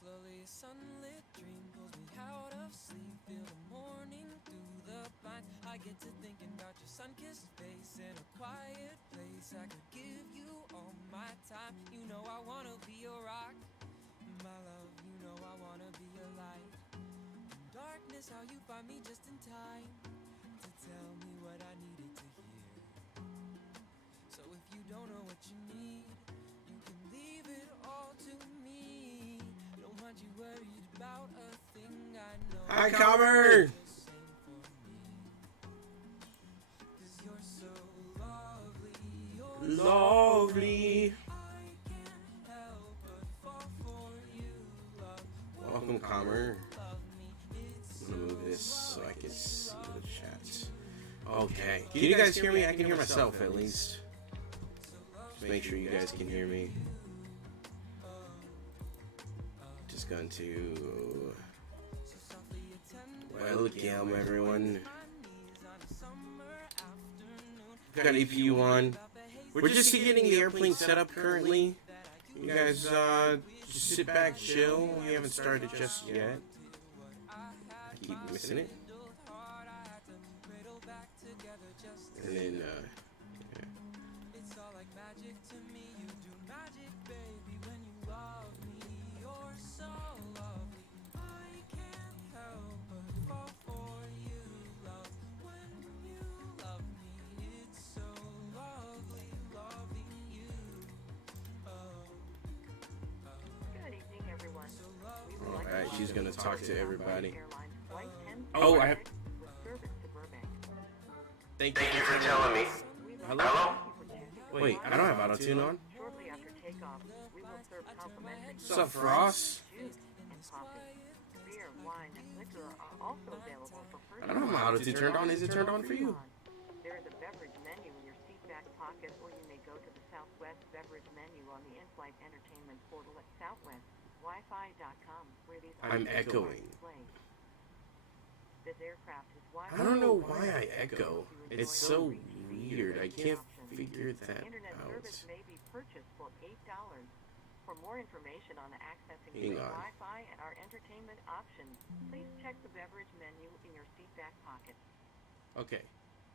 slowly a sunlit dream pulls me out of sleep. Feel the morning through the blind. I get to thinking about your sun-kissed face in a quiet place. I could give you all my time. You know I wanna be your rock, my love. You know I wanna be your light. In darkness, how you find me just in time to tell me what I needed to hear. So if you don't know what you need, you can leave it all to me. Don't want you worried about a thing. I know. Hi, Kbur. Cause you're so lovely. Lovely. I can't help but fall for you, love. Welcome, Kbur. Love me. It's I'm gonna move this so I can see the chat. Okay. Can you guys hear me? I can hear myself at least. Just make sure you guys can hear me. Just going to welcome everyone. Got APU on. We're just getting the airplane set up currently. You guys just sit back, chill. We haven't started just yet. I keep missing it. And then, yeah. It's all like magic to me. You do magic, baby, when you love me. You're so lovely. I can't help but fall for you, love. When you love me, it's so lovely loving you. Good evening, everyone. Alright, she's gonna talk to everybody. Airlines Flight 10 Oh, I have. with service to Burbank. Thank you for telling me. Hello? Wait, I don't have auto tune on. Shortly after takeoff, we will serve complimentary What's up, Frost? juice and coffee. Beer, wine, and liquor are also available for I don't have my auto tune turned on. Is it turned on for you? There is a beverage menu in your seat back pocket, or you may go to the Southwest beverage menu on the in-flight entertainment portal at southwestwifi.com, where these I'm options are echoing. displayed. This aircraft is I don't know why I echo. It's so weird. I can't figure that Internet out. service may be purchased for $8. For more information on accessing Hang free on. Wi-Fi and our entertainment options, please check the beverage menu in your seat back pocket. Okay.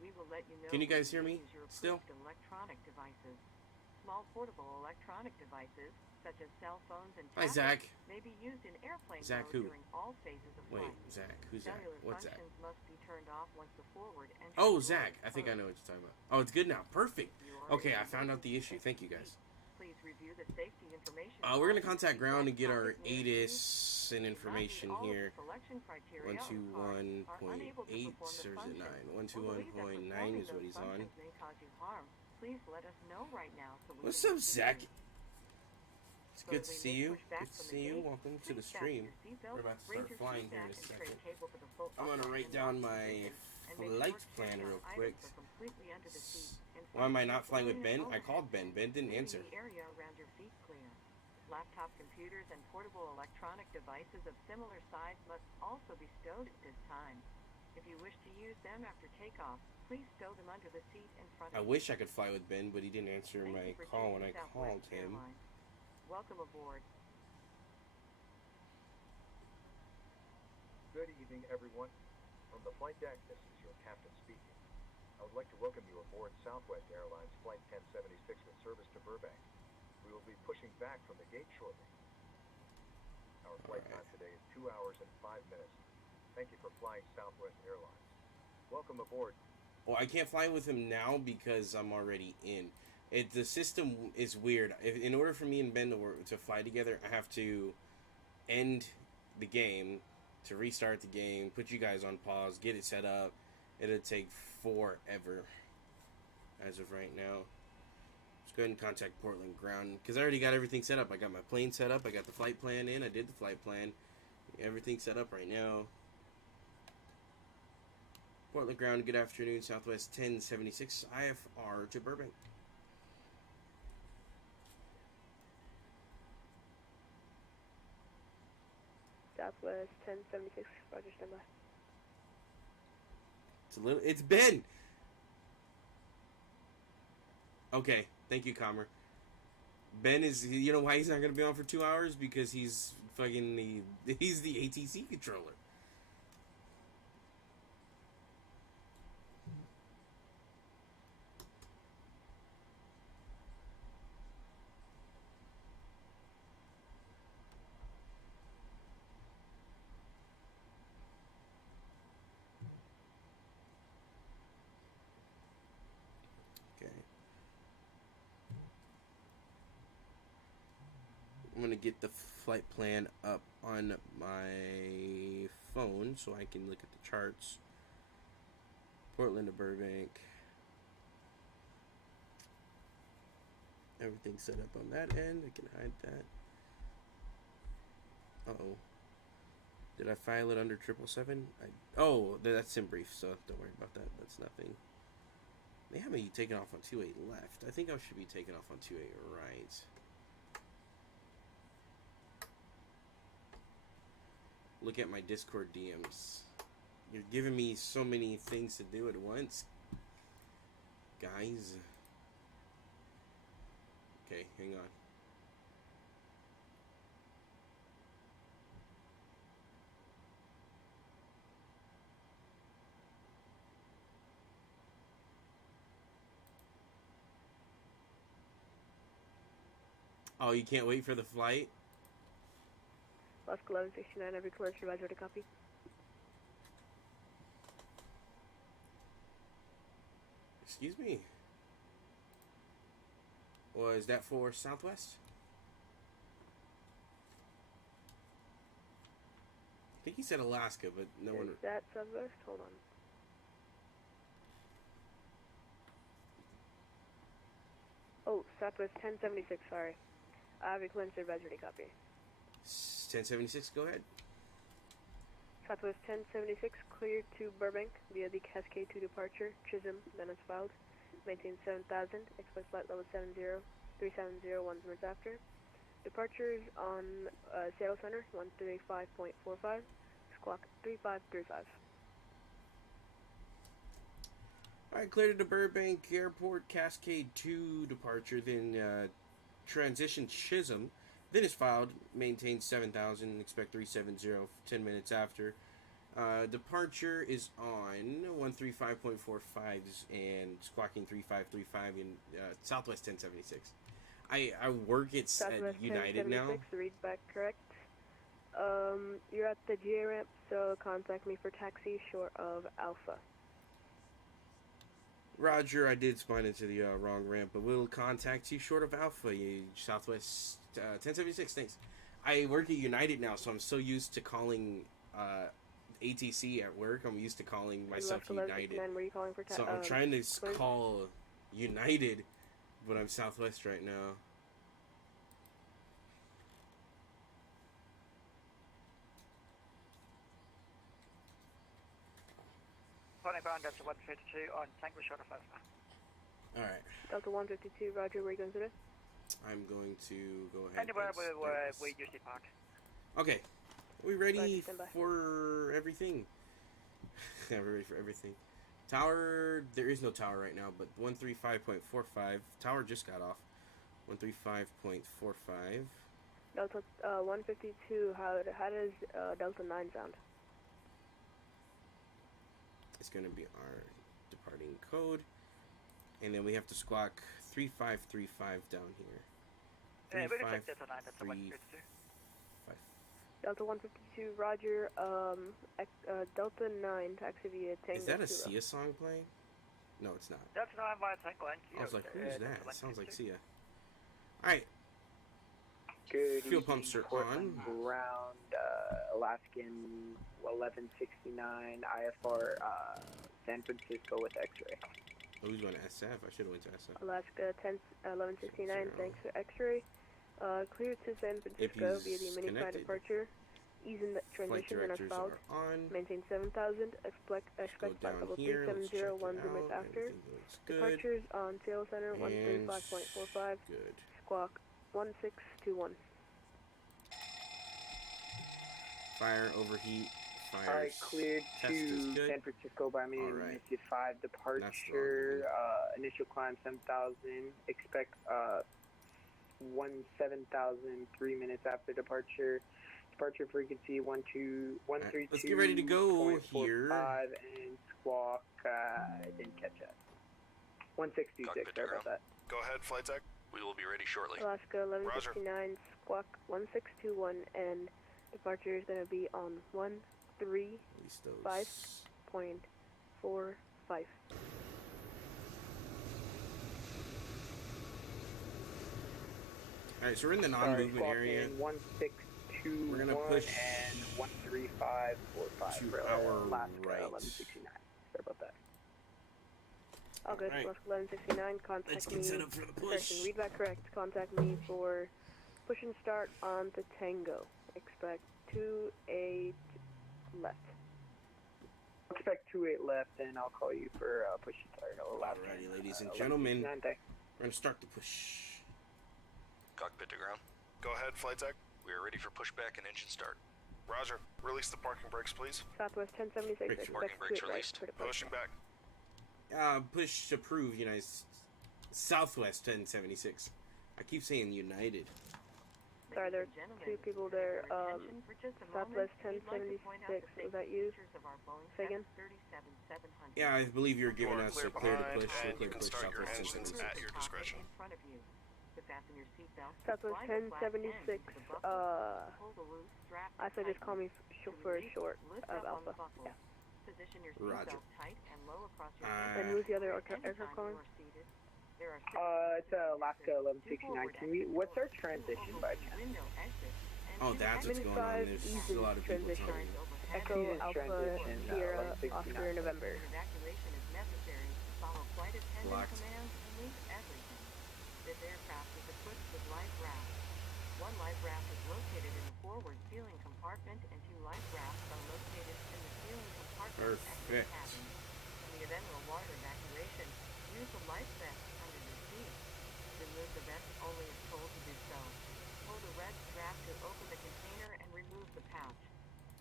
We will let you know. Can you guys hear when me to use your still? approved electronic devices. Small portable electronic devices, such as cell phones and Hi, tablets, Zach. may be used in airplane Zach mode who? during all phases of Wait, flight. Zach. Who's Zach? Cellular What's Zach? functions must be turned off once the forward entry Oh, door Zach. is I think I closed. know what you're talking about. Oh, it's good now. Perfect. You are Okay, I able found to out the issue. Thank you, guys. Please review the safety information. We're gonna on contact the ground to seat get back our pocket near you. ATIS and information All of the here. selection criteria on the card are unable to 121.8 perform the or is it function. 9? Or believe that 121.9 performing is what those he's on. functions may cause you harm. Please let us know right now so we What's can up, assist Zach? you. It's So good as to we see make you. push back Good to from the see you. gate, Welcome to the please fasten stream. your seatbelt, We're about to raise start your flying seat here in back a and second. trade table for the full I'm gonna upright write and down locked my position, and make flight sure plan carry-on real items quick. are completely under the seat in Why front am of I you, not flying with ceiling, and Ben? I overhead, called Ben. Ben didn't leaving answer. the area around your feet clear. Laptop computers and portable electronic devices of similar size must also be stowed at this time. If you wish to use them after takeoff, please stow them under the seat in front I of you. wish I could fly with Ben, but he didn't answer Thank my you for call when I choosing called Southwest him. Airlines. Welcome aboard. Good evening, everyone. From the flight deck, this is your captain speaking. I would like to welcome you aboard Southwest Airlines Flight 1076 with service to Burbank. We will be pushing back from the gate shortly. Our flight time today is 2 hours and 5 minutes. Thank you for flying Southwest Airlines. Welcome aboard. Well, I can't fly with him now because I'm already in. The system is weird. In order for me and Ben to fly together, I have to end the game, to restart the game, put you guys on pause, get it set up. It'll take forever as of right now. Let's go ahead and contact Portland Ground because I already got everything set up. I got my plane set up. I got the flight plan in. I did the flight plan. Everything's set up right now. Portland Ground, good afternoon. Southwest 1076 IFR to Burbank. Southwest 1076, Roger, standby. It's Ben! Okay, thank you, Kbur. Ben is, you know why he's not going to be on for 2 hours? Because he's fucking he's the ATC controller. Okay. I'm gonna get the flight plan up on my phone so I can look at the charts. Portland to Burbank. Everything's set up on that end. I can hide that. Uh-oh. Did I file it under 777? Oh, that's in brief, so don't worry about that. That's nothing. They have me taken off on 28 left. I think I should be taken off on 28 right. Look at my Discord DMs. You're giving me so many things to do at once, guys. Okay, hang on. Oh, you can't wait for the flight? Alaska 1169, every commercial advisor to copy. Excuse me. Was that for Southwest? I think he said Alaska, but no one. Is that Southwest? Hold on. Oh, Southwest 1076, sorry. I have a commercial advisor to copy. 1076, go ahead. Southwest 1076, cleared to Burbank via the Cascade 2 departure. Chisholm, then it's filed. Maintain 7000, expect flight level 370, 1 minutes after. Departures on Seattle Center, 135.45, squawk 3535. Alright, cleared to Burbank Airport, Cascade 2 departure, then transition Chisholm, then is filed, maintain 7000, expect 370, 10 minutes after. Departure is on 135.45s and squawking 3535 in Southwest 1076. I work at United now. Read back correct. You're at the GA ramp, so contact me for taxi short of Alpha. Roger, I did spine into the wrong ramp, but we'll contact you short of Alpha, Southwest 1076, thanks. I work at United now, so I'm so used to calling ATC at work. I'm used to calling myself United. Were you calling for So I'm trying to call United, but I'm Southwest right now. Delta 152 on Tango short of Alpha. Alright. Delta 152, Roger, where are you going today? I'm going to go ahead Anywhere where we usually park. Okay. Are we ready Roger, for everything? Yeah, we're ready for everything. Tower, there is no tower right now, but 135.45. Tower just got off. 135.45. Delta 152, how does Delta 9 sound? It's going to be our departing code. And then we have to squawk 3535 down here. Yeah, we can take Delta 9, that's 152. Delta 152, Roger, Delta 9, taxi via Tango. Is that a Sia song playing? No, it's not. Delta 9 via Tango and I was like, who's that? It sounds like Sia. Alright. Good Fuel evening, pumps are Portland on. Ground, Alaskan 1169, IFR, San Francisco with X-ray. Oh, who's going to SF? I should have went to SF. Alaska 1169, thanks for X-ray. Cleared to San Francisco via the mini flight departure. Ease in the transition and directors asphalt. are on. Maintain 7000. Expect flight level 370, 1 minutes after. Departures on Seattle Center 135.45. Good. Squawk 1621. Fire, overheat, fire. Alright, cleared Test is to good. San Francisco by me, Alright. 5 departure, initial climb 7000, expect 17,000, 3 minutes after departure, departure frequency 132. Let's get ready to go here. And squawk, didn't catch that. 1626, sorry about that. Go ahead, flight deck. We will be ready shortly. Alaska 1169, squawk 1621, and departure is going to be on 135.45. Alright, so we're in the non-movement area. 1621 We're gonna push and 135.45 to for our Alaska right. 1169. Sorry about that. All good. Alright. Alaska 1169, contact Let's me. get set up for the push. Correction, read back correct. Contact me for push and start on the Tango. Expect 28 left. Expect 28 left, and I'll call you for push and start. Alrighty, ladies and gentlemen, 1169. we're gonna start the push. Cockpit to ground. Go ahead, flight deck. We are ready for pushback and engine start. Roger. Release the parking brakes, please. Southwest 1076, Brakes. expect Parking brakes 28 right released. for departure. Pushing back. Push approved, Southwest 1076. I keep saying United. Sorry, there are two people there. Southwest 1076, was that you? Fagan? Yeah, I believe you're giving us a clear to behind, push. and Clear you to can push start your Southwest engines 1076. at your discretion. Southwest 1076, I said just call me for short of Alpha. Yeah. Roger. And who's the other aircraft calling? It's Alaska 1169. What's our transition by chance? Oh, that's what's going on. There's a lot of people Transition. telling me. Echo Season's Alpha transition, Sierra 1169. Oscar November. Locked. This aircraft is equipped with life rafts. One life raft is located in the forward ceiling compartment, and two life rafts are located in the ceiling compartment at the Perfect. cabin. In the event of a water evacuation, use the life vest under your seat. Remove the vest only if told to do so. Pull the red strap to open the container and remove the pouch.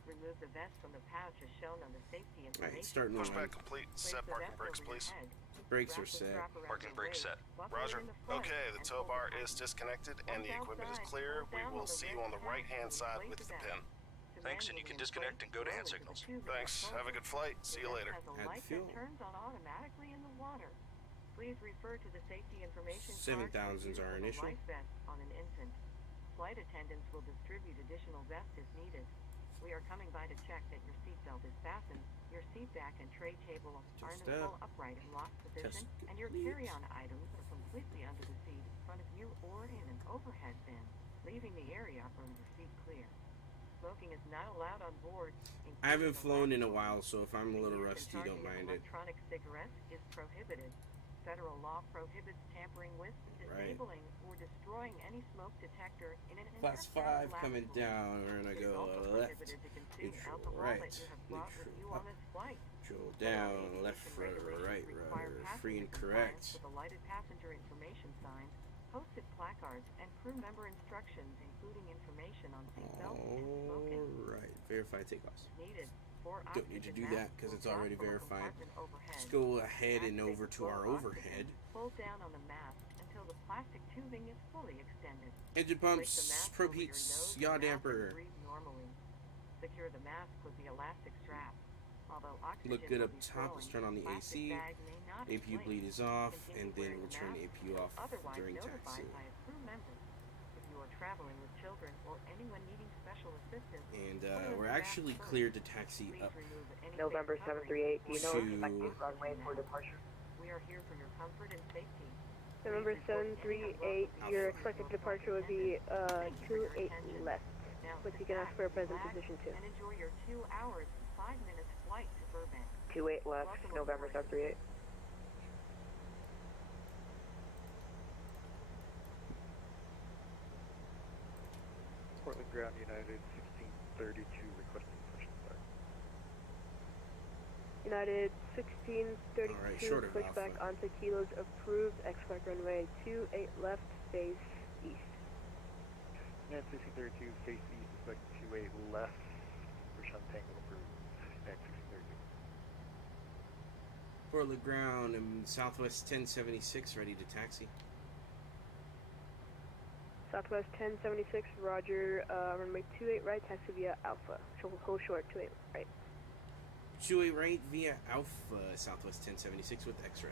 Remove the vest from the pouch as shown on the safety information. Alright, starting Pushback on. complete. Place Set the parking vest brakes, over your please. head. Brakes are Wrap the set. strap around Parking your brakes waist. set. Buckle Roger. in the front Okay, the and tow pull bar behind. is disconnected and the Once equipment is outside, clear. hold We down will on the see you red on the strap right-hand and side place with the the vest. pin. To Thanks, and you can disconnect and go to hand signals. Thanks. Have a good flight. See you later. Has a Add light fuel. that turns on automatically in the water. Please refer to the safety information 7,000's our initial. life vest on an infant. Flight attendants will distribute additional vests if needed. We are coming by to check that your seatbelt is fastened, your seat back and tray table are in Just the up. full upright and locked position, Test and your complete. carry-on items are completely under the seat in front of you or in an overhead bin, leaving the area from your feet clear. Smoking is not allowed on board. I haven't including flown in a electrical. while, so if I'm a The little use and rusty, don't charging of mind it. Electronic cigarettes is prohibited. Federal law prohibits tampering with, Right. disabling, or destroying any smoke detector in an Class interchange 5 lab coming pool. down. We're gonna It is go also left, prohibited to consume neutral alcohol right, that you have brought with neutral you up, on this flight. neutral Federal down, aviation left rudder, regulations right require rudder, passenger free and compliance correct. with the lighted passenger information signs, posted placards, and crew member instructions, including information on seatbelts and smoking. Alright, verify takeoffs. Needed. 4 Don't need to oxygen do masks that because will it's drop already from a verified. compartment overhead. Let's go ahead and Mask over takes to our low overhead. oxygen. Pull down on the mask until the plastic tubing is fully extended. Engine Place the pumps, mask probe over your heats, nose yaw and mouth and damper. breathe normally. Secure the mask with the elastic strap. Although oxygen Look good will up be top. Let's turn flowing, on the plastic AC. bag may not APU inflate. bleed is off, Continue and then wearing we'll the turn mask APU off until otherwise during notified taxi. by a crew member. If you are traveling with children or anyone needing special assistance, And put on we're the mask actually first. cleared to taxi Please up. remove any November face covering 738. Do you know To- expected runway for departure? We are here for your comfort and safety. November 738, your expected departure would be 28 left, Now but sit you can ask back, for a present relax, position too. and enjoy your 2 hours and 5 minutes flight to Burbank. 28 left, Welcome November aboard. 738. Portland Ground United 1632 requesting push and start. United 1632, Alright, short of pushback Alpha. onto kilos approved, expect runway 28 left, face east. United 1632 face east, expect 28 left, push on Tango approved. United 1632. Portland ground and Southwest 1076 ready to taxi. Southwest 1076, roger, runway 28 right, taxi via Alpha. Hold short, 28 right. 28 right via Alpha, Southwest 1076 with X-ray.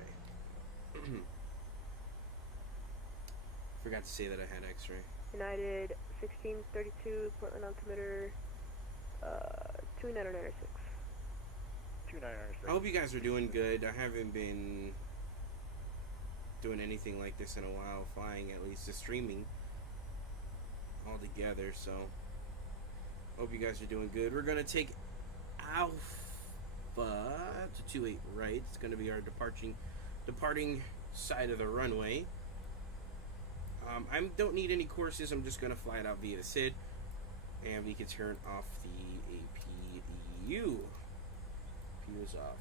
Forgot to say that I had X-ray. United 1632, Portland altimeter, 2996. 2996. I hope you guys are doing good. I haven't been doing anything like this in a while, flying at least, just streaming all together, so hope you guys are doing good. We're gonna take Alpha to 28 right. It's gonna be our departing side of the runway. I don't need any courses. I'm just gonna fly it out via the SID, and we can turn off the APDU. PU is off.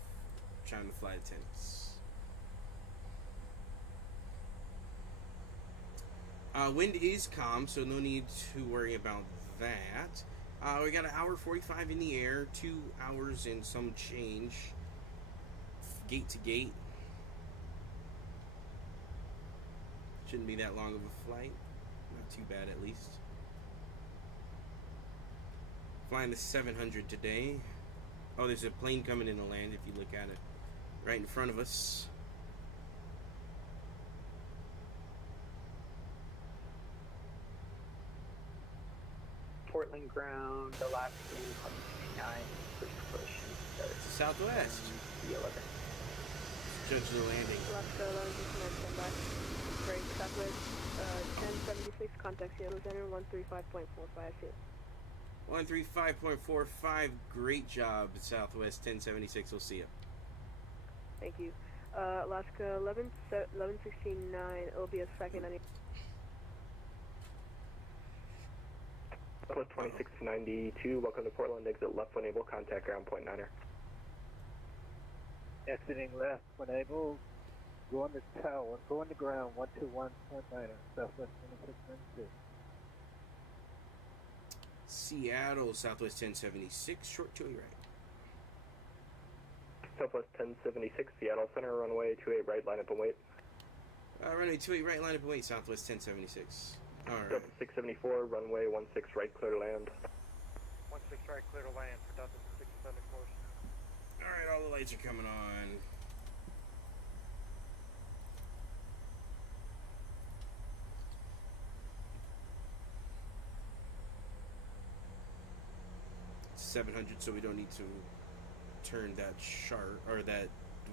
Trying to fly attempts. Wind is calm, so no need to worry about that. We got an hour 45 in the air, 2 hours and some change, gate to gate. Shouldn't be that long of a flight. Not too bad, at least. Flying the 700 today. Oh, there's a plane coming in to land if you look at it. Right in front of us. Portland ground, Alaska 129, first push. Southwest. The 11. Judge the landing. Alaska 1169, stand by. Break, Southwest 1076, contact Seattle Center 135.45 Seattle. 135.45, great job, Southwest 1076, we'll see you. Thank you. Alaska 1169, OBS second. Southwest 2692, welcome to Portland, exit left when able, contact ground point 9er. Exiting left when able, going to tower, going to ground 121.9er, Southwest 2692. Seattle, Southwest 1076, short to a right. Southwest 1076, Seattle Center, runway 28 right, line up and wait. Runway 28 right, line up and wait, Southwest 1076. Alright. Delta 674, runway 16 right, clear to land. 16 right, clear to land for Delta 674. Alright, all the lights are coming on. It's 700, so we don't need to turn that sharp or that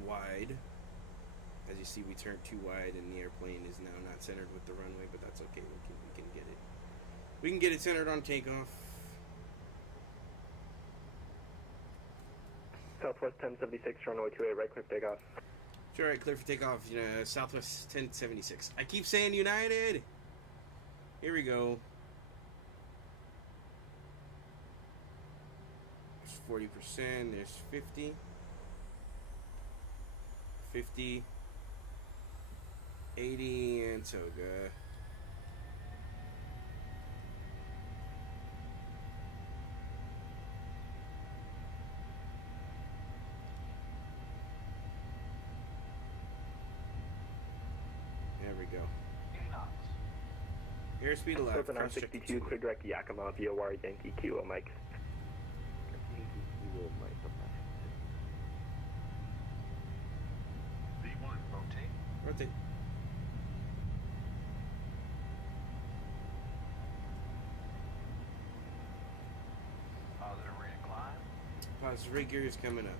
wide. As you see, we turned too wide, and the airplane is now not centered with the runway, but that's okay. We can get it. We can get it centered on takeoff. Southwest 1076, runway 28 right, clear for takeoff. Sure, right, clear for takeoff. Southwest 1076. I keep saying United. Here we go. There's 40%. There's 50. 50. 80 and Toga. There we go. Airspeed left. Delta 962, clear direct Yakima, VOR Yankee Kilo Mike. Yankee Kilo Mike. V1, rotate. Rotate. Positive rate of climb. Positive rate gear is coming up.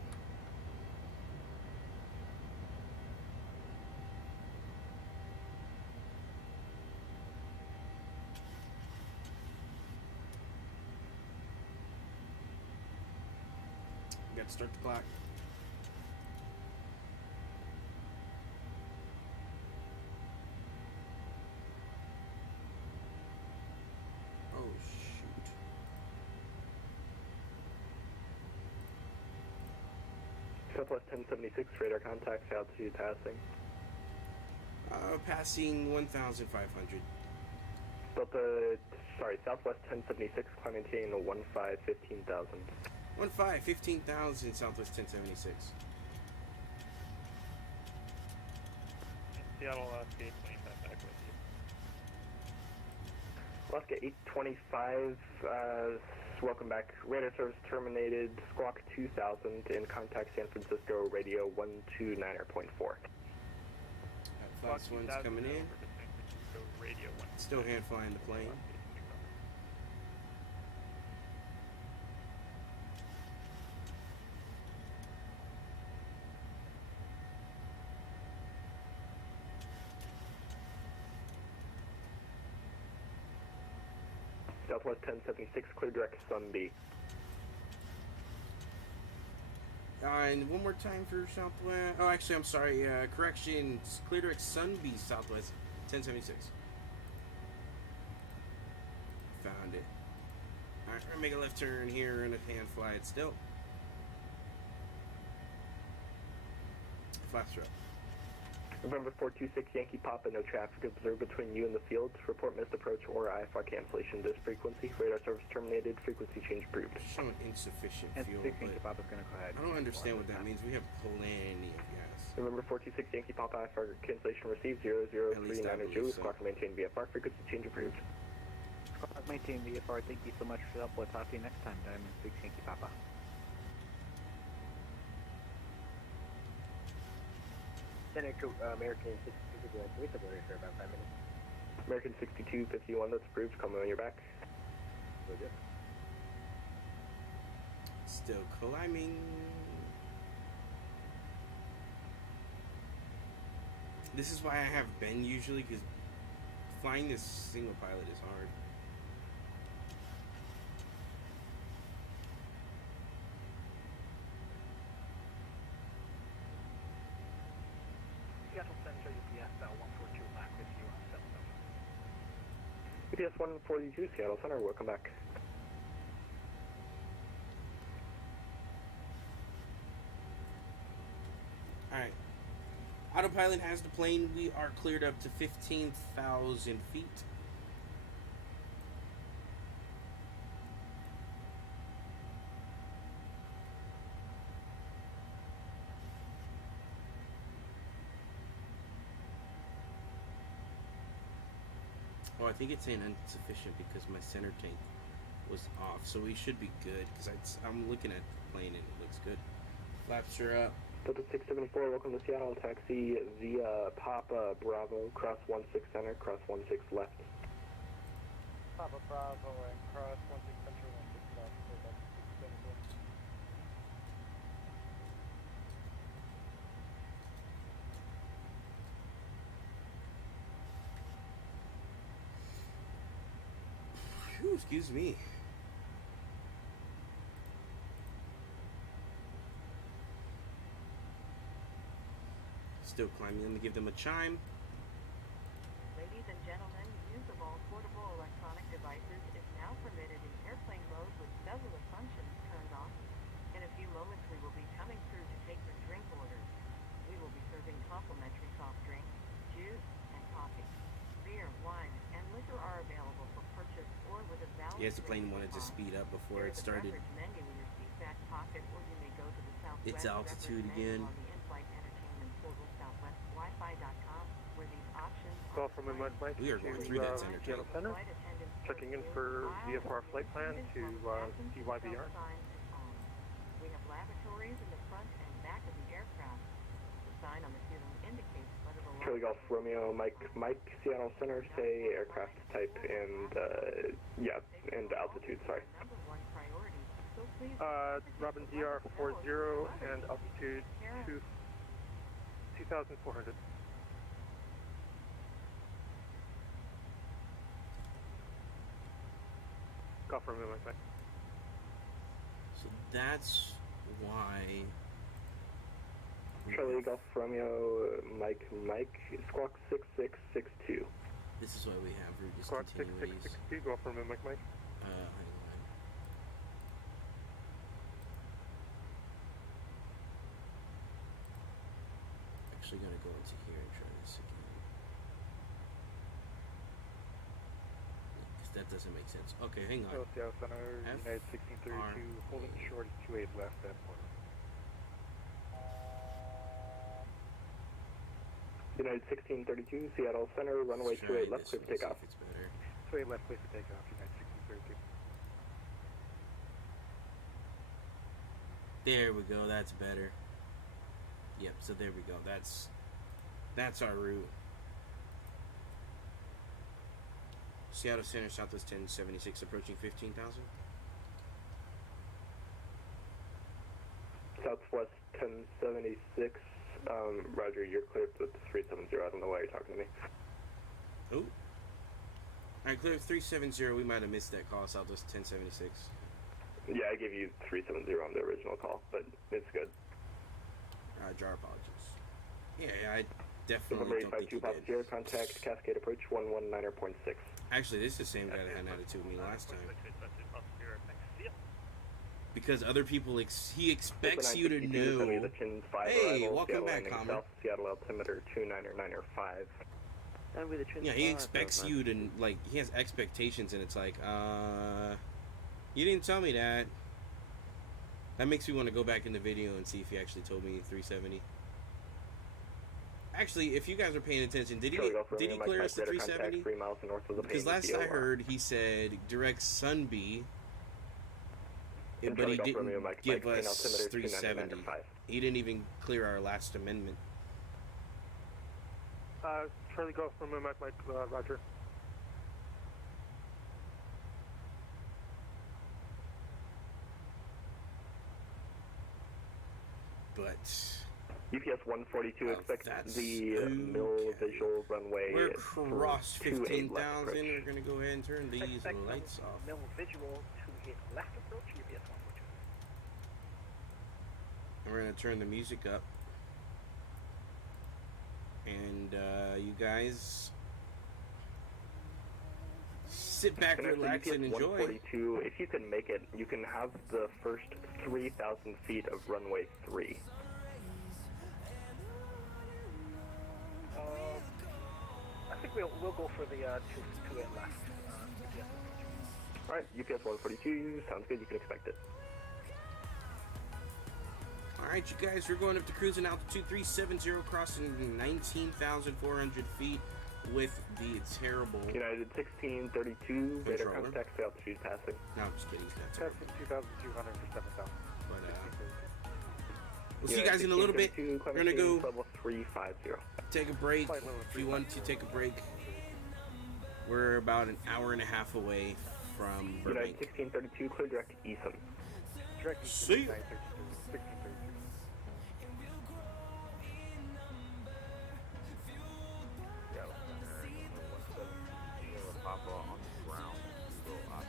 Got to start the clock. Oh shoot. Southwest 1076, radar contacts, altitude passing. Passing 1,500. Southwest 1076, climbing maintain 15,000. 15,000, Southwest 1076. Seattle, Alaska 829 back with Alaska 825, welcome back. Radar service terminated, squawk 2000 in contact San Francisco, radio 129.4. Last one's coming in. Radio 1. Still hand flying the plane. Southwest 1076, clear direct Sun B. And one more time for Southwest. Oh, actually, I'm sorry. Correction. Clear direct Sun B, Southwest 1076. Found it. Alright, we're gonna make a left turn here and a hand fly it still. Flaps are up. November 426 Yankee Papa, no traffic observed between you and the field. Report missed approach or IFR cancellation this frequency. Radar service terminated. Frequency change approved. Showing insufficient fuel, Yankee but Papa's gonna go ahead. I don't understand what that means. We have plenty of gas. November 426 Yankee Papa, IFR cancellation received. At least I 00392. believe so. Squawk maintain VFR. Frequency change approved. Squawk maintain VFR. Thank you so much for the help. We'll talk to you next time. Diamond 6 Yankee Papa. American 62, for about 5 minutes. American 6251, that's approved. Call me when you're back. Still climbing. This is why I have Ben usually, because flying this single pilot is hard. Seattle Center UPS 142 back with you on 7. UPS 142, Seattle Center, welcome back. Alright. Autopilot has the plane. We are cleared up to 15,000 feet. Oh, I think it's saying insufficient because my center tank was off, so we should be good. Because I'm looking at the plane and it looks good. Flaps are up. Delta 674, welcome to Seattle. Taxi via Papa Bravo, cross 16 center, cross 16 left. Papa Bravo and cross 16 center, 16 left. So that's 674. Whew, excuse me. Still climbing. Let me give them a chime. Ladies and gentlemen, use of all portable electronic devices is now permitted in airplane mode with cellular functions turned off. In a few moments, we will be coming through to take your drink orders. We will be serving complimentary soft drinks, juice, and coffee. Beer, wine, and liquor are available for purchase or with a valid. Yes, the plane wanted to speed up before it started. There is a beverage menu in your seat back pocket, or you may go to the Southwest Its altitude beverage again. menu on the in-flight entertainment portal southwestwifi.com, where these options Call from displayed. Mike We are going through that center Seattle tank. Center. Checking in for VFR flight plan to CYVR. We have lavatories in the front and back of the aircraft. The sign on the ceiling indicates whether the Charlie Golf Romeo, Mike, Seattle Center, say aircraft type and, and altitude, sorry. number one priority. So please Robin DR 40 and altitude 2,400. Golf Romeo, Mike. So that's why. Charlie Golf Romeo, Mike, squawk 6662. This is why we have route Squawk discontinuities. 6662, Golf Romeo, Mike. Hang on. Actually, gonna go into here and try this again. Because that doesn't make sense. Okay, hang on. Seattle Center, F United 1632, holding short is 28 left at border. United 1632, Seattle Center, runway Let's try 28 left, this clear for one, see takeoff. if it's better. 28 left, clear for takeoff, United 1632. There we go. That's better. Yep. So there we go. That's our route. Seattle Center, Southwest 1076, approaching 15,000. Southwest 1076. Roger, you're cleared with 370. I don't know why you're talking to me. Oh. Alright, clear 370. We might have missed that call, Southwest 1076. Yeah, I gave you 370 on the original call, but it's good. Our apologies. Yeah, I definitely don't think you did. Here, contact Cascade Approach 119.6. Actually, this is the same guy that had an attitude with me last time. Because other people, he expects you to know. Hey, welcome back, Comrade. Seattle altimeter 299.5. Yeah, he expects you to, like, he has expectations, and it's like, you didn't tell me that. That makes me want to go back in the video and see if he actually told me 370. Actually, if you guys are paying attention, did he clear us to 370? Because last I heard, he said direct Sunbee, but he didn't give us 370. He didn't even clear our last amendment. Charlie Golf from Mike, Roger. But UPS 142, expect the mill visual runway. We're across 15,000. We're going to go ahead and turn these lights off. Mill visual to hit left approach, UPS 142. And we're going to turn the music up. And you guys sit back, relax, and enjoy. 142, if you can make it, you can have the first 3,000 feet of runway 3. I think we'll go for the 2 left. Alright, UPS 142, sounds good, you can expect it. Alright, you guys, we're going up to cruising altitude 370, crossing 19,400 feet with the terrible United 1632, radar contact, altitude passing. No, I'm just kidding. That's terrible. Passing 2,200 for 7,000. But, we'll see you guys in a little bit. We're going to go level 350. Take a break. If you want to take a break, we're about an hour and a half away from Burbank. United 1632, clear direct Eason. Direct Eason. See you. 1632. Papa on the ground. So Papa,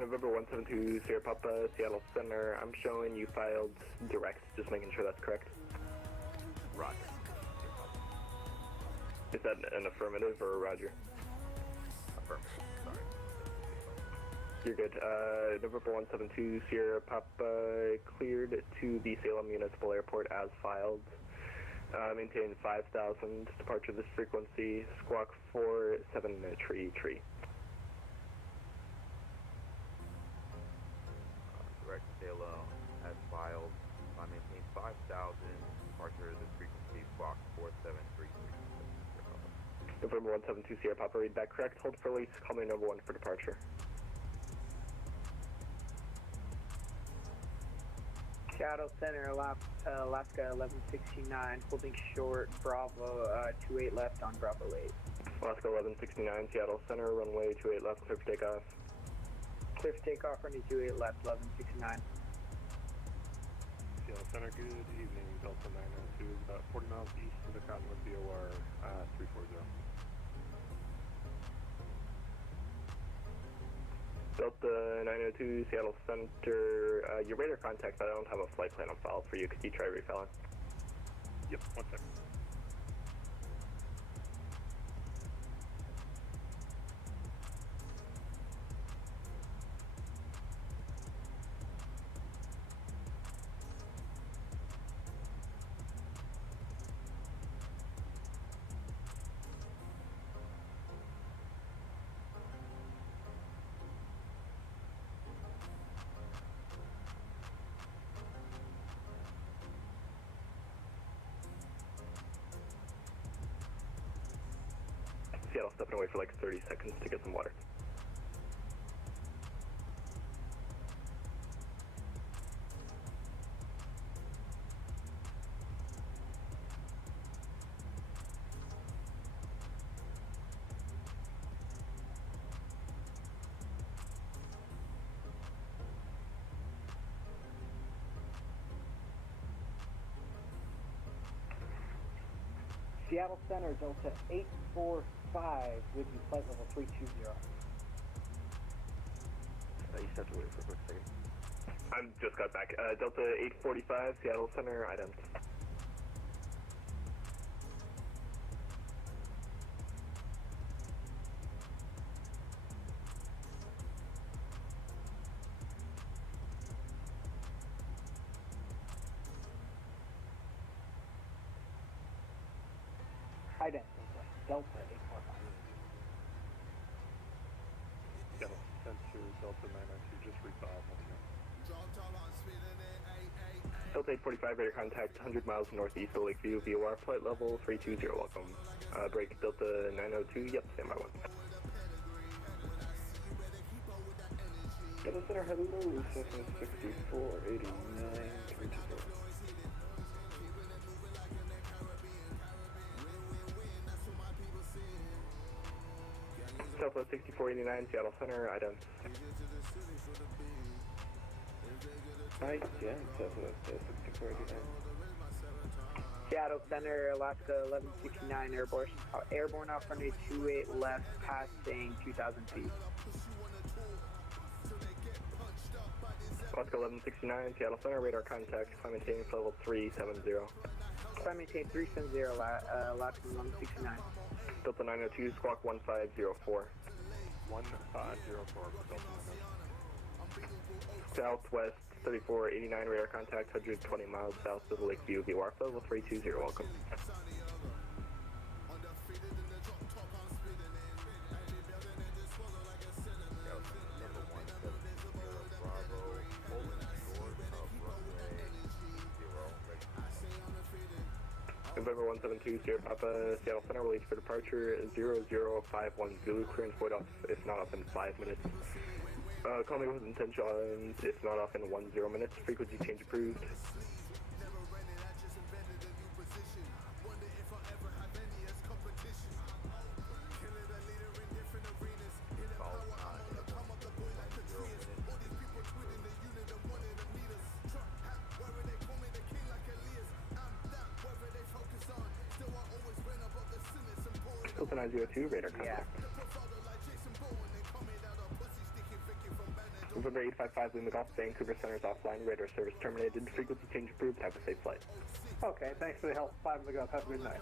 November 172, Sierra Papa, Seattle Center. I'm showing you filed direct, just making sure that's correct. Roger. Is that an affirmative or a Roger? Affirmative, sorry. You're good. November 172, Sierra Papa, cleared to the Salem Municipal Airport as filed. Maintain 5,000, departure this frequency, squawk 47 tree. Direct Salem as filed. I maintain 5,000, departure this frequency, squawk 4733. November 172, Sierra Papa, read back correct. Hold for release, call me number 1 for departure. Seattle Center, Alaska 1169, holding short, Bravo 28 left on Bravo 8. Alaska 1169, Seattle Center, runway 28 left, clear for takeoff. Clear for takeoff, runway 28 left, 1169. Seattle Center, good evening. Delta 902 is about 40 miles east of the Cottonwood BOR 340. Delta 902, Seattle Center, your radar contact, but I don't have a flight plan on file for you. Could you try refilling? Yep, 1 second. stepping away for like 30 seconds to get some water. Seattle Center, Delta 845, with you, flight level 320. You stepped away for a quick second. I just got back. Delta 845, Seattle Center, items. Identical, Delta 845. Seattle Center, Delta 902, just refiled. Delta 845, radar contact 100 miles northeast of Lakeview, VOR, flight level 320, welcome. Break Delta 902, yep, standby one. Delta Center, hello, 76489, 320. Southwest 6489, Seattle Center, items. Hi, yeah, Southwest 6489. Seattle Center, Alaska 1169, airborne off runway 28 left, passing 2,000 feet. Alaska 1169, Seattle Center, radar contact, climb maintain level 370. Climb maintain 370, Alaska 1169. Delta 902, squawk 1504. 1504 for Delta 902. Southwest 3489, radar contact 120 miles south of Lakeview, VOR, level 320, welcome. November 172, Sierra Papa, Seattle Center, release for departure 0051 Zulu, clearance void off, if not off in 5 minutes. Call me with intention, if not off in 10 minutes, frequency change approved. Delta 902, radar contact. November 855, Lima Golf, Vancouver Center is offline, radar service terminated, frequency change approved, have a safe flight. Okay, thanks for the help. 5 Lima Golf, have a good night.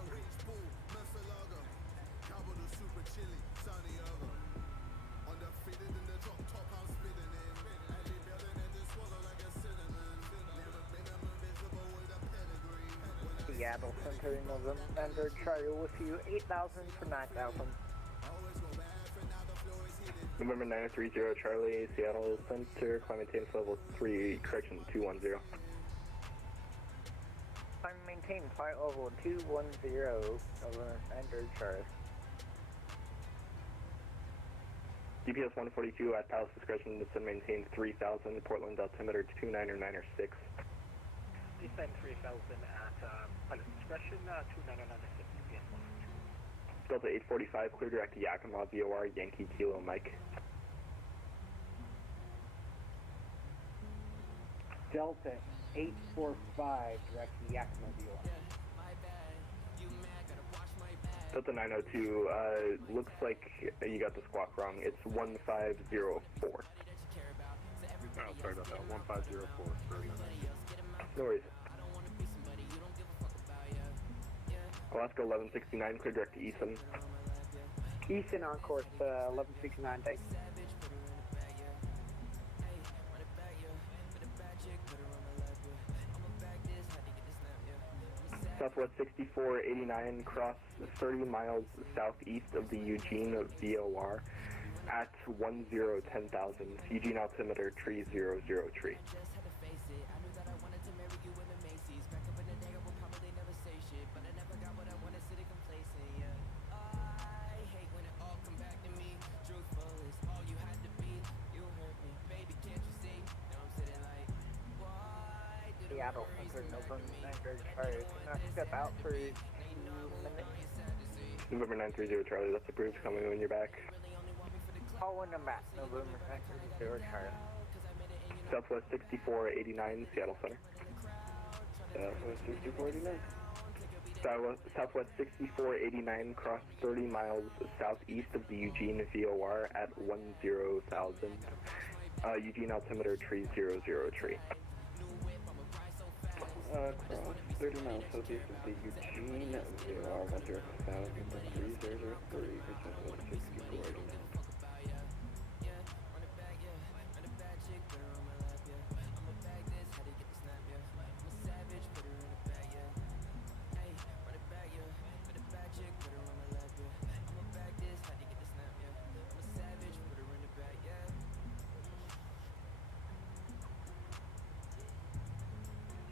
Seattle Center, November, Charlie with you, 8,000 for 9,000. November 930, Charlie, Seattle Center, climb maintain level 3, correction 210. Climb maintain flight level 210, November, Charlie. GPS 142 at Palace discretion, descend maintain 3000, Portland altimeter 29906. Descend 3,000 at Pilot discretion, 29906, GPS 142. Delta 845, clear direct to Yakima, VOR, Yankee Kilo Mike. Delta 845, direct to Yakima, VOR. Delta 902, looks like you got the squawk wrong. It's 1504. Oh, sorry about that. 1504 for 902. No worries. Alaska 1169, clear direct to Easton. Easton on course 1169, thanks. Southwest 6489, cross 30 miles southeast of the Eugene VOR at 1010,000. Eugene altimeter 3003. Seattle Center, November 930 Charlie. Can I step out for 2 minutes? November 930 Charlie, that's approved. Coming when you're back. Calling them back, November 930 Charlie. Southwest 6489 Seattle Center. Southwest 6489. Southwest 6489, cross 30 miles southeast of the Eugene VOR at 10,000. Eugene altimeter tree 00 tree. Cross 30 miles southeast of the Eugene VOR 10,000, 3003, Southwest 6489.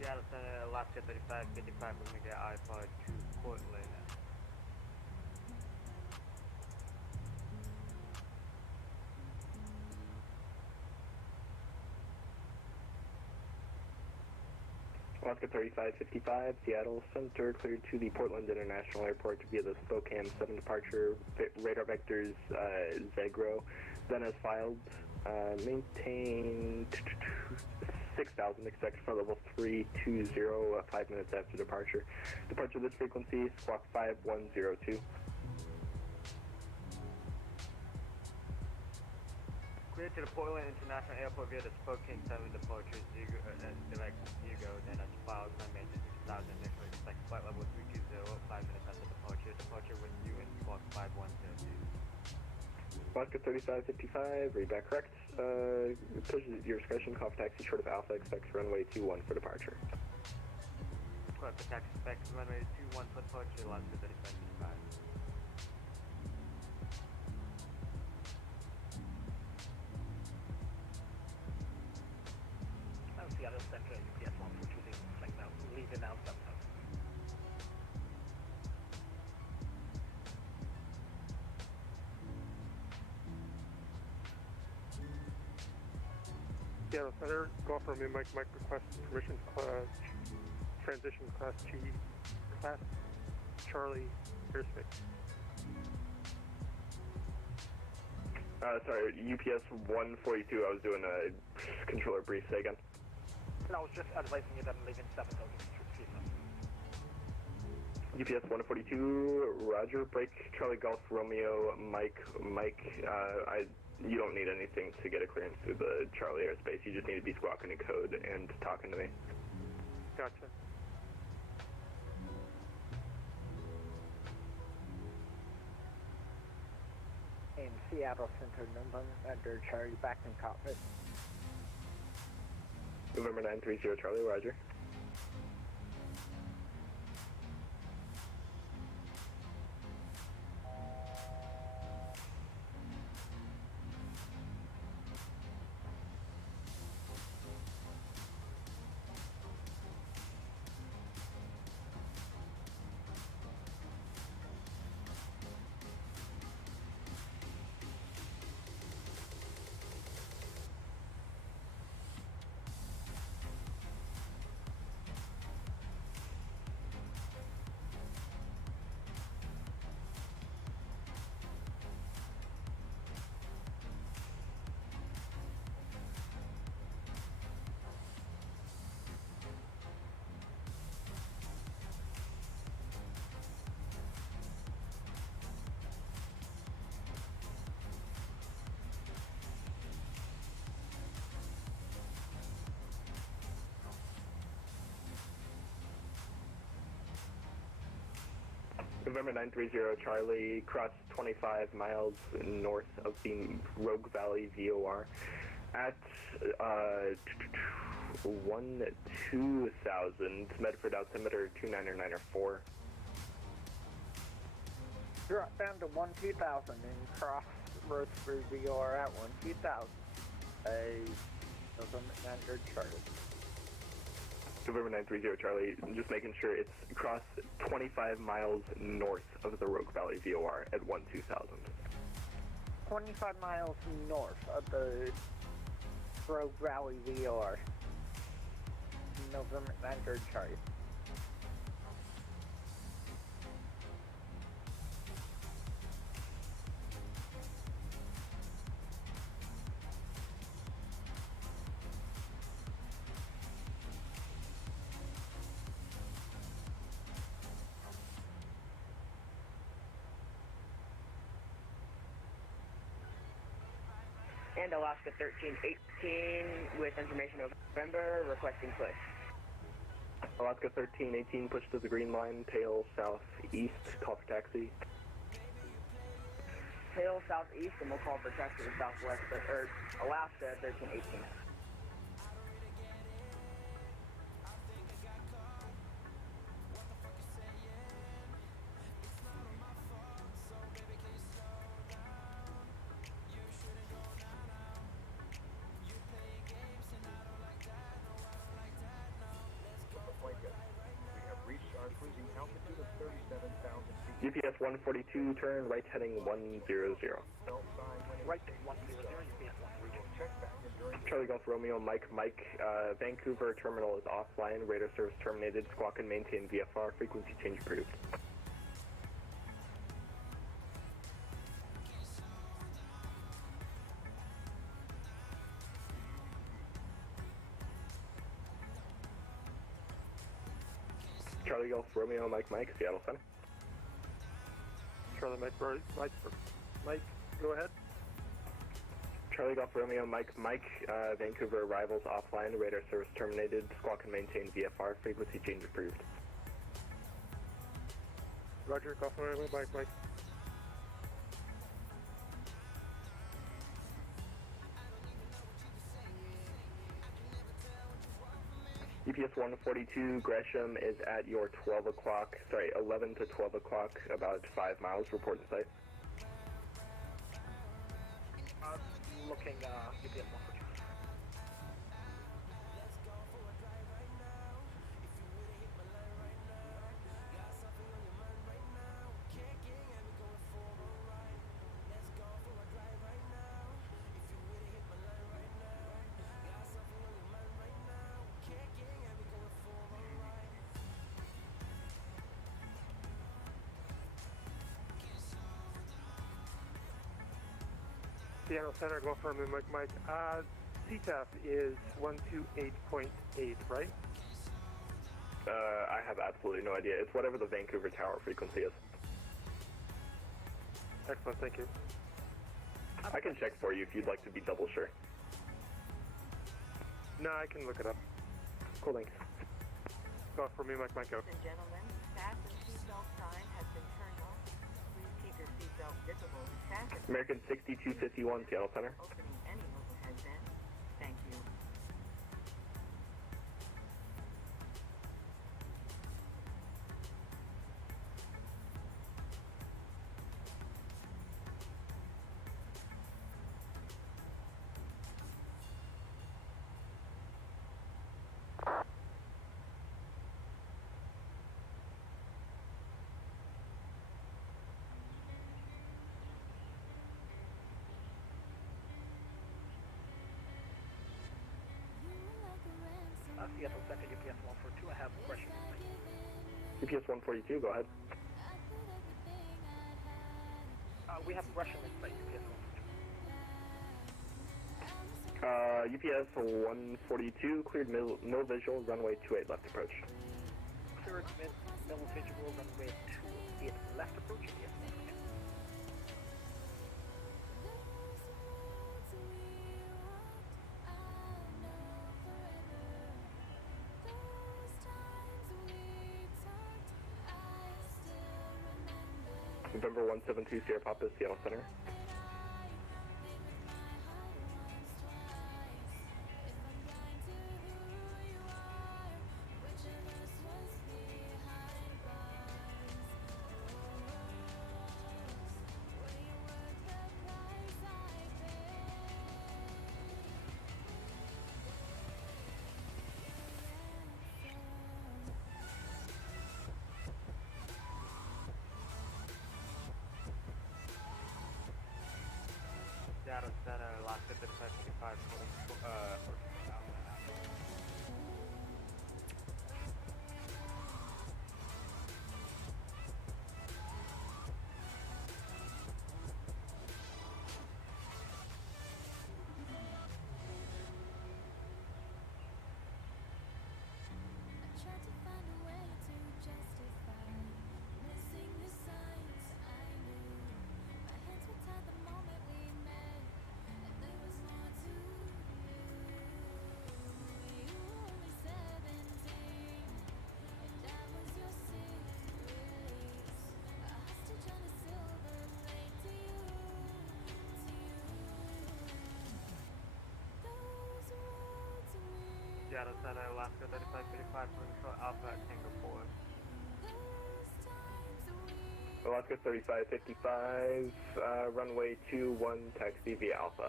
Seattle Center, Alaska 3555, we're gonna get I-5 to Portland. Alaska 3555, Seattle Center, cleared to the Portland International Airport via the Spokane 7 departure. Radar vectors Zegro. Then as filed, maintain 6,000, expect for level 320, 5 minutes after departure. Departure this frequency, squawk 5102. Cleared to the Portland International Airport via the Spokane 7 departure, direct Hugo, then as filed, my maintenance 6,000, initially expect flight level 320, 5 minutes after departure. Departure with you in squawk 5102. Alaska 3555, read back correct. Push your discretion, call for taxi short of Alpha, expect runway 21 for departure. Call for taxi, expect runway 21 for departure, Alaska 3555. Seattle Center, UPS 142, like now, leaving now, somehow. Seattle Center, Golf Romeo Mike request permission transition Class Charlie airspace. Sorry, UPS 142, I was doing a controller brief, say again. And I was just advising you that I'm leaving 7,000 feet. UPS 142, Roger, break Charlie Golf Romeo Mike, you don't need anything to get a clearance through the Charlie airspace, you just need to be squawking in code and talking to me. Gotcha. In Seattle Center, November Charlie, back in cockpit. November 930 Charlie, Roger. November 930 Charlie, cross 25 miles north of the Rogue Valley VOR at 1,2,000, Medford altimeter 29904. Drop down to 1,2,000 and cross Roseburg VOR at 1,2,000. November 930 Charlie. November 930 Charlie, just making sure it's across 25 miles north of the Rogue Valley VOR at 1,2,000. 25 miles north of the Rogue Valley VOR. November Vanguard Charlie. And Alaska 1318 with information of November requesting push. Alaska 1318, push to the green line, tail southeast, call for taxi. Tail southeast, and we'll call for taxi to southwest, or Alaska 1318. Flight deck. We have reached our cruising altitude of 37,000 feet. UPS 142, turn right heading 100. Right 100, UPS 142. Check back in during Charlie Golf Romeo, Mike, Vancouver terminal is offline, radar service terminated, squawk and maintain VFR, frequency change approved. Charlie Golf Romeo, Mike, Seattle Center. Charlie Mike, go ahead. Charlie Golf Romeo, Mike, Vancouver arrivals offline, radar service terminated, squawk and maintain VFR, frequency change approved. Roger, Golf Romeo, Mike. UPS 142, Gresham is at your 11 to 12 o'clock, about 5 miles, report in sight. Looking, UPS 142. Seattle Center, go for me, Mike. CTAF is 128.8, right? I have absolutely no idea. It's whatever the Vancouver tower frequency is. Excellent, thank you. I can check for you if you'd like to be double sure. No, I can look it up. Cool, thanks. Go for me, Mike, go. Ladies and gentlemen, fasten seatbelt sign has been turned off. Please keep your seatbelt visible. Fasten. American 6251, Seattle Center. Opening any overhead bin. Thank you. Seattle Center, UPS 142, I have a question. UPS 142, go ahead. We have Russian in sight, UPS 142. UPS 142, cleared no visual, runway 28 left approach. Cleared no visual, runway 28 left approach, UPS 142. November 172, Sierra Papa, Seattle Center. Seattle Center, Alaska 3525, Seattle Center, Alaska 3555, control Alpha at Tango 4. Alaska 3555, runway 21, taxi via Alpha.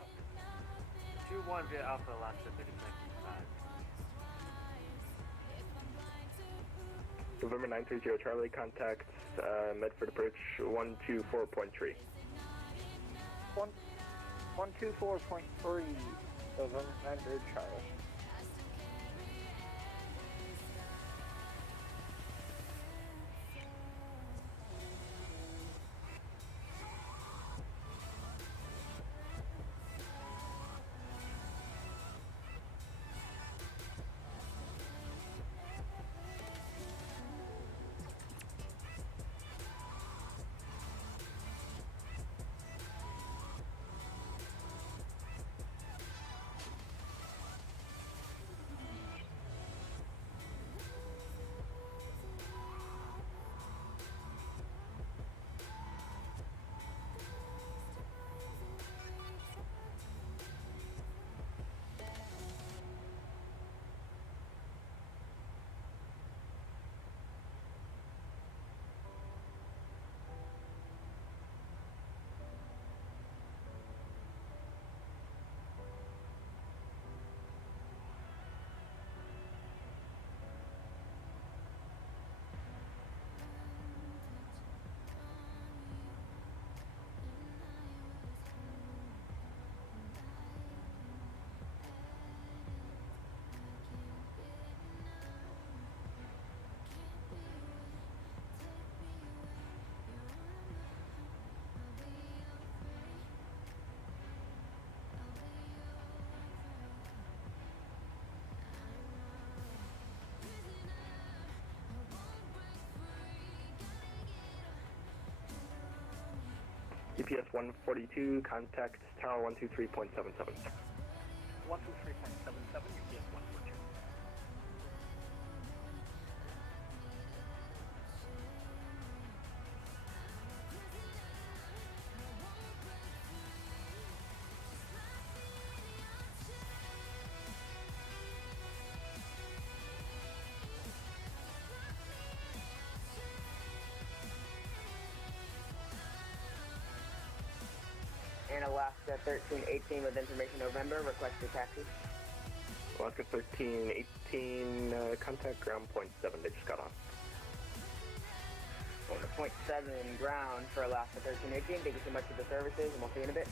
21 via Alpha, Alaska 3555. November 930 Charlie, contacts Medford approach 124.3. 124.3, November 930 Charlie. EPS 142, contact Tower 123.77. 123.77, UPS 142. And Alaska 1318 with information November, request a taxi. Alaska 1318, contact ground point 7, they just got on. Going to point 7 ground for Alaska 1318. Thank you so much for the services, and we'll see you in a bit.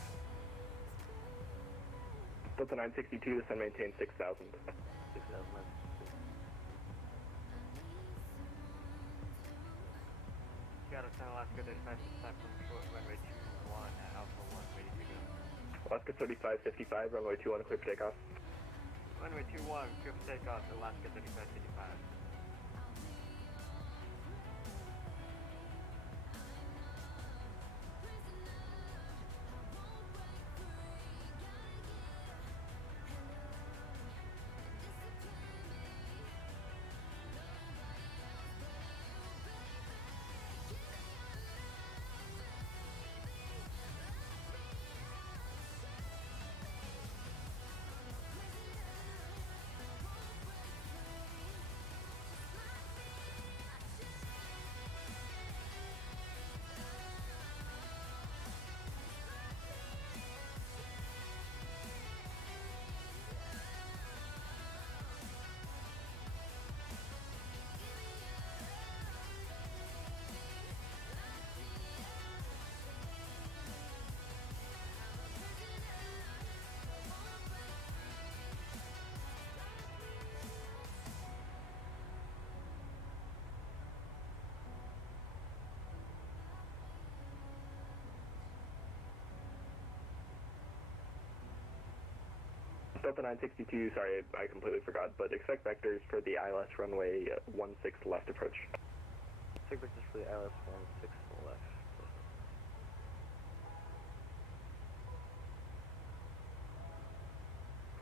Delta 962, descend maintain 6,000. 6,000. Seattle Center, Alaska 3555, control runway 21 at Alpha 1, ready to go. Alaska 3555, runway 21, clear for takeoff. Runway 21, clear for takeoff, Alaska 3555. Delta 962, sorry, I completely forgot, but expect vectors for the ILS runway 16 left approach. Expect vectors for the ILS 16 left.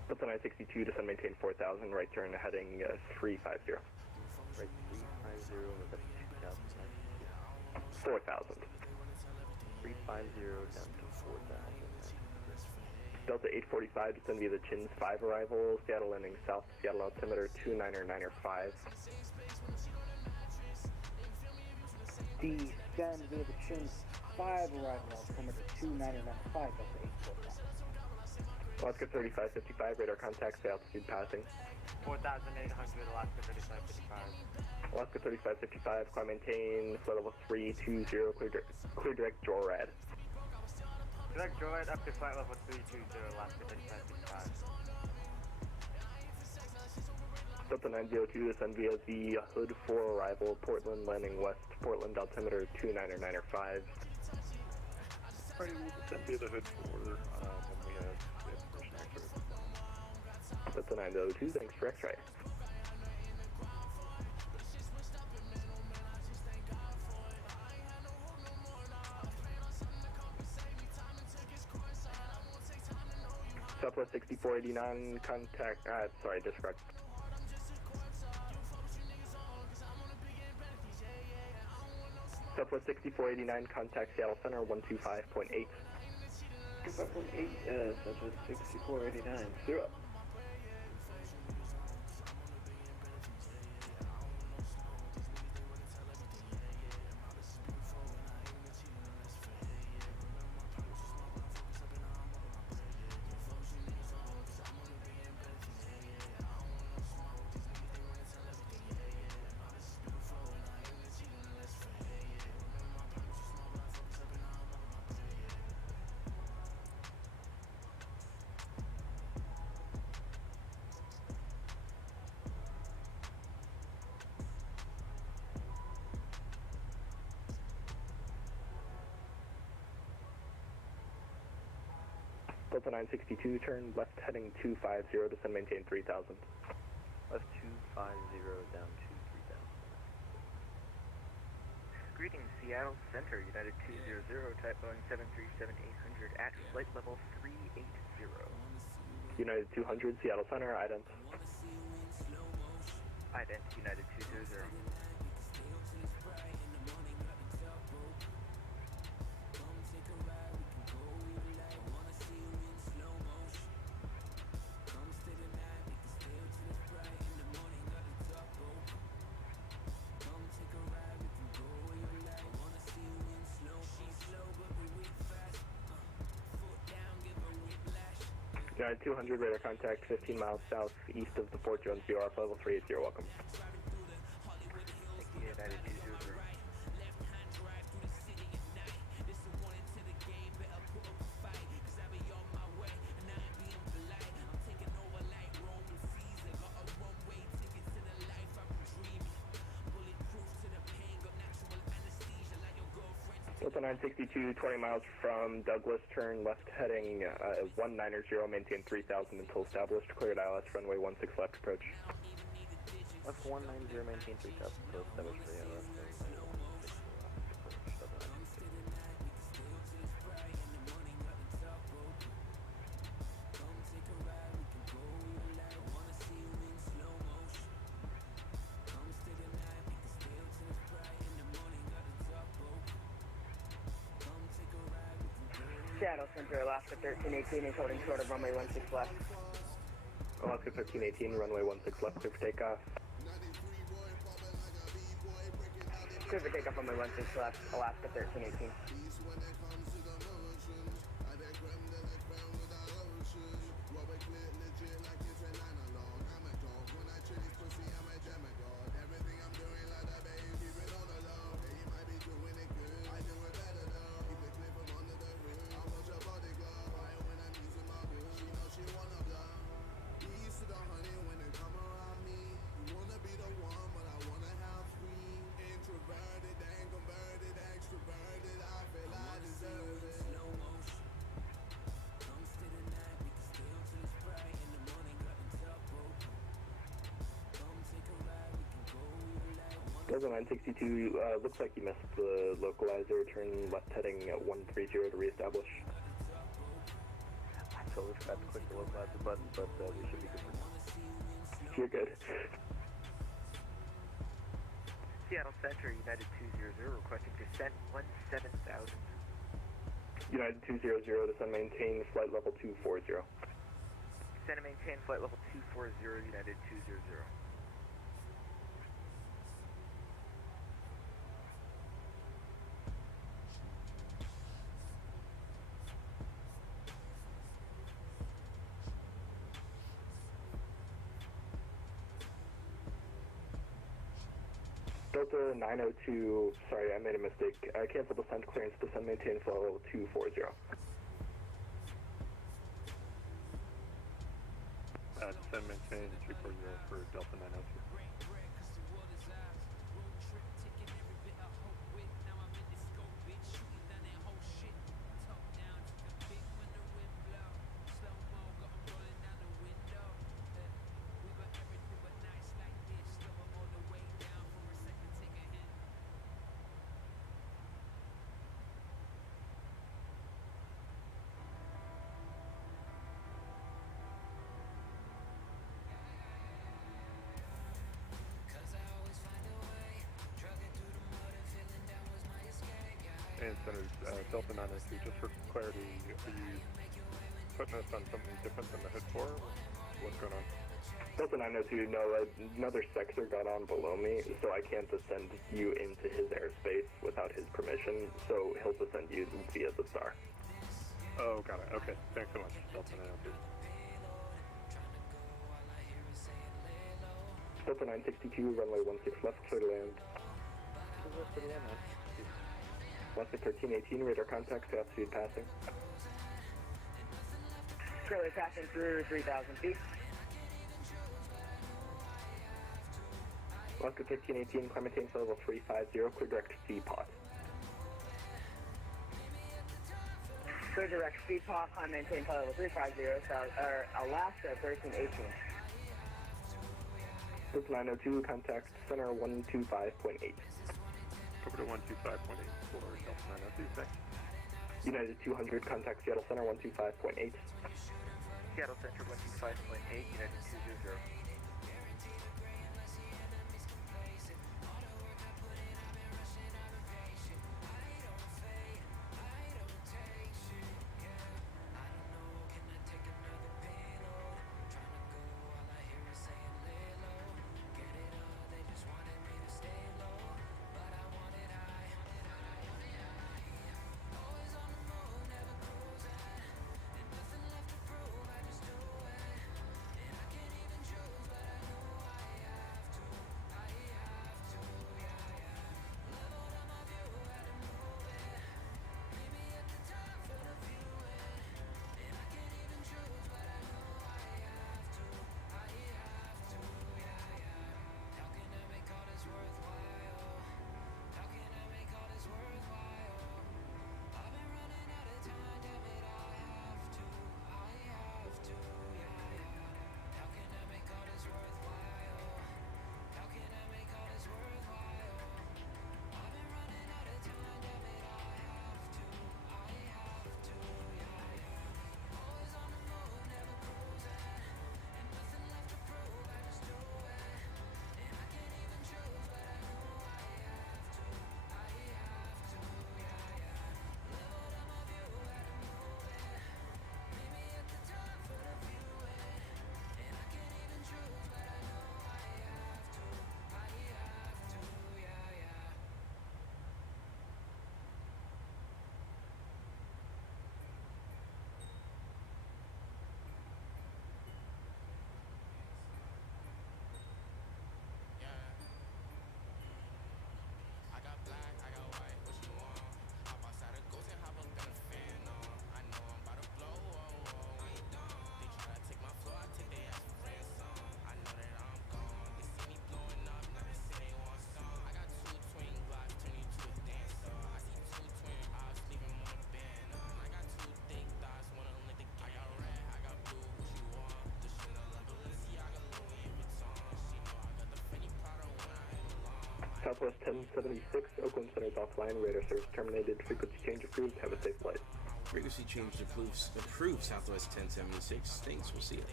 Delta 962, descend maintain 4,000, right turn heading 350. Right 350, was that 2,000? 4,000. 350 down to 4,000. Delta 845, descend via the Chins 5 arrival, Seattle landing south, Seattle altimeter 299er5. Descend via the Chins 5 arrival, altimeter 29995, Delta 845. Alaska 3555, radar contact, say altitude passing. 4,800, Alaska 3555. Alaska 3555, climb maintain, flight level 320, clear direct JORAD. Direct JORAD up to flight level 320, Alaska 3555. Delta 902, descend via the Hood 4 arrival, Portland landing west, Portland altimeter 299er5. Alright, we'll descend via the Hood 4 when we have information accurate. Delta 902, thanks for X-ray. Southwest 6489, contact, disregard. Southwest 6489, contact Seattle Center 125.8. 2.8, Southwest 6489, 0. Delta 962, turn left heading 250, descend maintain 3000. Left 250, down to 3000. Greetings, Seattle Center, United 200, type Boeing 737-800 at flight level 380. United 200, Seattle Center, ident. Ident, United 200. United 200, radar contact 15 miles southeast of the Fort Jones BR, level 380, welcome. Thank you, United 200. Delta 962, 20 miles from Douglas, turn left heading 190, maintain 3000 until established, cleared ILS runway 16 left approach. Left 190, maintain 3000 until established, cleared ILS runway 16 left approach. Seattle Center, Alaska 1318 is holding short of runway 16 left. Alaska 1318, runway 16 left, clear for takeoff. Clear for takeoff runway 16 left, Alaska 1318. Delta 962, looks like you missed the localizer, turn left heading at 130 to reestablish. I totally forgot to click the localizer button, but we should be good for now. You're good. Seattle Center, United 200, requesting descent 17,000. United 200, descend maintain flight level 240. Descend and maintain flight level 240, United 200. Delta 902, sorry, I made a mistake. Cancel descent clearance, descend maintain flight level 240. Descend maintain 240 for Delta 902. And Center, Delta 902, just for clarity, are you putting us on something different than the hood for? What's going on? Delta 902, no, another sector got on below me, so I can't descend you into his airspace without his permission, so he'll descend you via the star. Oh, got it. Okay, thanks so much, Delta 902. Delta 962, runway 16 left, clear to land. Left 1318, radar contact, altitude passing. Currently passing through 3,000 feet. Left 1318, climb maintain level 350, clear direct CPOT. Clear direct CPOT, climb maintain level 350, Alaska 1318. Delta 902, contact center 125.8. Over to 125.8 for Delta 902, thanks. United 200, contact Seattle Center 125.8. Seattle Center 125.8, United 200. Southwest 1076, Oakland Center's offline, radar service terminated, frequency change approved, have a safe flight. Frequency change approved, Southwest 1076. Thanks, we'll see you.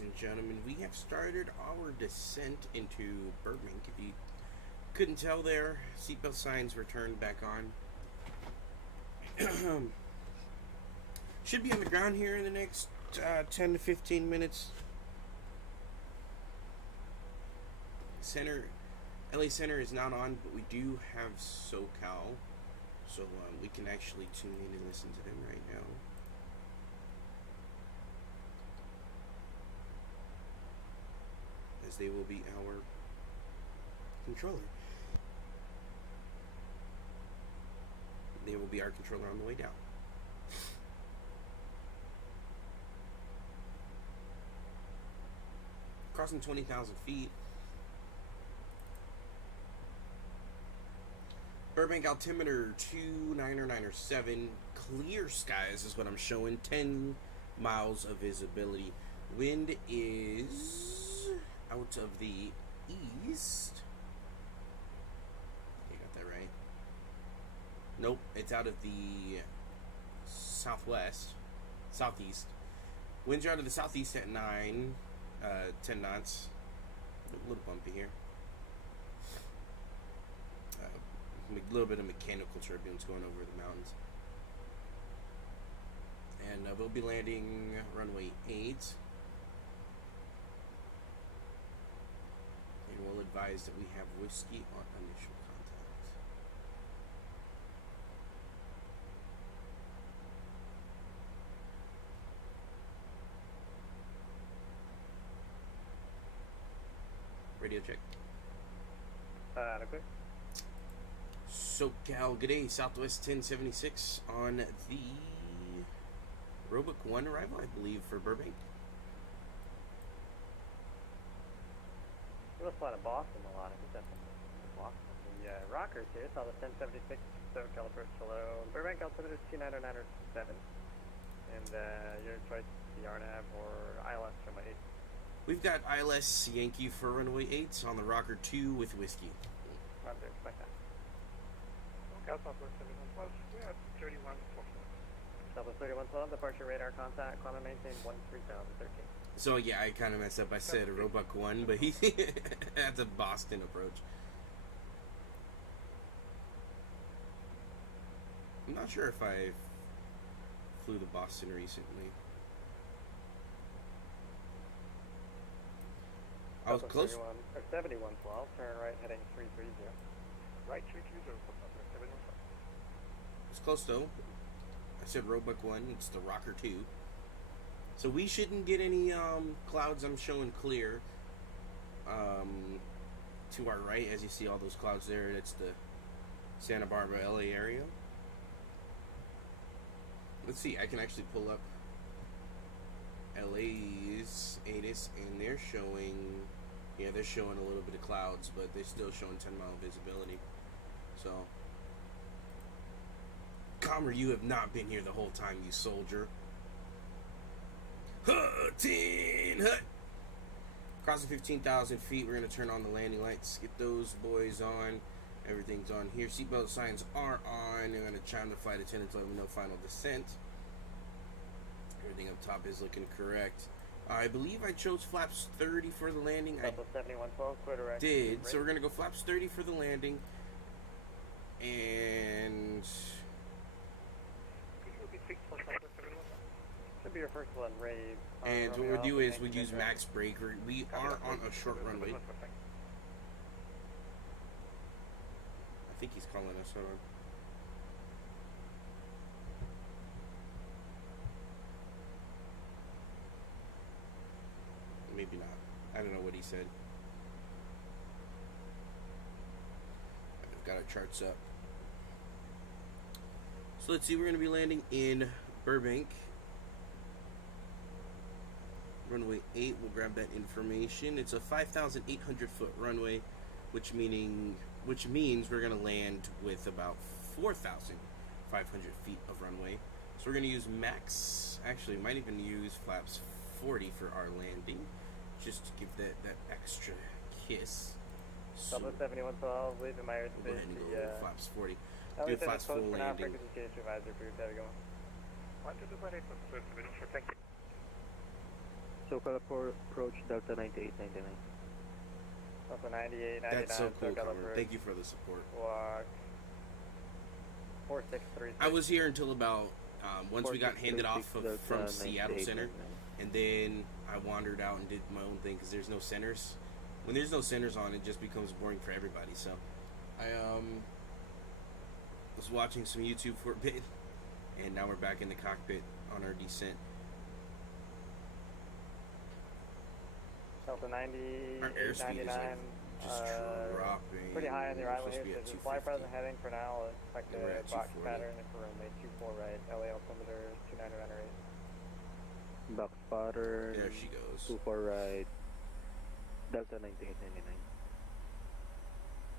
ladies and gentlemen, we have started our descent into Burbank. If you couldn't tell there, seatbelt signs were turned back on. Should be on the ground here in the next 10 to 15 minutes. LA Center is not on, but we do have SoCal, so we can actually tune in and listen to them right now. As they will be our controller. They will be our controller on the way down. Crossing 20,000 feet. Burbank altimeter 29907. Clear skies is what I'm showing. 10 miles of visibility. Wind is out of the east. You got that right? Nope, it's out of the southeast. Winds are out of the southeast at 10 knots. A little bumpy here. A little bit of mechanical turbulence going over the mountains. And we'll be landing runway 8. And we'll advise that we have whiskey on initial contact. Radio check. Adequate. SoCal, good day, Southwest 1076 on the Roebuck 1 arrival, I believe, for Burbank. We must fly to Boston a lot. I think that's Boston. The Rockers here, Southwest 1076, SoCal approach, hello. Burbank altimeter 29907. And your choice, the RNAV or ILS runway 8. We've got ILS Yankee for runway 8 on the Rocker 2 with whiskey. Roger, expect that. Southwest 3112, we have 3112. Southwest 3112, departure radar contact, climb and maintain 13,013. So yeah, I kind of messed up. I said Roebuck 1, but he that's a Boston approach. I'm not sure if I flew to Boston recently. I was close. 7112, turn right heading 330. Right 330. It's close though. I said Roebuck 1, it's the Rocker 2. So we shouldn't get any clouds. I'm showing clear. To our right, as you see all those clouds there, it's the Santa Barbara, LA area. Let's see, I can actually pull up LA's ATIS, and they're showing, yeah, they're showing a little bit of clouds, but they're still showing 10-mile visibility. So, Commer, you have not been here the whole time, you soldier. Hut! Crossing 15,000 feet, we're going to turn on the landing lights, get those boys on. Everything's on here. Seatbelt signs are on. They're going to chime the flight attendants, let me know final descent. Everything up top is looking correct. I believe I chose flaps 30 for the landing. I 7112, clear direct. did. So we're going to go flaps 30 for the landing. And should be your first one, Rave. And what we'll do is we use max brake. We are on a short runway. I think he's calling us. Hold on. Maybe not. I don't know what he said. I've got our charts up. So let's see. We're going to be landing in Burbank. Runway 8, we'll grab that information. It's a 5,800 foot runway, which means we're going to land with about 4,500 feet of runway. So we're going to use max, actually might even use flaps 40 for our landing, just to give that extra kiss. So 7112, leaving my airspace. Go ahead and go with flaps 40. Do a flaps full landing. There we go. Thank you. SoCal approach Delta 9899. Delta 98, 99, That's so cool, SoCal Cameron. approach. Thank you for the support. Walk. 4636. I was here until about once we got handed off from Seattle Center, and then I wandered out and did my own thing because there's no centers. When there's no centers on, it just becomes boring for everybody. So I was watching some YouTube for a bit, and now we're back in the cockpit on our descent. Delta 90, Our airspeed 99, is like just dropping. pretty high on the We're island supposed here, to be so at just fly 250. present heading for now. Expect Yeah, we're a at box 240. pattern for runway 24 right, LA altimeter 29 runner 8. Box pattern. There she goes. 24 right. Delta 9899.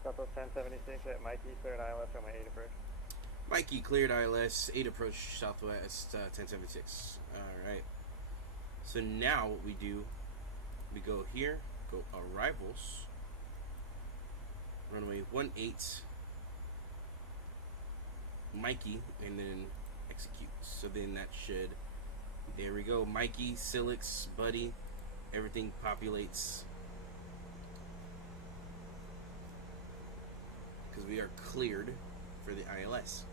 Southwest 1076 at Mikey, cleared ILS on my 8 approach. Mikey cleared ILS 8 approach Southwest 1076. All right. So now what we do, we go here, go arrivals, runway 18, Mikey, and then execute. So then that should, there we go, Mikey, Silix, Buddy, everything populates. Because we are cleared for the ILS.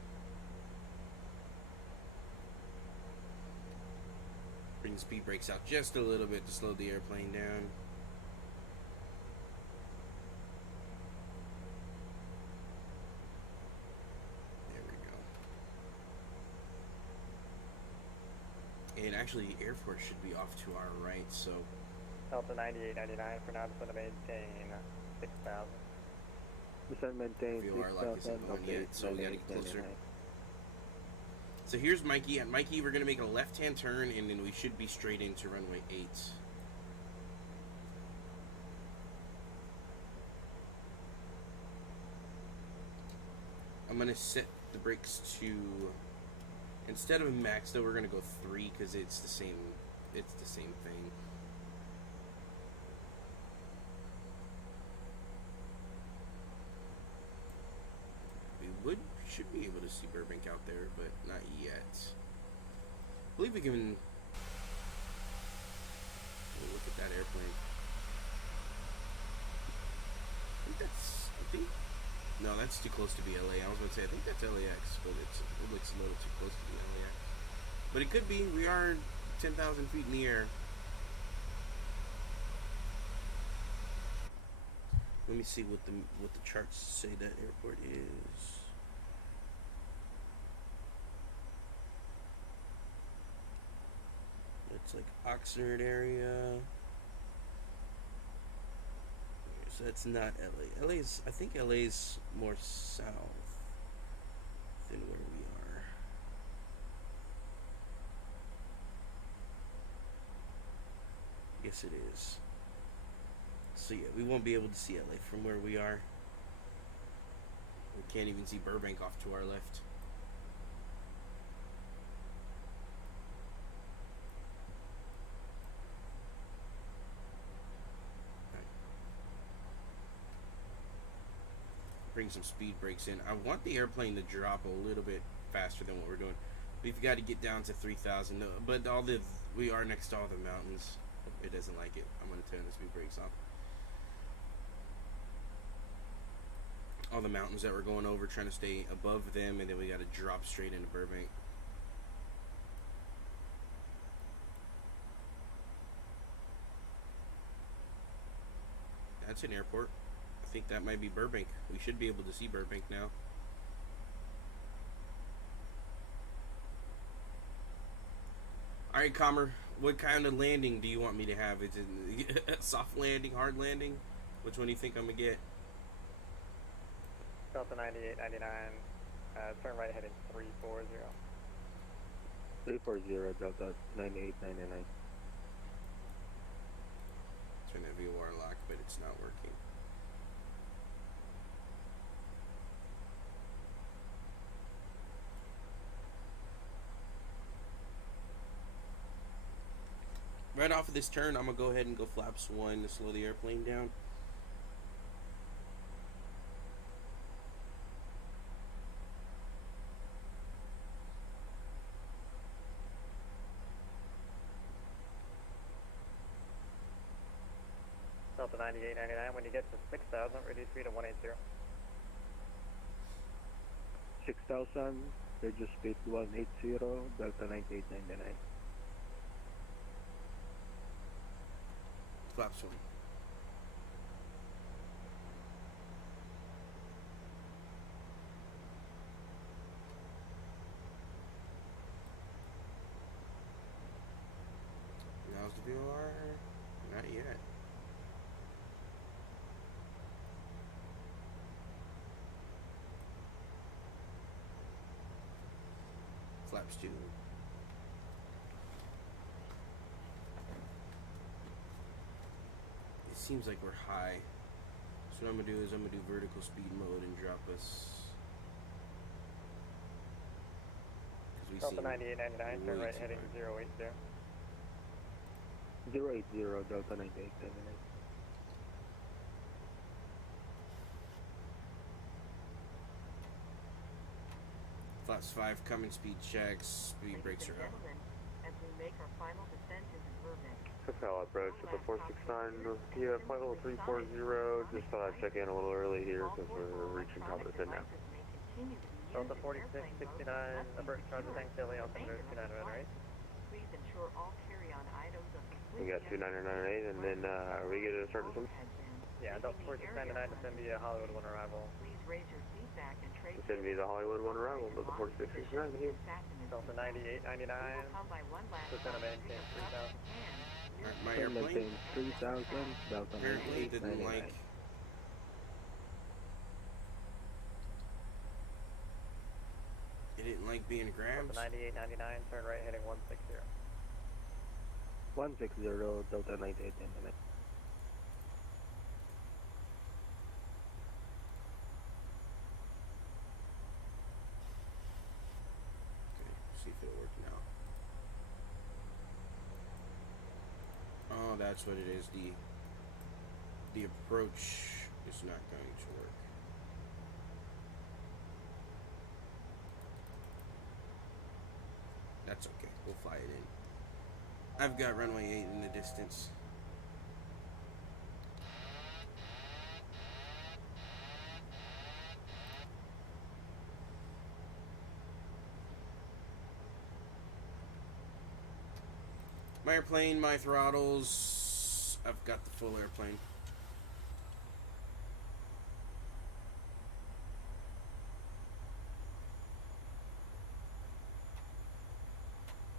Bring the speed brakes out just a little bit to slow the airplane down. There we go. And actually the airport should be off to our right, so Delta 98, 99 for now, just going to maintain 6,000. Descent maintain VOR lock 6,000. isn't going yet, so we gotta get closer. 9899. So here's Mikey. At Mikey, we're going to make a left-hand turn, and then we should be straight into runway 8. I'm going to set the brakes to, instead of max, though, we're going to go 3 because it's the same thing. Should be able to see Burbank out there, but not yet. I believe we can look at that airplane. No, that's too close to be LA. I was going to say, I think that's LAX, but it looks a little too close to be LAX. But it could be. We are 10,000 feet in the air. Let me see what the charts say that airport is. It's like Oxnard area. So that's not LA. LA's, I think LA's more south than where we are. Yes, it is. So yeah, we won't be able to see LA from where we are. We can't even see Burbank off to our left. Bring some speed brakes in. I want the airplane to drop a little bit faster than what we're doing. We've got to get down to 3,000, but we are next to all the mountains. It doesn't like it. I'm going to turn the speed brakes off. All the mountains that we're going over, trying to stay above them, and then we got to drop straight into Burbank. That's an airport. I think that might be Burbank. We should be able to see Burbank now. Alright, Comer, what kind of landing do you want me to have? Is it a soft landing, hard landing? Which one do you think I'm going to get? Delta 98, 99, turn right heading 340. 340, Delta 98, 99. Turn that VOR lock, but it's not working. Right off of this turn, I'm going to go ahead and go flaps 1 to slow the airplane down. Delta 9899, when you get to 6,000, reduce speed to 180. 6,000, reduce speed 180, Delta 9899. Flaps 1. Now's the VOR. Not yet. Flaps 2. It seems like we're high. So what I'm gonna do is I'm gonna do vertical speed mode and drop us. Delta 9899, turn right heading 080. 080, Delta 9899. Flaps 5, coming speed checks, speed brakes are out. As we make our final descent into Burbank. Hotel approach with the 469. Yeah, flight level 340. Just thought I'd check in a little early here since we're reaching top of the pin now. Delta 4669, approach Charger tank daily altimeter 29 right. Please ensure all carry-on items are We got 2998, and then are we going to start this one? Yeah, Delta 4699 descend via Hollywood 1 arrival. Please raise your seat back and trade. Descend via the Hollywood 1 arrival, Delta 4669 here. Delta 9899, descend to maintain 3000. Alright, my airplane 3000, Delta apparently didn't like. It didn't like being grabbed. Delta 9899, turn right heading 160. 160, Delta 9899. Okay, see if it worked now. Oh, that's what it is. The approach is not going to work. That's okay. We'll fly it in. I've got runway 8 in the distance. My airplane, my throttles. I've got the full airplane.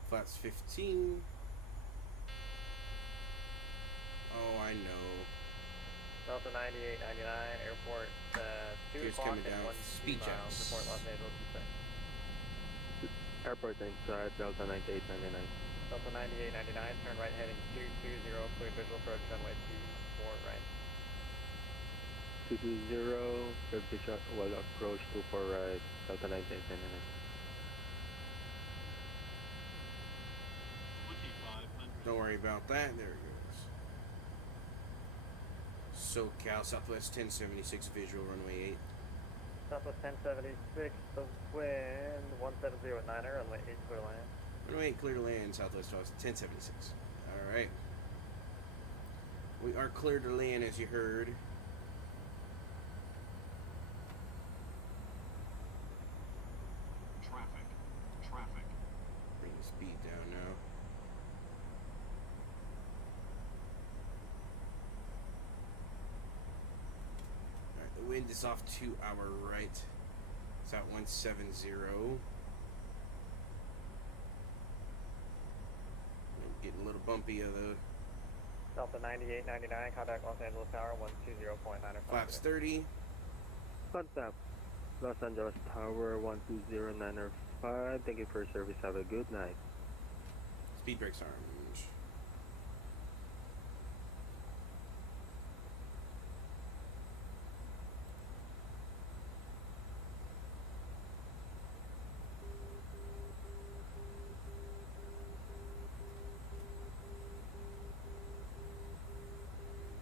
Flaps 15. Oh, I know. Delta 9899, airport 2 Here's o'clock coming and down. 1 Speed miles, checks. report Los Angeles to Airport inside, Delta 9899. Delta 9899, turn right heading 220, clear visual approach runway 24 right. 220, clear visual approach 24 right, Delta 9899. Don't worry about that. There it goes. SoCal, Southwest 1076, visual, runway 8. Southwest 1076, the wind 170 at 9er, runway 8 clear land. Runway 8 clear to land, Southwest 1076. Alright. We are clear to land, as you heard. Traffic. Bring the speed down now. Alright, the wind is off to our right. It's at 170. Getting a little bumpy of the Delta 9899, contact Los Angeles Tower 120.905. flaps 30. Contact Los Angeles Tower 120905. Thank you for your service. Have a good night. Speed brakes armed.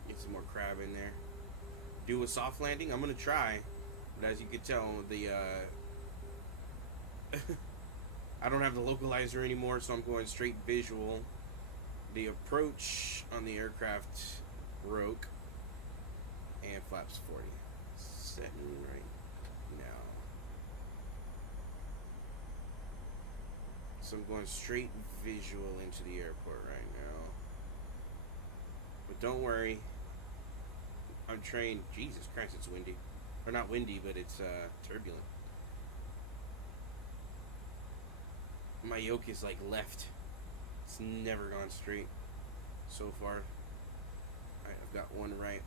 Get some more crab in there. Do a soft landing. I'm gonna try, but as you can tell, the I don't have the localizer anymore, so I'm going straight visual. The approach on the aircraft broke, And flaps 40. Setting right now. So I'm going straight visual into the airport right now. But don't worry. I'm trained. Jesus Christ, it's windy. Or not windy, but it's turbulent. My yoke is like left. It's never gone straight so far. Alright, I've got one right,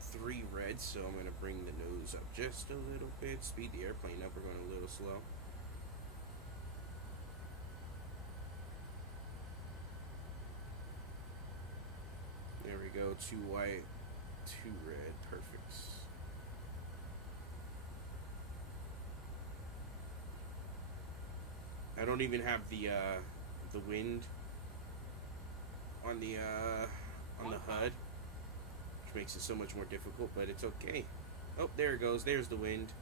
3 red, so I'm gonna bring the nose up just a little bit, speed the airplane up. We're going a little slow. There we go, 2 white, 2 red, perfect. I don't even have the wind on the HUD, which makes it so much more difficult, but it's okay. Oh, there it goes. There's the wind.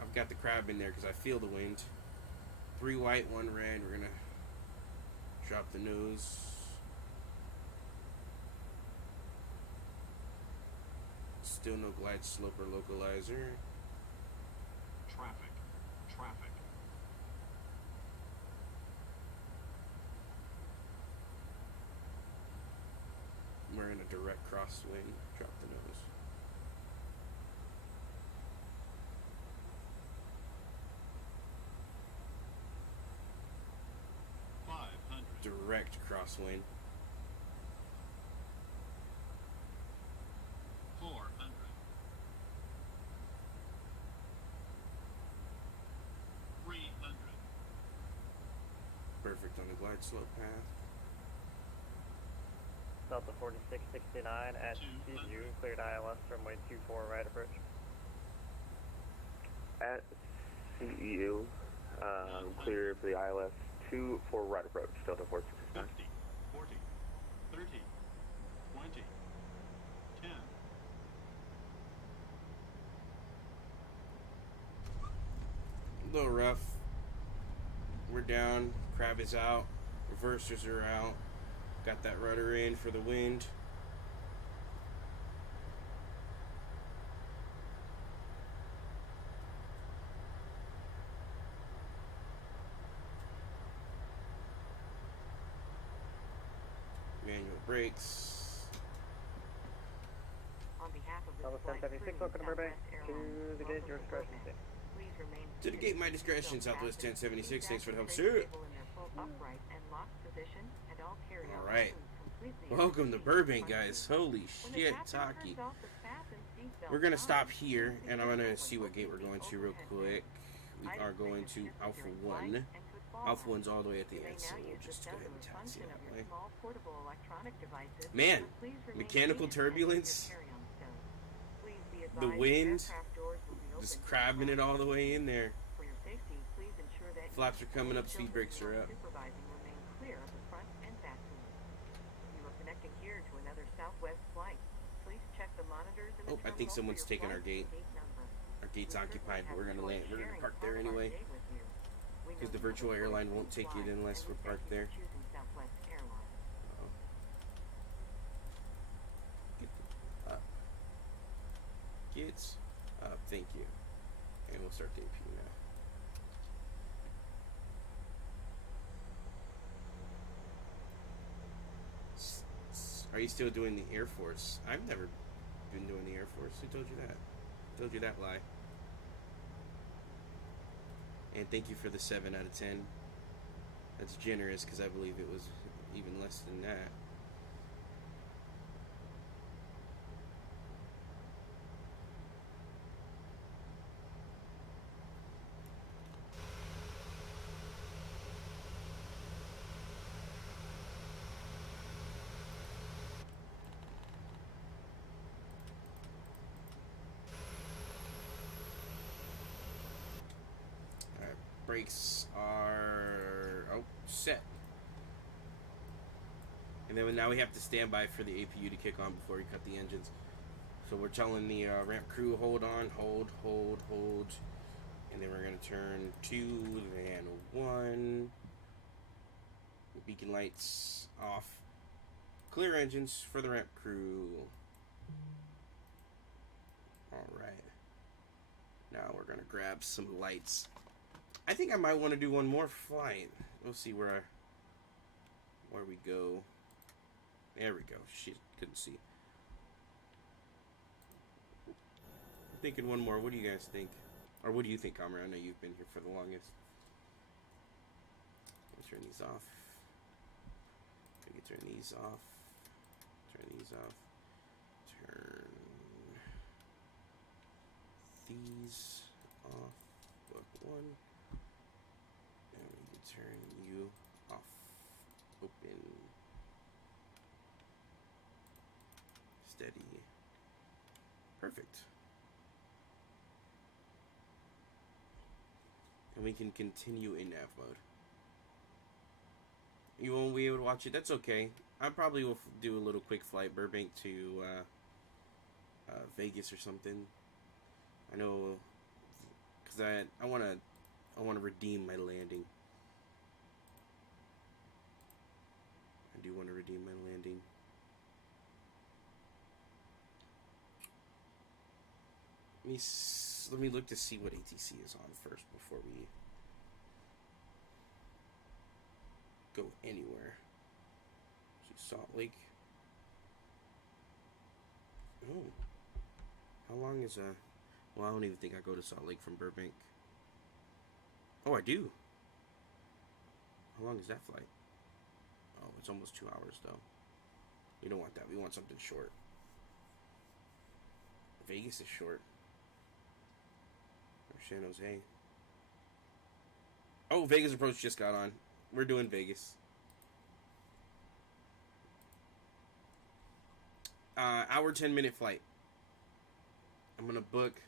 I've got the crab in there because I feel the wind. 3 white, 1 red. We're gonna drop the nose. Still no glide slope or localizer. Traffic. We're in a direct crosswind. Drop the nose. Direct crosswind. 400. Perfect on the glide slope path. Delta 4669 at CU, cleared ILS runway 24 right approach. At CEU, clear for the ILS 2 for right approach, Delta 4669. 50, 40, 30, 20, 10. A little rough. We're down. Crab is out. Reversers are out. Got that rudder in for the wind. Manual brakes. On behalf of the Delta flight 1076, crew, welcome to Burbank. Southwest To Airlines, the gate, welcome your to discretion. Burbank. Please remain To the gate, my discretion, Southwest 1076. Thanks for the help, sir. upright and locked position, and all carry-out All right. items completely Welcome to empty. Burbank, guys. Holy shit, Taki. We're gonna stop here, and I'm gonna see what gate we're going to real quick. We are going to Alpha 1. Alpha 1's all the way at the end, so we'll just go ahead and taxi that way. Man, mechanical turbulence, the wind, just crabbing it all the way in there. Flaps are coming up, speed brakes are up. Oh, I think someone's taking our gate. Our gate's occupied, but we're gonna land. We're gonna park there anyway, because the virtual airline won't take it unless we're parked there. Get up. Thank you. And we'll start the APU now. Are you still doing the Air Force? I've never been doing the Air Force. Who told you that? Told you that lie. And thank you for the 7 out of 10. That's generous, because I believe it was even less than that. Brakes are set, and then now we have to stand by for the APU to kick on before we cut the engines. So we're telling the ramp crew, hold on, hold, and then we're gonna turn 2, then 1. Beacon lights off. Clear engines for the ramp crew. Alright. Now we're gonna grab some lights. I think I might want to do one more flight. We'll see where we go. There we go. She couldn't see. I'm thinking one more. What do you guys think? Or what do you think, Amr? I know you've been here for the longest. Let me turn these off. I can turn these off. Turn these off. Turn these off. Book one. And we can turn you off. Open. Steady. Perfect. And we can continue in nav mode. You won't be able to watch it. That's okay. I probably will do a little quick flight, Burbank to Vegas or something. I know, cause I wanna redeem my landing. I do want to redeem my landing. Let me look to see what ATC is on first before we go anywhere. Salt Lake. Oh. How long is well, I don't even think I go to Salt Lake from Burbank. Oh, I do. How long is that flight? Oh, it's almost 2 hours though. We don't want that. We want something short. Vegas is short. Or San Jose. Oh, Vegas approach just got on. We're doing Vegas. Hour 10-minute flight. I'm gonna book.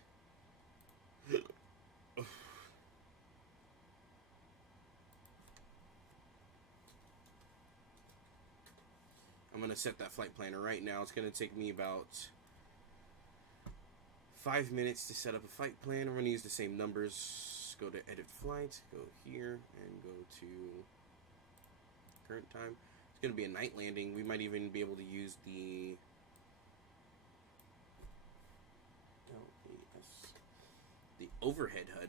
I'm gonna set that flight planner right now. It's gonna take me about 5 minutes to set up a flight plan. I'm gonna use the same numbers. Go to edit flight. Go here and go to current time. It's gonna be a night landing. We might even be able to use the overhead HUD.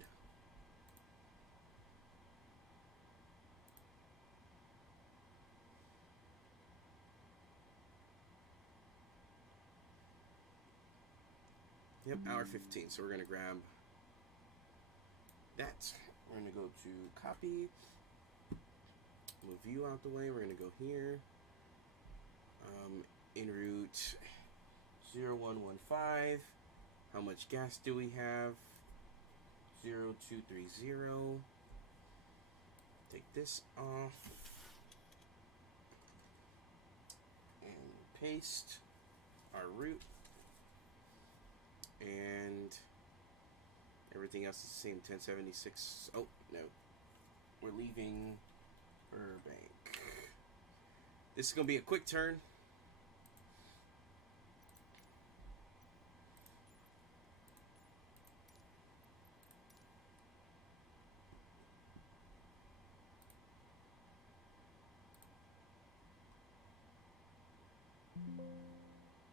Yep, hour 15. So we're going to grab that. We're going to go to copy. Move you out the way. We're going to go here. En route 0115. How much gas do we have? 0230. Take this off. And paste our route. And everything else is the same. 1076. Oh, no. We're leaving Burbank. This is going to be a quick turn.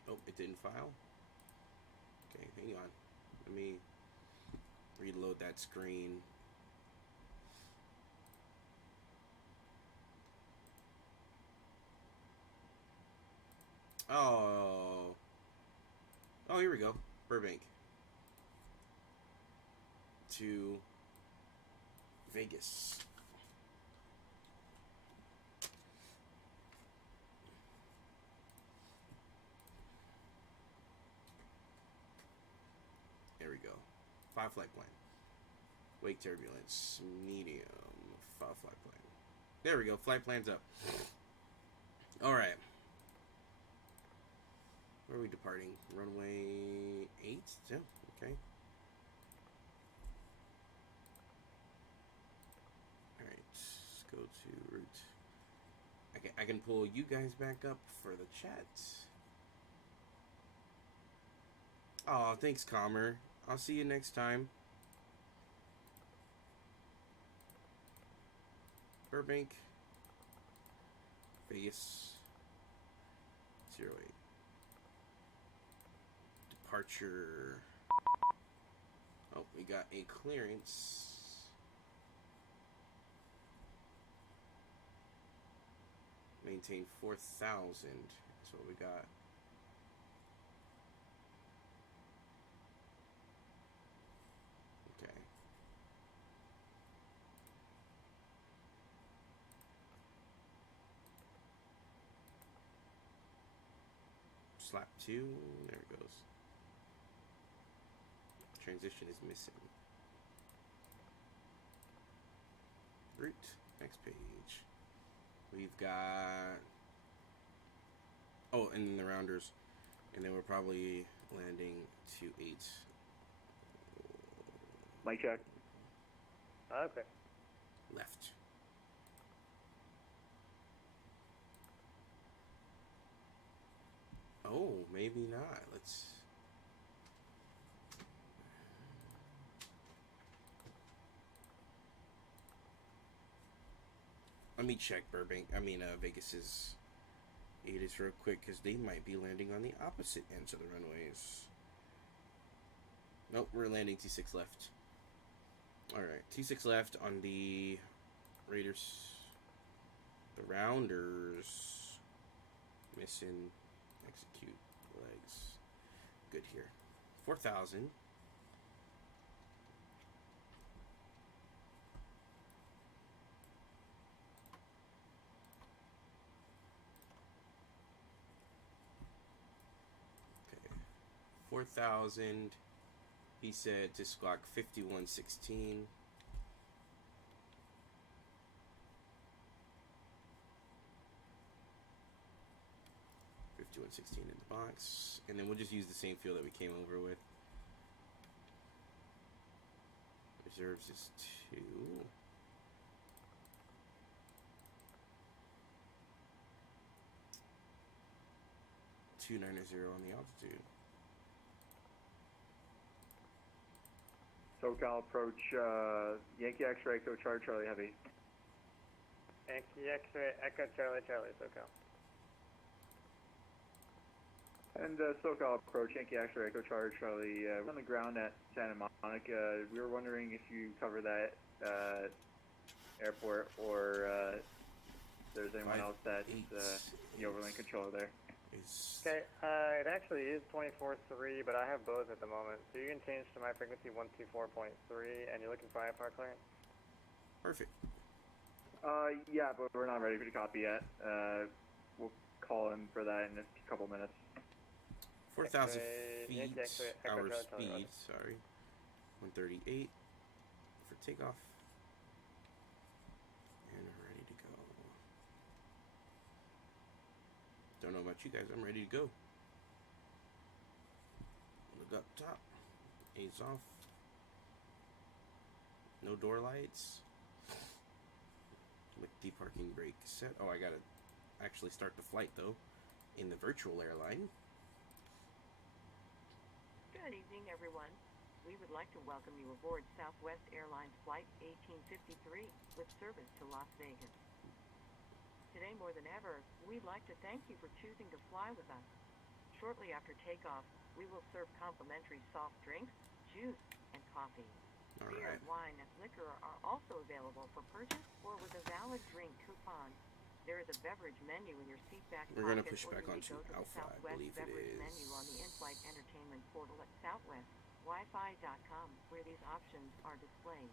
Oh, it didn't file. Okay, hang on. Let me reload that screen. Oh. Oh, here we go. Burbank. To Vegas. There we go. 5 flight plan. Wake turbulence. Medium. 5 flight plan. There we go. Flight plan's up. Alright. Where are we departing? Runway 8? Yeah, okay. Alright. Let's go to route. Okay, I can pull you guys back up for the chat. Oh, thanks, Calmer. I'll see you next time. Burbank. Vegas. 08. Departure. Oh, we got a clearance. Maintain 4,000. That's what we got. Okay. Slap 2. There it goes. Transition is missing. Route. Next page. We've got... Oh, and then the rounders. And then we're probably landing 2-8. Mic check. Okay. Left. Oh, maybe not. Let's... Let me check Vegas's ATIS real quick, because they might be landing on the opposite ends of the runways. Nope, we're landing T6 left. Alright, T6 left on the Raiders. The rounders. Missing. Execute. Legs. Good here. 4,000. Okay. 4,000. He said to squawk 5116. In the box, and then we'll just use the same fuel that we came over with. Reserves is 2. 290 on the altitude. SoCal approach, Yankee X-ray, Echo Charlie, Charlie Heavy. Yankee X-ray, Echo Charlie, Charlie, SoCal. And SoCal approach, Yankee X-ray, Echo Charlie, Charlie. We're on the ground at Santa Monica. We were wondering if you cover that airport, or if there's anyone else that's the overland controller there. Okay, it actually is 24.3, but I have both at the moment. So you can change to my frequency 124.3, and you're looking for IFR clearance? Perfect. Yeah, but we're not ready for the copy yet. We'll call him for that in a couple minutes. 4,000 feet, our speed, sorry. 138 for takeoff. And we're ready to go. Don't know about you guys, I'm ready to go. Look up top. A's off. No door lights. With deparking brake set. Oh, I gotta actually start the flight though. In the virtual airline. Good evening, everyone. We would like to welcome you aboard Southwest Airlines Flight 1853 with service to Las Vegas. Today, more than ever, we'd like to thank you for choosing to fly with us. Shortly after takeoff, we will serve complimentary soft drinks, juice, and coffee. Beer, wine, and liquor are also available for purchase or with a valid drink coupon. There is a beverage menu in your seat back pocket. We're going to push back or you may onto go to the Alpha, I Southwest believe it beverage is. menu on the in-flight entertainment portal at southwestwifi.com, where these options are displayed.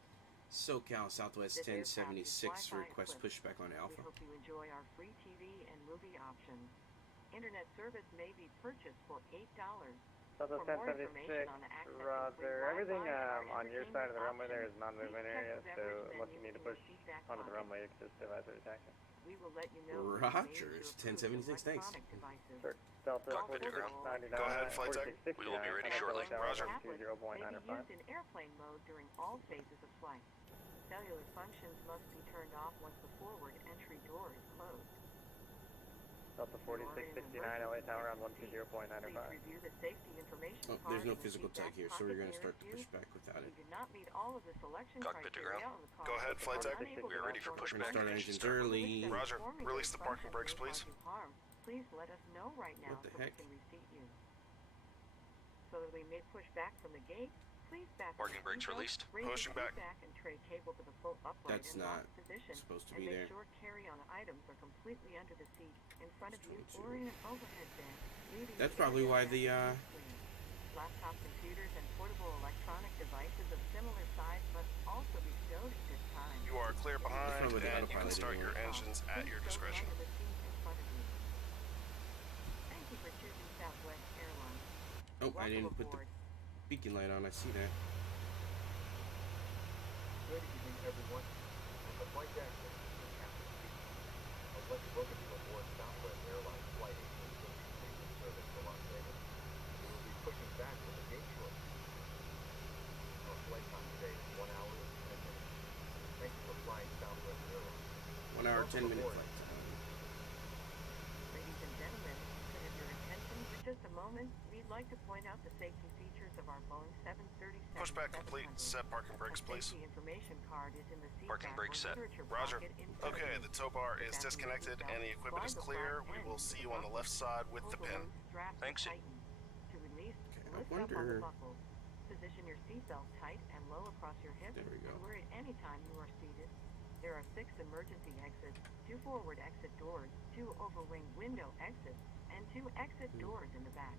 SoCal Southwest This aircraft 1076 is Wi-Fi request equipped. pushback on Alpha. We hope you enjoy our free TV and movie options. Internet service may be purchased for $8. Southwest For more information 1076, on the access Roger. Everything on your side of the runway there is options, non-movement please check area, the so beverage unless you menu need to in your push seat back onto the pocket. runway, you can just advise to taxi. We will let you know Roger, it's 1076, thanks. Sure. Delta Cockpit to ground. 49, Go ahead, flight tech. We will be ready shortly. Roger. May be used in airplane mode during all phases of flight. Cellular functions must be turned off once the forward entry door is closed. Delta 4669, LA Tower on 120.95. Review the safety information Oh, there's no physical tag here, so we're going to start the pushback without it. If you did not meet all of the selection Cockpit to criteria ground. on the car, Go ahead, flight tech. unable We are to ready for perform pushback Start and our engine engines start. early. Roger. Release the parking brakes, please. Please let us know right now What the so heck? we can reseat you. so that we may push back from the gate, please fasten Parking your brakes seatbelt, released. raise the Pushing seat back. back and tray cable to the full upright That's and not locked position, supposed to and be make there. sure carry-on items are completely under the seat, in front of you, 22. or in an overhead bin, leaving That's the probably area why back the clean. Laptop computers and portable electronic devices of similar size must also be stowed at this time. You are clear behind, probably the and you can autopilot start your anyway. engines at your discretion. Under the seat in front of you. Thank you for choosing Southwest Airlines. Oh, I Welcome didn't put the aboard. beacon light on. I see that. Good evening, everyone. On the flight deck, this is Captain speaking. I would like to welcome you aboard Southwest Airlines Flight 18 with service to Las Vegas. We will be pushing back from the gate shortly. Our flight time today is 1 hour and 10 minutes. Thank you for flying Southwest Airlines. 1 hour, Welcome 10 minute aboard. flight time. Ladies and gentlemen, could I have your attention for just a moment? We'd like to point out the safety features of our Boeing 737. Pushback complete. Set parking brakes, please. The information card is in the seat Parking back brakes or set. literature Roger. pocket in front of Okay, you. the tow bar is Fasten disconnected your and the seatbelt, equipment is slide the clear. flat We end will of see the you on the left buckle. side with Pull the the pin. loose strap to Thanks. tighten. To release, I lift up on the wonder. buckle. Position your seatbelt tight and low across your hips, There we go. and where at any time you are seated. There are 6 emergency exits, 2 forward exit doors, 2 overwing window exits, and 2 exit doors in the back.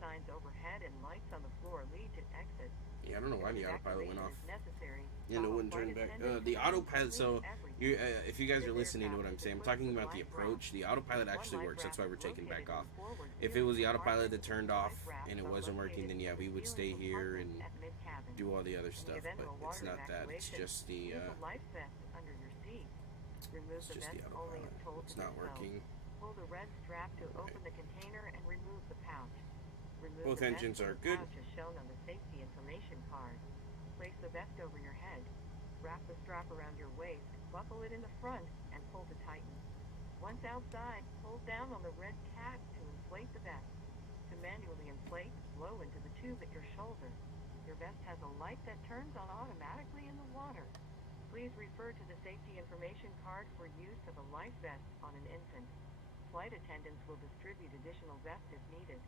Signs overhead and lights on the floor lead to exits. Yeah, I don't know why the autopilot went off. And And it wouldn't turn back. The autopilot. So, you, if you guys are listening to what I'm saying, I'm talking about the approach. The autopilot actually works. That's why we're taking back off. If it was the autopilot that turned off and it wasn't working, then yeah, we would stay here and do all the other stuff. But it's not that. It's just the. It's just the autopilot. It's not working. Pull the red strap to open the container and remove the pouch. Remove Both the engines vest are from the good. pouch as shown on the safety information card. Place the vest over your head. Wrap the strap around your waist, buckle it in the front, and pull to tighten. Once outside, pull down on the red tab to inflate the vest. To manually inflate, blow into the tube at your shoulder. Your vest has a light that turns on automatically in the water. Please refer to the safety information card for use of a life vest on an infant. Flight attendants will distribute additional vests if needed.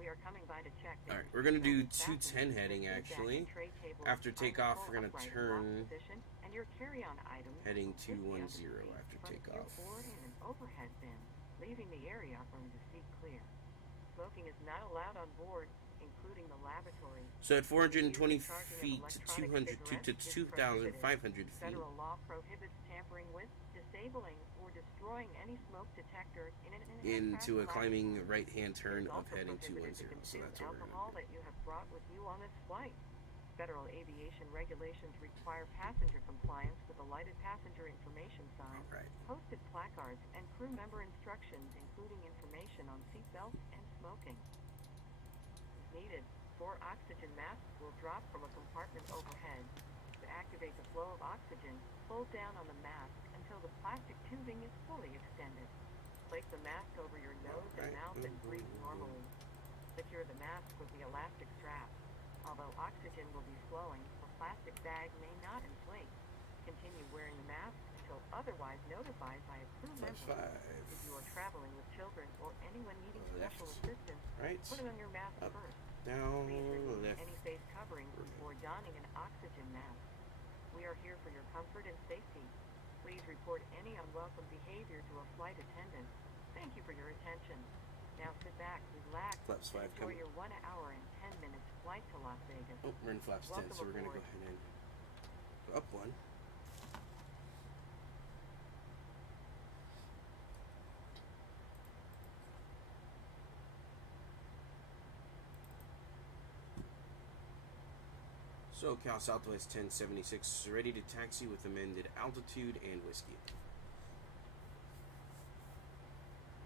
We are coming by to check. Alright, we're going to do 210 heading actually. After takeoff, we're going to turn heading 210 after takeoff. In an overhead bin, leaving the area from the seat clear. Smoking is not allowed on board, including the lavatory. So at 420 feet to 200 to 2,500 feet. Federal law prohibits tampering with, disabling, or destroying any smoke detector in an Into a aircraft climbing lavatory. right-hand turn It's of also heading prohibited 210. to So consume that's what we're alcohol that you have brought with you on this flight. Federal aviation regulations require passenger compliance with the lighted passenger information sign, posted placards, and crew member instructions, including information on seatbelts and smoking. If needed, 4 oxygen masks will drop from a compartment overhead. To activate the flow of oxygen, pull down on the mask until the plastic tubing is fully extended. Place the mask over your nose and mouth and breathe normally. Secure the mask with the elastic strap. Although oxygen will be flowing, the plastic bag may not inflate. Continue wearing the mask until otherwise notified by a crew member. If you are traveling with children or anyone needing special assistance, put it on your mask first. Down, Please remove left. any face covering before donning an oxygen mask. We are here for your comfort and safety. Please report any unwelcome behavior to a flight attendant. Thank you for your attention. Now sit back, relax, Flaps 5 and enjoy coming. your 1 hour and 10 minutes flight to Las Vegas. Oh, we're in flaps 10, Welcome so we're going to go aboard. ahead and go up one. So, Cal Southwest 1076 ready to taxi with amended altitude and whiskey.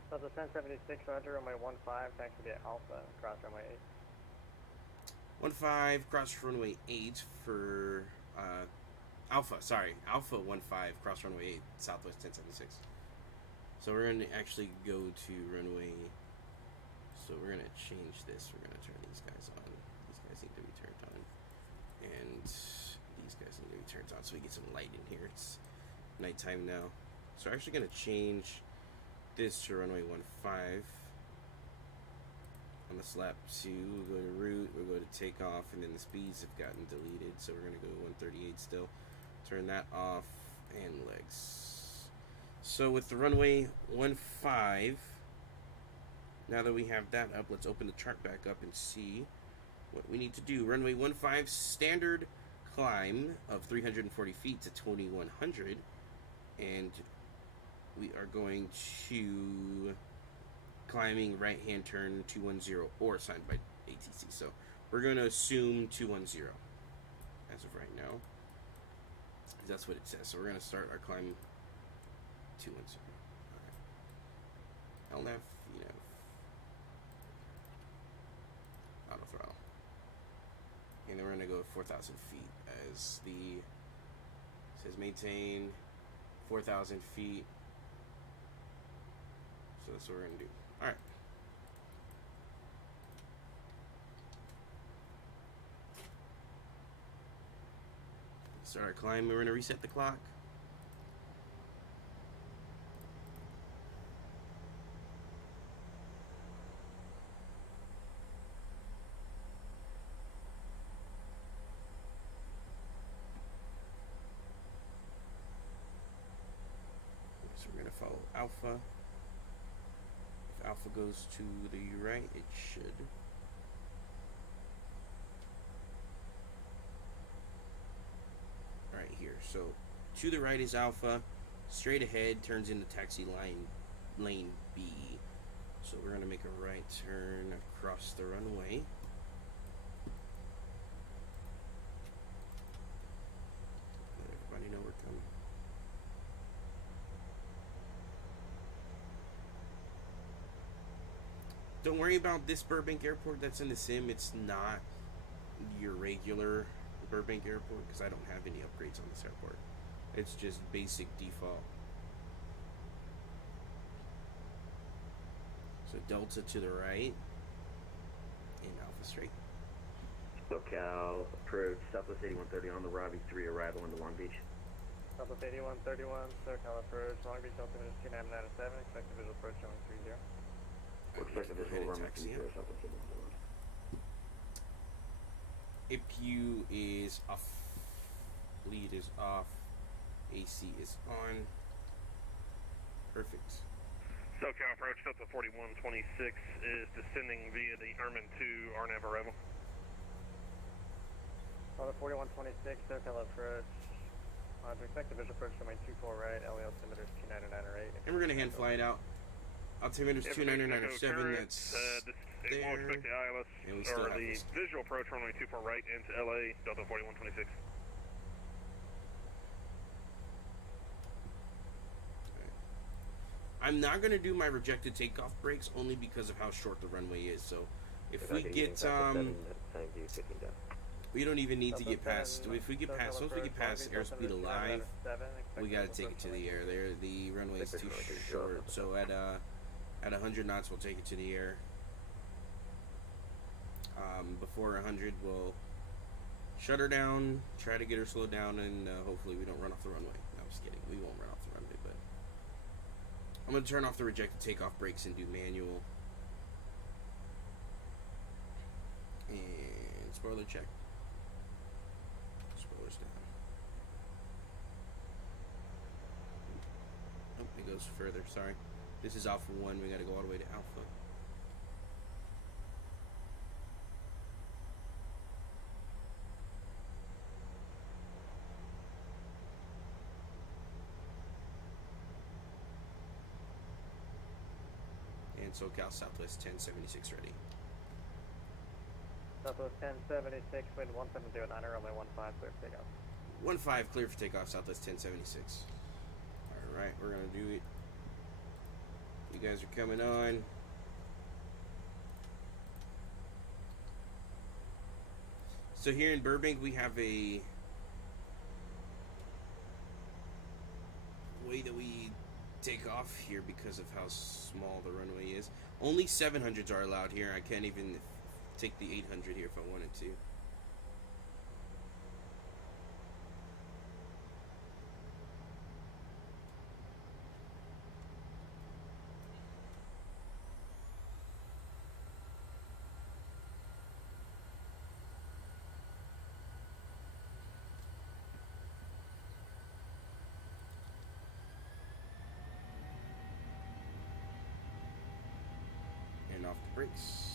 Delta 1076, Roger, runway 15, taxi to Alpha, cross runway 8. 15, cross runway 8 for, Alpha 15, cross runway 8, Southwest 1076. So we're going to actually go to runway, so we're going to change this, we're going to turn these guys on. These guys need to be turned on. And these guys need to be turned on so we get some light in here. It's nighttime now. So we're actually going to change this to runway 15. I'm On the slap 2, we'll go to route, we'll go to takeoff, and then the speeds have gotten deleted, so we're going to go 138 still. Turn that off, and legs. So with the runway 15, now that we have that up, let's open the chart back up and see what we need to do. Runway 15, standard climb of 340 feet to 2100, and we are going to climbing right hand turn 210 or signed by ATC. So we're going to assume 210 as of right now. That's what it says. So we're going to start our climb 210. All right. LF, auto throttle. And then we're going to go 4,000 feet as the says maintain 4,000 feet. So that's what we're going to do. All right. Start our climb. We're going to reset the clock. So we're going to follow Alpha. If Alpha goes to the right, it should. Right here. So to the right is Alpha. Straight ahead turns into taxi lane B. So we're going to make a right turn across the runway. Let everybody know we're coming. Don't worry about this Burbank Airport that's in the sim. It's not your regular Burbank Airport because I don't have any upgrades on this airport. It's just basic default. So Delta to the right and Alpha straight. SoCal approach Southwest 8130 on the Robbie 3 arrival into Long Beach. Southwest 8131, SoCal approach, Long Beach altimeter is 2997, expected visual approach showing 30. Expected visual runway 30, Southwest 8131. IPU is off. Lead is off. AC is on. Perfect. SoCal approach Delta 4126 is descending via the Ermin 2 RNAV arrival. Delta 4126, SoCal approach. Expected visual approach showing 24 right, LE altimeter is 29908. And we're going to hand fly it out. Altimeter is 29907. That's there. Expect the ILS And we still or have the this. visual approach runway 24 right into LA Delta 4126. I'm not going to do my rejected takeoff brakes only because of how short the runway is. So if we get we don't even need to get past. If we get past, once we get past airspeed alive, we got to take it to the air. There, the runway is too short. So at 100 knots, we'll take it to the air. Before 100, we'll shut her down, try to get her slowed down, and hopefully we don't run off the runway. No, I'm just kidding. We won't run off the runway, but I'm going to turn off the rejected takeoff brakes and do manual. And spoiler check. Spoilers down. Oh, it goes further. Sorry. This is Alpha 1. We got to go all the way to Alpha. And SoCal Southwest 1076 ready. Southwest 1076, wind 170 at 9, runway 15, clear for takeoff. 15 clear for takeoff, Southwest 1076. Alright, we're going to do it. You guys are coming on. So here in Burbank, we have a way that we take off here because of how small the runway is. Only 700s are allowed here. I can't even take the 800 here if I wanted to. off the brakes.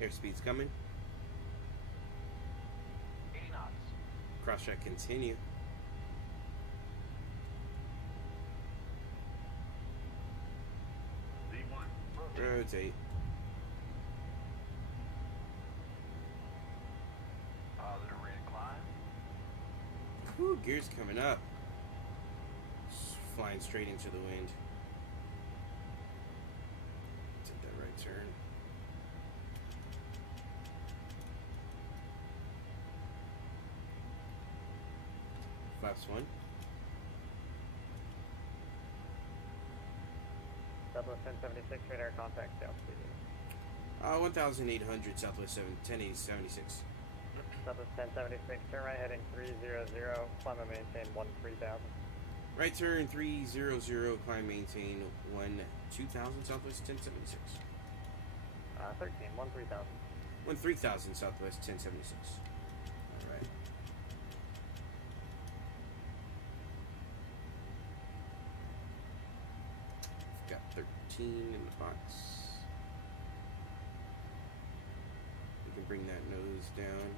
Airspeed's coming. 80 knots. Cross-track continue. V1. Rotate. Positive rate of climb. Whew, gears coming up. Flying straight into the wind. Take that right turn. Flaps 1. Southwest 1076, radar contact, down speed. 1,800, Southwest 1076. Southwest 1076, turn right heading 300, climb and maintain 13,000. Right turn 300, climb maintain 2,000, Southwest 1076. 13, 13,000. 13,000, Southwest 1076. Alright. Got 13 in the box. We can bring that nose down.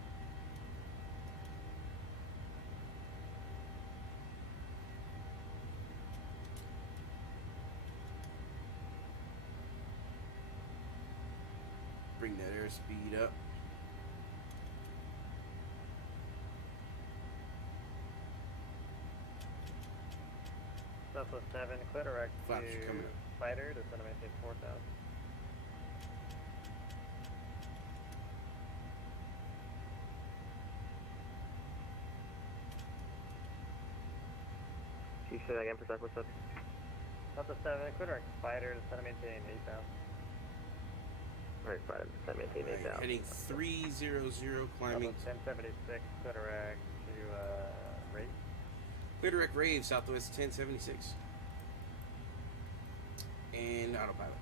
Bring that airspeed up. Southwest 7, clear direct Flaps to are coming up. fighter, to center maintain 4,000. Can you say that again for Southwest 7? Southwest 7, clear direct fighter, to center maintain 8,000. Alright, 5, maintain 8,000. Heading 300, climbing. Southwest 1076, clear direct to rate. Clear direct rave, Southwest 1076. And autopilot.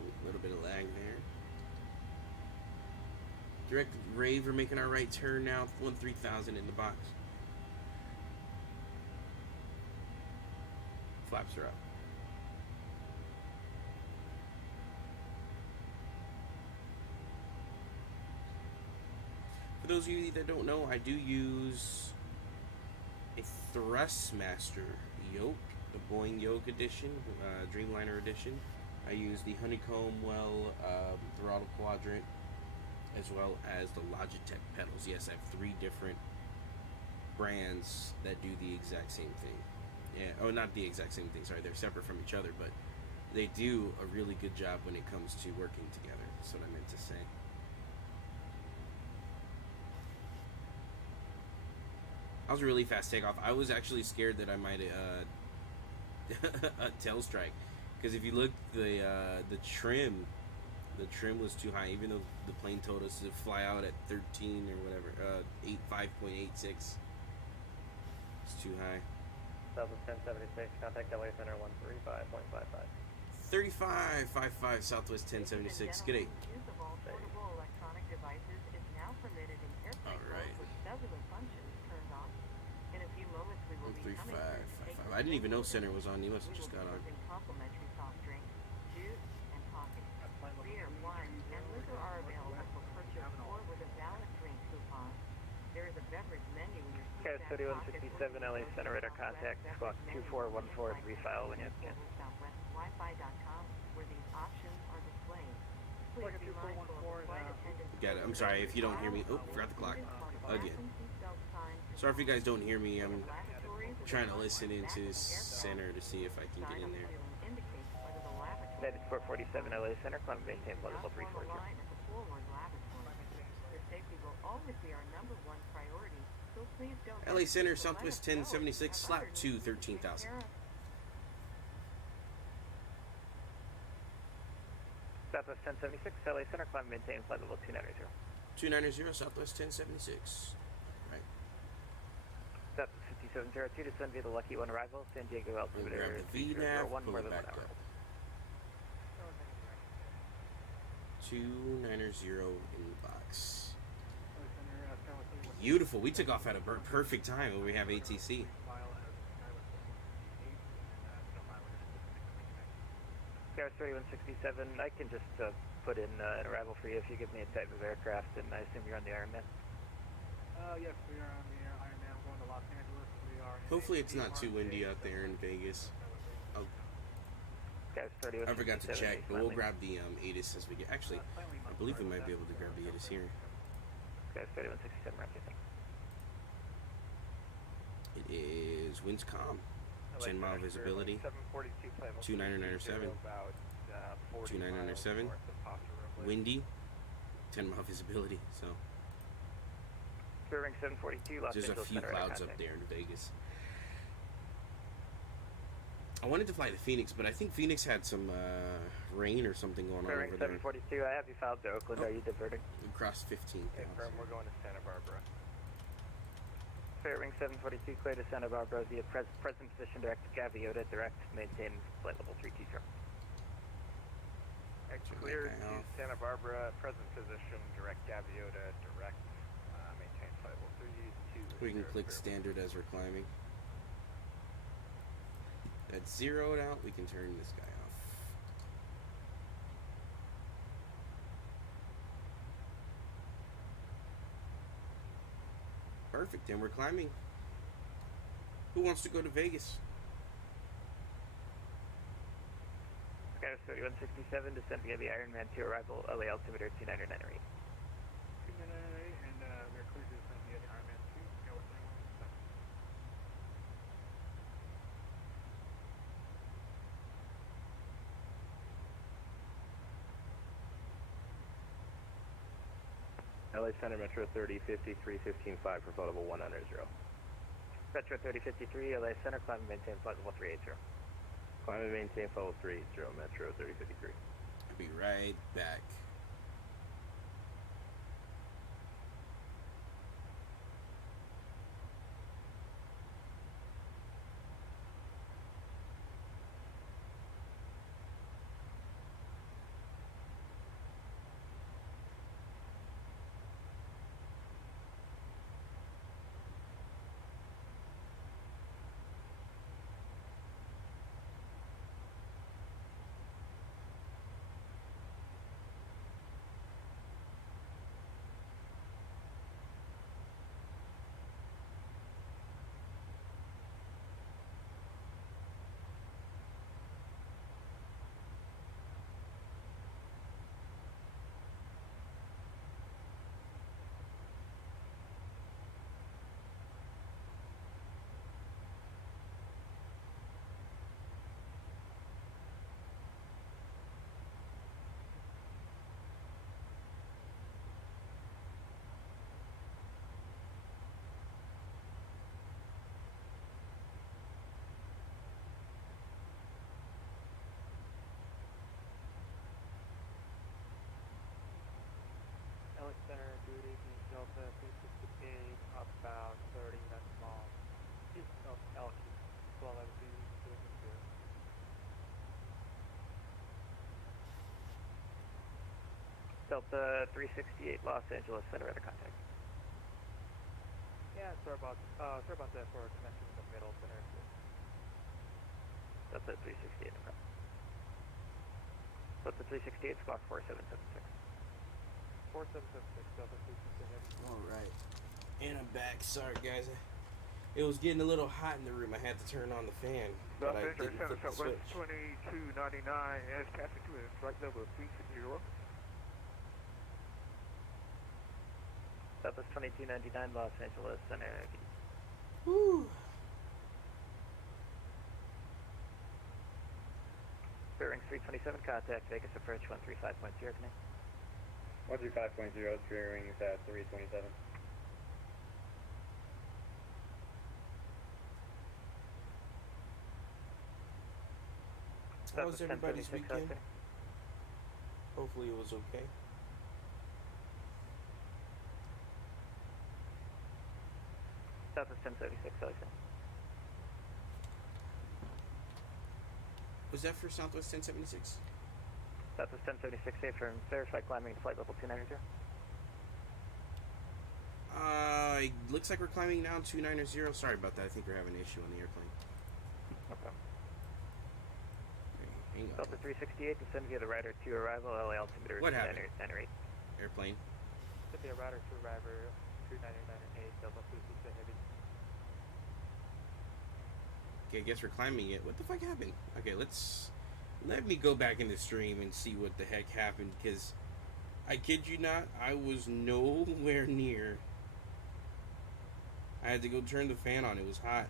A little bit of lag there. Direct rave, we're making our right turn now. 13,000 in the box. Flaps are up. For those of you that don't know, I do use a Thrustmaster yoke, the Boeing yoke edition, Dreamliner edition. I use the honeycomb well throttle quadrant, as well as the Logitech pedals. Yes, I have 3 different brands that do the exact same thing. Yeah, oh, not the exact same thing, sorry, they're separate from each other, but they do a really good job when it comes to working together. That's what I meant to say. That was a really fast takeoff. I was actually scared that I might tail strike, because if you look, the trim was too high, even though the plane told us to fly out at 13 or whatever, 5.86. It's too high. Southwest 1076, contact LA Center 135.55. 3555 Southwest 1076. Good day. Use of all portable electronic devices is now permitted in airplane mode with cellular functions turned on. In a few moments, we will be coming through to take 3555. I didn't even know Center was on. You must have just got on. complimentary soft drinks, juice, and coffee. Beer, wine, and liquor are available for purchase or with a valid drink coupon. There is a beverage menu in your Okay, Studio 167, LA Center, radar contact, squawk 2414, refile when you can. SouthwestWiFi.com, where these options are displayed. Please be mindful of the flight attendant's Got it. I'm sorry if you don't hear me. Oh, forgot the clock. Again. Sorry if you guys don't hear me. I'm trying to listen into Center to see if I can get in there. United 447, LA Center, climb maintain level 340. Your safety will always be our #1 priority, so please don't LA Center, Southwest 1076, slap 2, 13,000. Southwest 1076, LA Center, climb maintain flight level 290. 290, Southwest 1076. Right. Southwest 2702, descend via the Lucky 1 arrival, San Diego altimeter Grab the VNAV, 2001, pull more it than 1 back hour. up. 290 inbox. Beautiful. We took off at a perfect time when we have ATC. Skywards 3167, I can just put in an arrival for you if you give me a type of aircraft, and I assume you're on the Ironman. Yes, we are on the Ironman going to Los Angeles. We are in Hopefully it's not too windy out there in Vegas. Oh, I forgot to check, but we'll grab the ATIS as we get. Actually, I believe we might be able to grab the ATIS here. Skywards 3167, roger. It is winds calm, 10 mile visibility, 29907, 29907, windy, 10 mile visibility. So Ring 742, Los there's a Angeles few Center, clouds up there in Vegas. I wanted to fly to Phoenix, but I think Phoenix had some rain or something going on Ring over there. 742, I have you filed to Oakland. Are you diverting? We crossed 15,000. We're going to Santa Barbara. Ring 742, clear to Santa Barbara via present position, direct to Gaviota, direct, maintain flight level 320. Clear to Santa Barbara, present position, direct Gaviota, direct, maintain flight level 320. We can click standard as we're climbing. That's zeroed out. We can turn this guy off. Perfect, and we're climbing. Who wants to go to Vegas? Skywards 3167, descend via the Ironman 2 arrival, LA altimeter 29908. 29908, and we're clear to descend via the Ironman 2, Skywards 3167. LA Center Metro 3050 315.5 for flight level 190. Metro 3053, LA Center, climb and maintain flight level 380. Climb and maintain flight level 380, Metro 3053. I'll be right back. LA Center, good evening, Delta 368, about 30 minutes long. East of altitude, 12 altitude, 200. Delta 368, Los Angeles Center, radar contact. Yeah, sorry about that for connection in the middle center. Delta 368, no problem. Delta 368, squawk 4776. 4776, Delta 368. All right, and I'm back. Sorry, guys. It was getting a little hot in the room. I had to turn on the fan, but I didn't flip the switch. 2299, as passing to flight level 360. Southwest 2299, Los Angeles Center. Woo! Bearing 327, contact Vegas approach 135.0, connect. 135.0, clearing at 327. How was everybody's weekend? Hopefully it was okay. Southwest 1076, Alexander. Was that for Southwest 1076? Southwest 1076, affirm. Verify climbing flight level 290. It looks like we're climbing now 290. Sorry about that. I think we're having an issue on the airplane. Okay. Hang on. Delta 368, descend via the rider to arrival, LA altimeter. What happened? 908. Airplane. Should be a rider to arrival 299.8, Delta 368 heavy. Okay, I guess we're climbing it. What the fuck happened? Okay, let me go back in the stream and see what the heck happened, because I kid you not, I was nowhere near. I had to go turn the fan on. It was hot.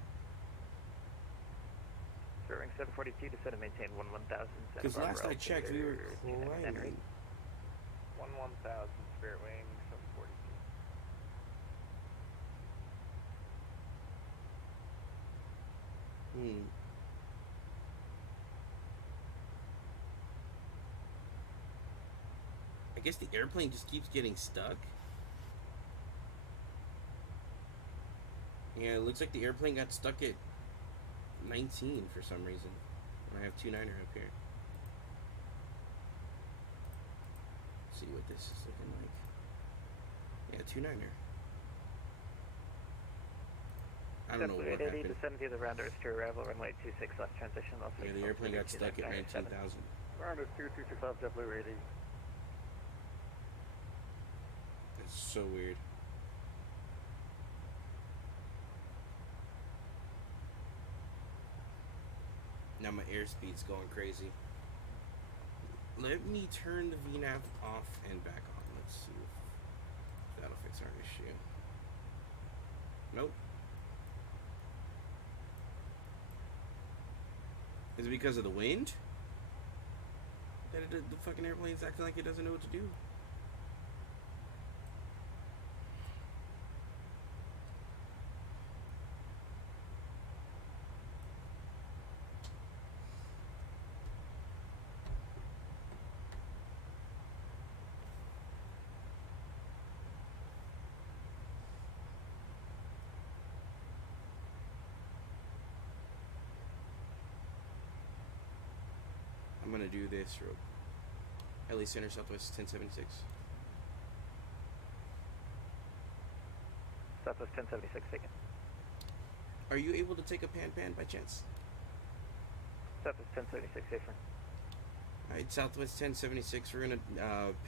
Ring 742, descend and maintain 11,000. Because last I checked, we were climbing. 11,000 Spirit Wing 742. I guess the airplane just keeps getting stuck. Yeah, it looks like the airplane got stuck at 19 for some reason. When I have 29er up here. Let's see what this is looking like. Yeah, 29er. I don't know what happened. Descend via the rounders to arrival, runway 26 left transition. Yeah, the airplane got stuck at 19,000. Rounders 226 left, JetBlue 80. It's so weird. Now my airspeed's going crazy. Let me turn the VNAV off and back on. Let's see if that'll fix our issue. Nope. Is it because of the wind? That the fucking airplane's acting like it doesn't know what to do. I'm gonna do this real. LA Center Southwest 1076. Southwest 1076 taken. Are you able to take a pan by chance? Southwest 1076 safer. Alright, Southwest 1076, we're gonna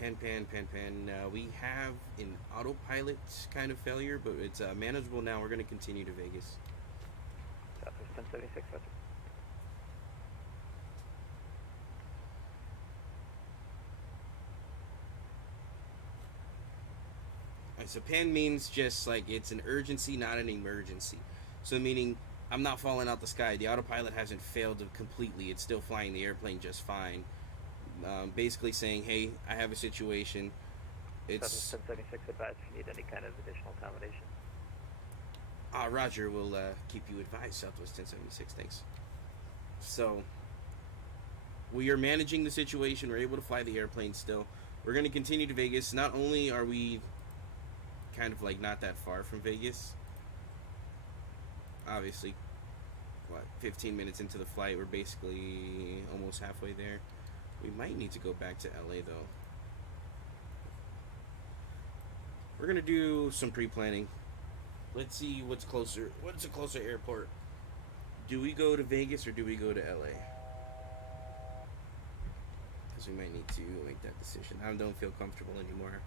pan. We have an autopilot kind of failure, but it's manageable now. We're gonna continue to Vegas. Southwest 1076, roger. So pan means just like it's an urgency, not an emergency. So meaning I'm not falling out the sky. The autopilot hasn't failed completely. It's still flying the airplane just fine. Basically saying, hey, I have a situation. It's 1076 advised if you need any kind of additional accommodation. Roger, we'll keep you advised. Southwest 1076, thanks. So we are managing the situation. We're able to fly the airplane still. We're going to continue to Vegas. Not only are we kind of like not that far from Vegas, obviously, what, 15 minutes into the flight, we're basically almost halfway there. We might need to go back to LA though. We're gonna do some pre-planning. Let's see what's closer. What's a closer airport? Do we go to Vegas or do we go to LA? Because we might need to make that decision. I don't feel comfortable anymore.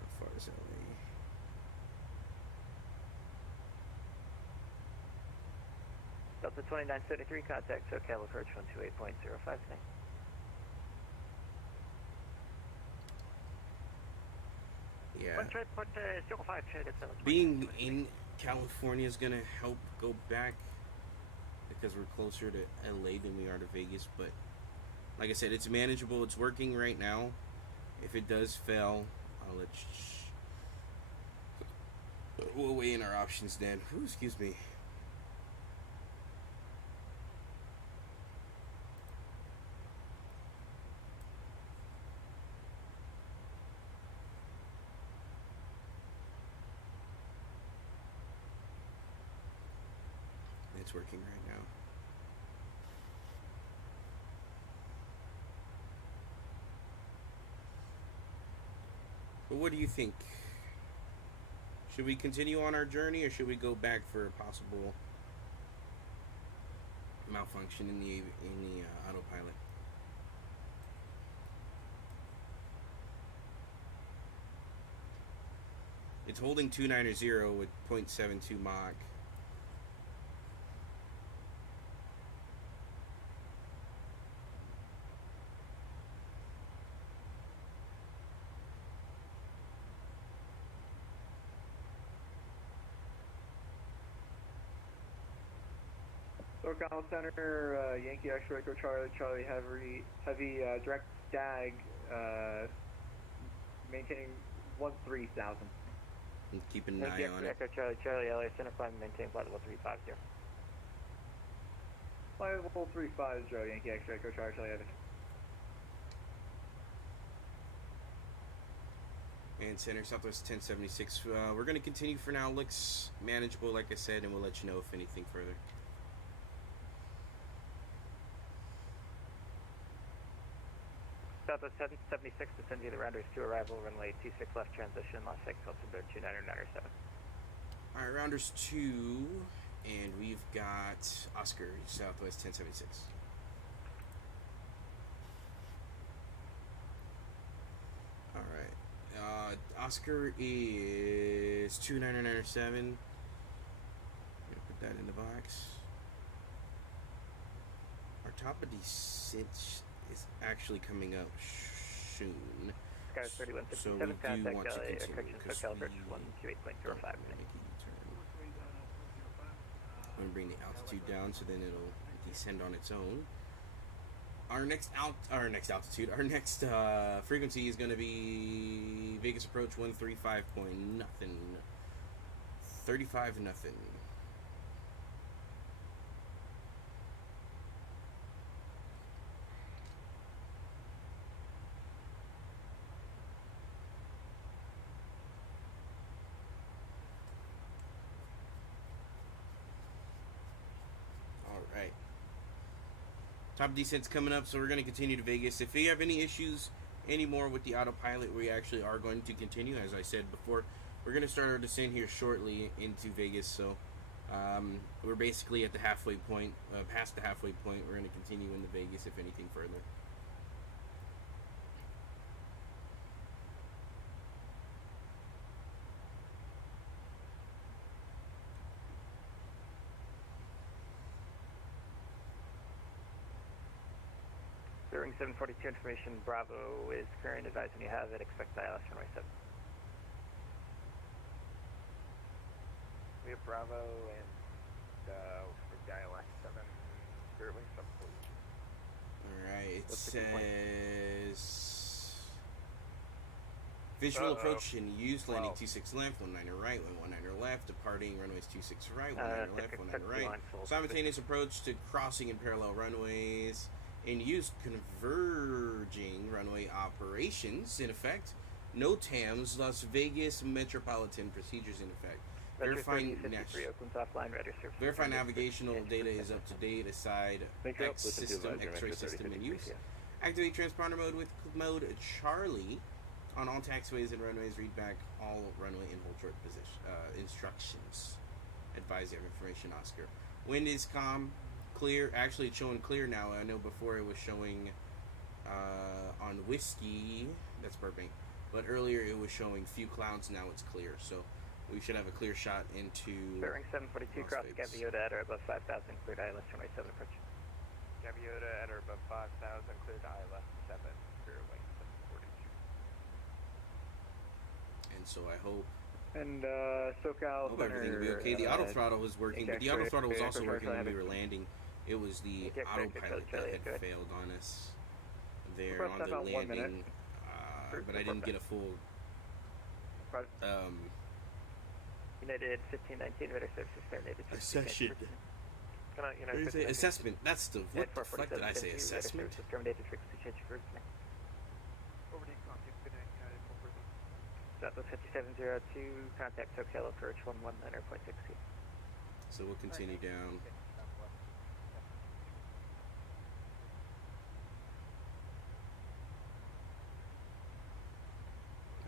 How far is LA? Delta 2973, contact SoCal approach 128.05 tonight. Yeah. Being in California is gonna help go back because we're closer to LA than we are to Vegas, but like I said, it's manageable. It's working right now. If it does fail, I'll let we'll weigh in our options then. Ooh, excuse me. autopilot's working right now. But what do you think? Should we continue on our journey, or should we go back for a possible malfunction in the autopilot? It's holding 290 with 0.72 Mach. SoCal Center, Yankee X-Ray Echo Charlie, Charlie Heavy, direct stag, maintaining 13,000. And keep an eye on it. Echo Charlie, Charlie, LA Center, climb, maintain flight level 350. Flight level 350, Yankee X-Ray Echo Charlie, Charlie Heavy. And center Southwest 1076. We're going to continue for now. Looks manageable, like I said, and we'll let you know if anything further. Southwest 776, descend via the rounders to arrival, runway 26 left transition, Las Vegas, altimeter 29907. Alright, rounders 2, and we've got Oscar, Southwest 1076. Alright, Oscar is 29907. I'm gonna put that in the box. Our top of descent is actually coming up soon. Sky 3167, so contact want to LA, continue, correction, SoCal approach 128.05 minutes. I'm going to bring the altitude down so then it'll descend on its own. Our next frequency is going to be Vegas approach 135 point nothing. 35 nothing. Alright. Top descent's coming up, so we're going to continue to Vegas. If you have any issues anymore with the autopilot, we actually are going to continue. As I said before, we're going to start our descent here shortly into Vegas, so we're basically at the halfway point, past the halfway point. We're going to continue into Vegas if anything further. Bearing 742 information, Bravo is current, advise when you have it, expect ILS runway 7. We have Bravo and for ILS 7, currently 740. Alright, it What's the complaint? says visual approach and use landing 26 left, 19 right, 19 left, departing runways 26 right, 19 left, 19 right. Simultaneous approach to crossing and parallel runways. And use converging runway operations in effect. No TAMs, Las Vegas Metropolitan procedures in effect. Verify navigational data is up to date. Aside X system, X-ray system in use. Activate transponder mode with mode Charlie on all taxiways and runways. Read back all runway and hold short position instructions. Advise you have information, Oscar. Wind is calm. Clear. Actually, it's showing clear now. I know before it was showing on Whiskey, that's Burbank, but earlier it was showing few clouds. Now it's clear, so we should have a clear shot into Bearing 742, cross Gaviota at or above 5,000, cleared ILS runway 7 approach. Gaviota at or above 5,000, cleared ILS 7, currently 742. And so I hope. And SoCal Hope everything will be okay. The auto throttle was working, but the auto throttle was also working when we were landing. It was the autopilot that had failed on us there on the landing, but I didn't get a full. United 1519, radar services terminated. Assessment. Assessment. That's the what the fuck did I say? Assessment. Terminated frequency change for Over to contact Kpdx, United 4 Southwest 5702, contact SoCal approach 119.60. So we'll continue down.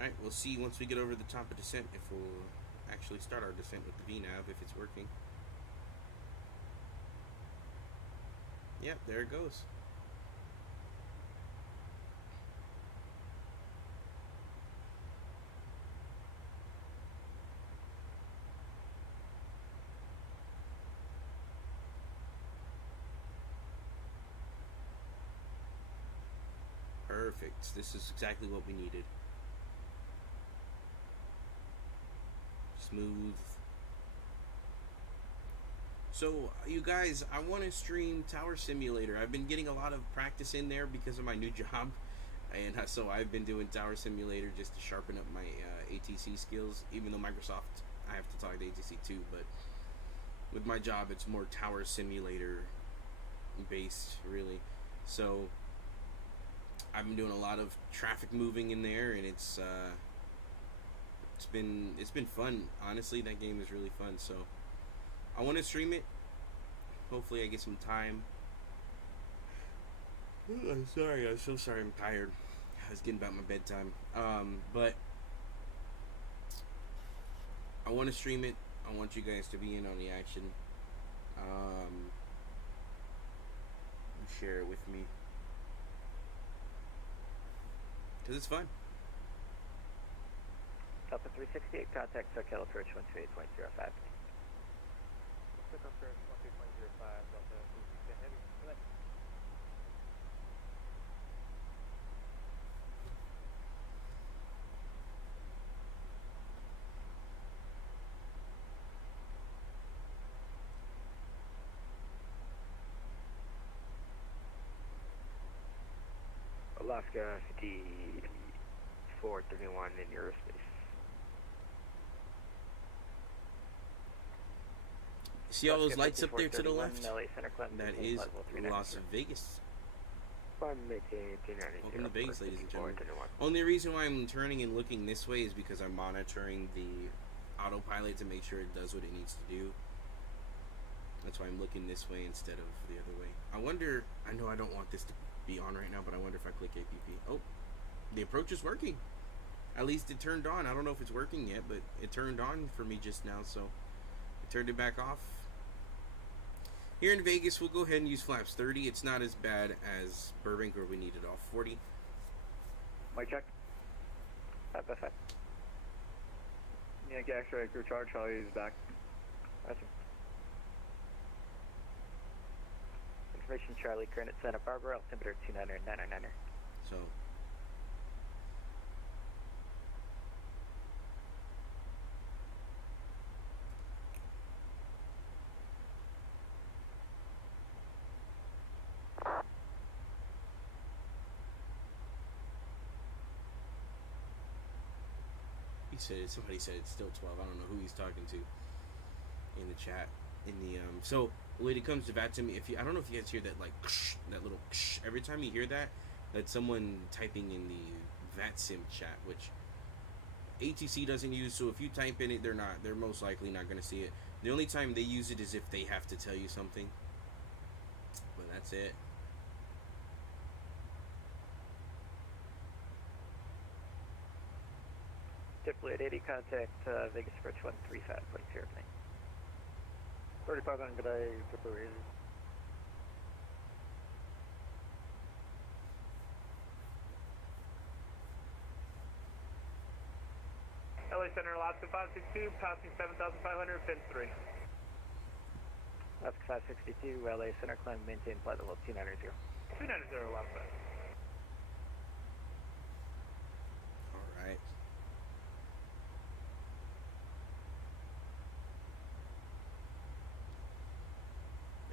Alright, we'll see once we get over the top of descent if we'll actually start our descent with the VNav, if it's working. Yep, there it goes. Perfect. This is exactly what we needed. Smooth. So, you guys, I want to stream Tower Simulator. I've been getting a lot of practice in there because of my new job. And so I've been doing Tower Simulator just to sharpen up my ATC skills. Even though Microsoft, I have to talk to ATC too. But with my job, it's more Tower Simulator based, really. So I've been doing a lot of traffic moving in there, and it's been fun. Honestly, that game is really fun. So I want to stream it. Hopefully, I get some time. I'm sorry. I'm so sorry. I'm tired. I was getting about my bedtime. But I want to stream it. I want you guys to be in on the action. Share it with me. Because it's fun. Delta 368, contact SoCal approach 128.05. SoCal approach 128.05, Delta 368 heavy. Select. Alaska 5431 in aerospace. See all those lights up there to the left? LA Center Clem, That is Las Vegas. Welcome to Vegas, ladies and gentlemen. Only reason why I'm turning and looking this way is because I'm monitoring the autopilot to make sure it does what it needs to do. That's why I'm looking this way instead of the other way. I wonder, I know I don't want this to be on right now, but I wonder if I click APP. Oh, the approach is working. At least it turned on. I don't know if it's working yet, but it turned on for me just now, so I turned it back off. Here in Vegas, we'll go ahead and use flaps 30. It's not as bad as Burbank, where we needed off 40. Mic check. 5. Yankee X-ray, crew charge, Charlie is back. Roger. Information Charlie, current at Santa Barbara, altimeter 29er. So somebody said it's still 12. I don't know who he's talking to in the chat. So when it comes to VATSIM, I don't know if you guys hear that, like, that little every time you hear that, that's someone typing in the VATSIM chat, which ATC doesn't use. So if you type in it, they're most likely not going to see it. The only time they use it is if they have to tell you something. But that's it. Typically at 80, contact Vegas approach 135.09. 35 on good day, Triple Easy. LA Center, Alaska 562, passing 7,500, pin 3. Alaska 562, LA Center, climb, maintain flight level 290. 290, Alaska. Alright.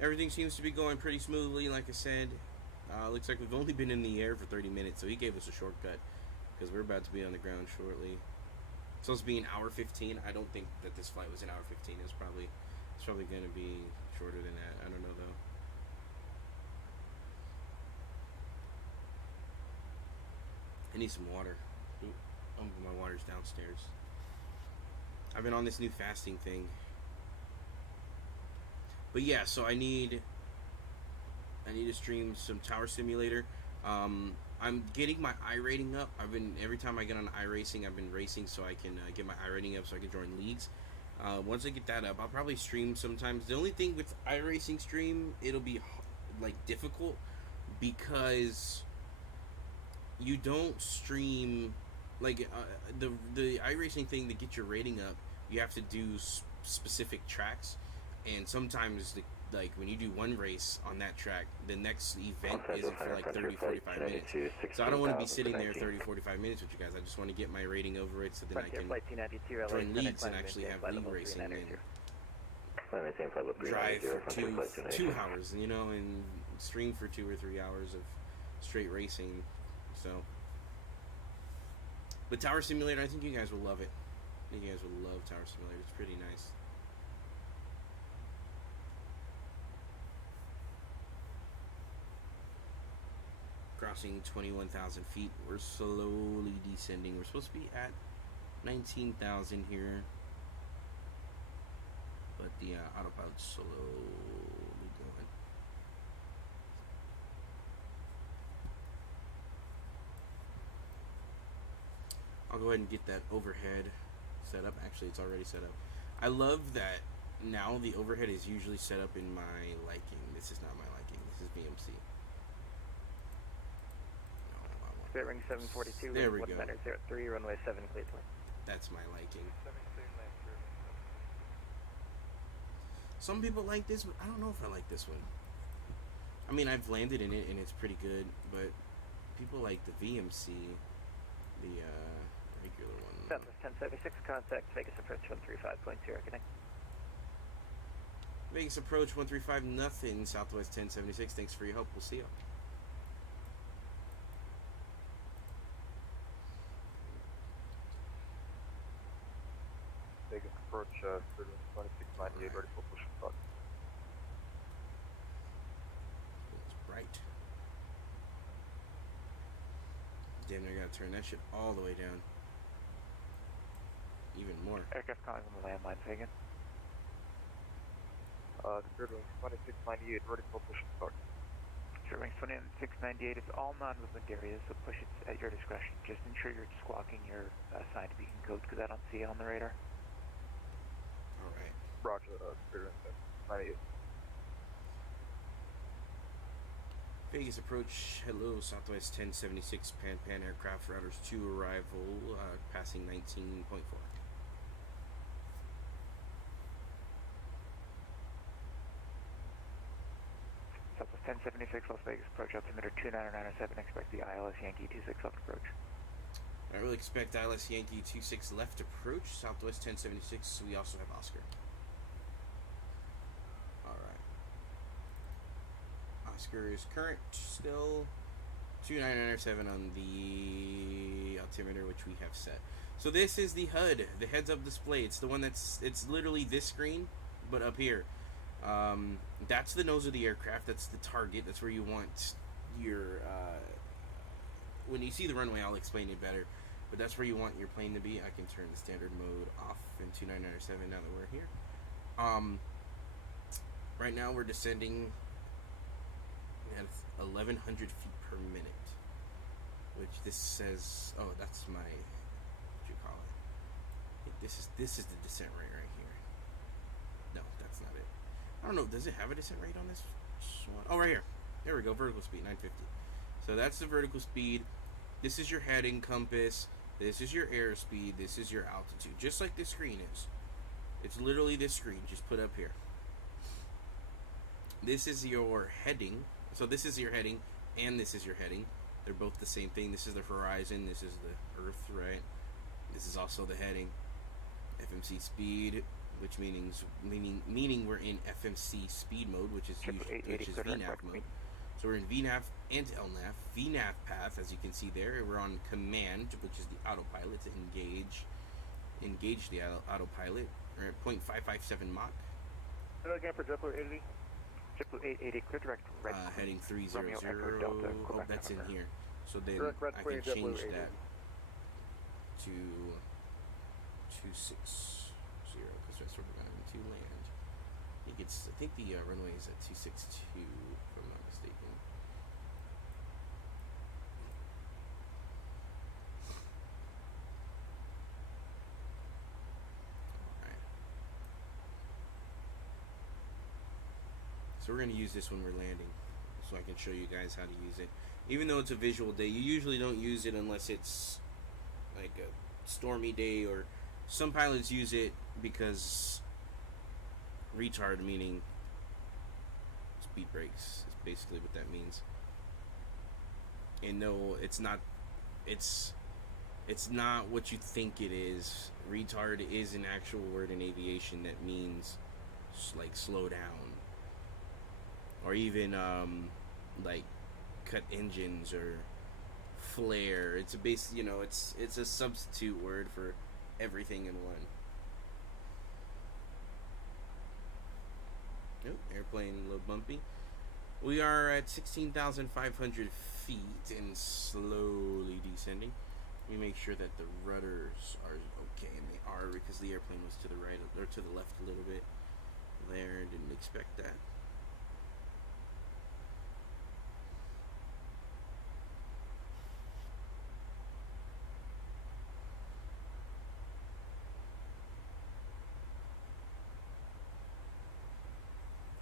Everything seems to be going pretty smoothly, like I said. Looks like we've only been in the air for 30 minutes, so he gave us a shortcut because we're about to be on the ground shortly. It's supposed to be an hour 15. I don't think that this flight was an hour 15. It's probably going to be shorter than that. I don't know though. I need some water. Ooh, my water's downstairs. I've been on this new fasting thing. But yeah, so I need to stream some Tower Simulator. I'm getting my I rating up. Every time I get on iRacing, I've been racing so I can get my I rating up so I can join leagues. Once I get that up, I'll probably stream sometimes. The only thing with iRacing stream, it'll be like difficult because you don't stream like the iRacing thing to get your rating up. You have to do specific tracks, and sometimes like when you do one race on that track, the next event isn't for like 30-45 minutes. So I don't want to be sitting there 30-45 minutes with you guys. I just want to get my rating over it so then I can join leagues and actually have league racing and drive for 2 hours, you know, and stream for 2 or 3 hours of straight racing. So, but Tower Simulator, I think you guys will love it. I think you guys will love Tower Simulator. It's pretty nice. Crossing 21,000 feet. We're slowly descending. We're supposed to be at 19,000 here, but the autopilot's slowly going. I'll go ahead and get that overhead set up. Actually, it's already set up. I love that now the overhead is usually set up in my liking. This is not my liking. This is VMC. Spit ring 742. There we go. 3 runway 7 Cleveland. That's my liking. Some people like this, but I don't know if I like this one. I mean, I've landed in it and it's pretty good, but people like the VMC, the regular one. Southwest 1076, contact Vegas approach 135.0, connect. Vegas approach 135, nothing. Southwest 1076, thanks for your help. We'll see you. Vegas approach 2698, ready for push and start. It's bright. Damn, I gotta turn that shit all the way down. Even more. Aircraft calling from the landline, Vegas. Spirit Wings 2698, ready for push and start. Spirit Wings 2698 is all non-movement areas, so push it at your discretion. Just ensure you're squawking your assigned beacon code, because I don't see it on the radar. Alright. Roger, Spirit Wings 98. Vegas approach, hello, Southwest 1076, Pan aircraft, routers 2 arrival, passing 19.4. Southwest 1076, Las Vegas approach, altimeter 29907, expect the ILS Yankee 26 left approach. I really expect ILS Yankee 26 left approach, Southwest 1076, we also have Oscar. Alright. Oscar is current still, 29907 on the altimeter, which we have set. So this is the HUD, the heads-up display. It's the one it's literally this screen, but up here. That's the nose of the aircraft. That's the target. That's where you want your, when you see the runway, I'll explain it better. But that's where you want your plane to be. I can turn the standard mode off in 29907 now that we're here. Right now we're descending at 1,100 feet per minute. Which this says, oh, that's my, what you call it? This is the descent rate right here. No, that's not it. I don't know, does it have a descent rate on this one? Oh, right here. There we go, vertical speed, 950. So that's the vertical speed. This is your heading compass. This is your airspeed. This is your altitude. Just like this screen is. It's literally this screen, just put up here. This is your heading. So this is your heading, and this is your heading. They're both the same thing. This is the horizon. This is the Earth, right? This is also the heading. FMC speed, which meaning we're in FMC speed mode, which is VNAV mode. So we're in VNAV and LNAV. VNAV path, as you can see there, we're on command, which is the autopilot to engage the autopilot. We're at 0.557 Mach. Say that again for JetBlue 80. JetBlue 880, clear direct red. Heading 300. Delta, oh, that's in here. So then I can change that to 260, because that's where we're going to land. I think the runway is at 262, if I'm not mistaken. So we're going to use this when we're landing, so I can show you guys how to use it. Even though it's a visual day, you usually don't use it unless it's like a stormy day, or some pilots use it because retard, meaning speed brakes, is basically what that means. And no, it's not what you think it is. Retard is an actual word in aviation that means like slow down, or even like cut engines or flare. It's a base, it's a substitute word for everything in one. Oh, airplane a little bumpy. We are at 16,500 feet and slowly descending. We make sure that the rudders are okay, and they are, because the airplane was to the right or to the left a little bit there. Didn't expect that.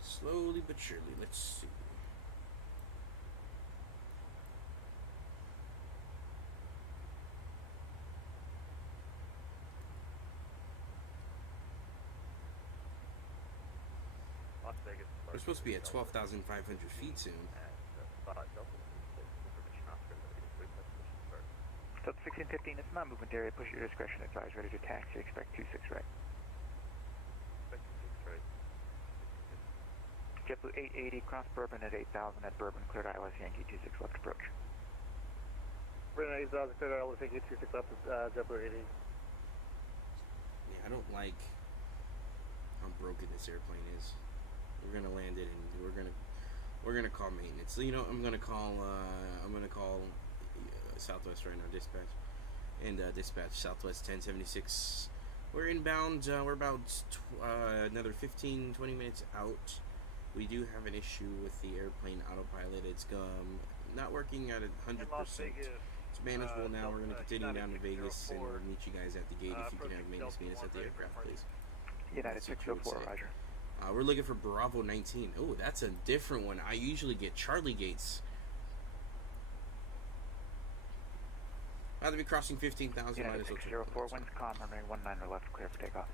Slowly but surely. Let's see. Las Vegas. We're supposed to be at 12,500 feet soon. Delta 1615, it's not movement area. Push your discretion. Advise ready to taxi. Expect 26 right. JetBlue 880, cross Bourbon at 8,000 at Bourbon, cleared ILS Yankee 26 left approach. Bourbon 8,000, cleared ILS Yankee 26 left, JetBlue 880. Yeah, I don't like how broken this airplane is. We're gonna land it, and we're gonna call maintenance. So, I'm gonna call Southwest right now, dispatch, and dispatch Southwest 1076. We're inbound. We're about another 15-20 minutes out. We do have an issue with the airplane autopilot. It's not working at 100%. It's manageable now. We're going to continue down to Vegas, and we'll meet you guys at the gate if you can have maintenance meet us at the aircraft, please. United 604, roger. We're looking for Bravo 19. Oh, that's a different one. I usually get Charlie Gates. About to be crossing 15,000. United 604, winds calm, runway 19 left, clear for takeoff.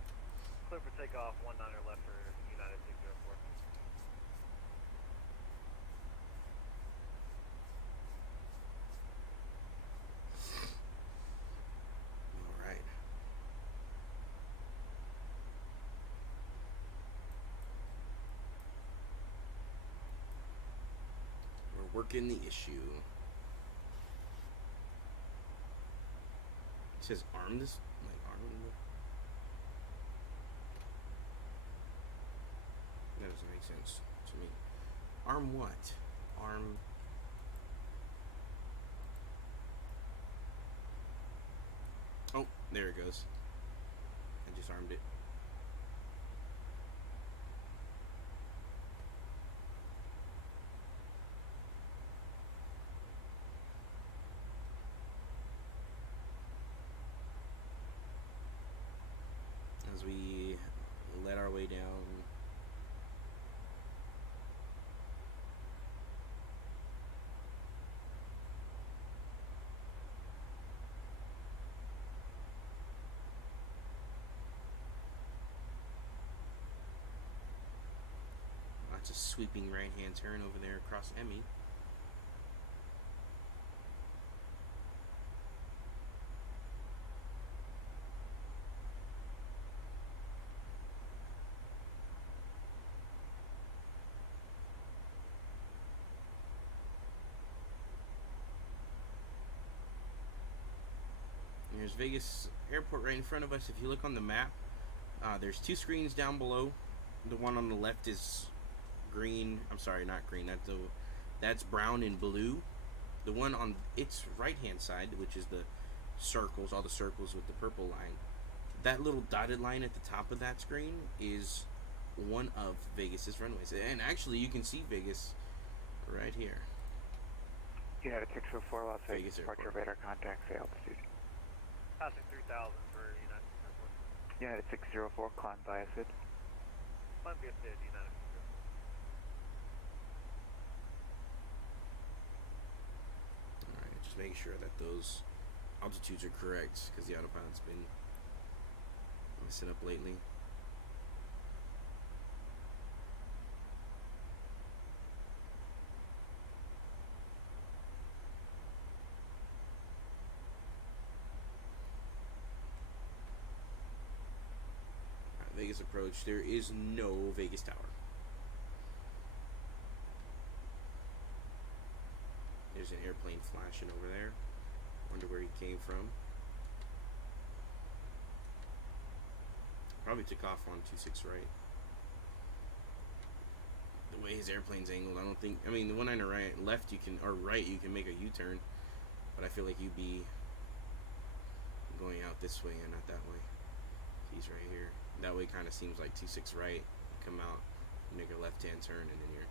Clear for takeoff, 19 left for United 604. All right. We're working the issue. It says arm this, like arm. That doesn't make sense to me. Arm what? Arm. Oh, there it goes. I just armed it. As we let our way down. Lots of sweeping right-hand turn over there across Emmy. There's Vegas Airport right in front of us. If you look on the map, there's two screens down below. The one on the left is green. I'm sorry, not green. That's brown and blue. The one on its right-hand side, which is the circles, all the circles with the purple line, that little dotted line at the top of that screen is one of Vegas's runways. And actually, you can see Vegas right here. United 604, Las Vegas, Airport. departure radar contact, say altitude. Passing 3,000 for United 604. United 604, climb via SID. Climb via SID, United 604. Just making sure that those altitudes are correct, because the autopilot's been messing up lately. Vegas approach. There is no Vegas Tower. There's an airplane flashing over there. Wonder where he came from. Probably took off on 26 right. The way his airplane's angled, I don't think. I mean, the 19 right, left you can, or right you can make a U-turn, but I feel like you'd be going out this way and not that way. He's right here. That way kind of seems like 26 right. You come out, you make a left-hand turn, and then you're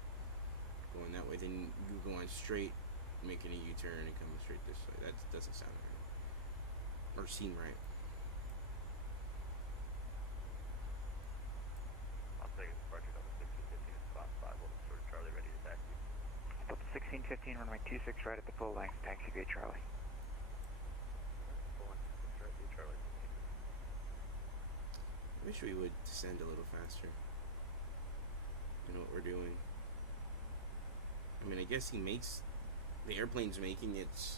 going that way. Then you're going straight, making a U-turn and coming straight this way. That doesn't sound right. Or seem right. I'll take it. Departure Delta 1615 is spot 5. Hold short Charlie, ready to taxi. Delta 1615, runway 26 right at the full length. Taxi via Charlie. Full length, right via Charlie. I wish we would descend a little faster. You know what we're doing. I mean, I guess the airplane's making its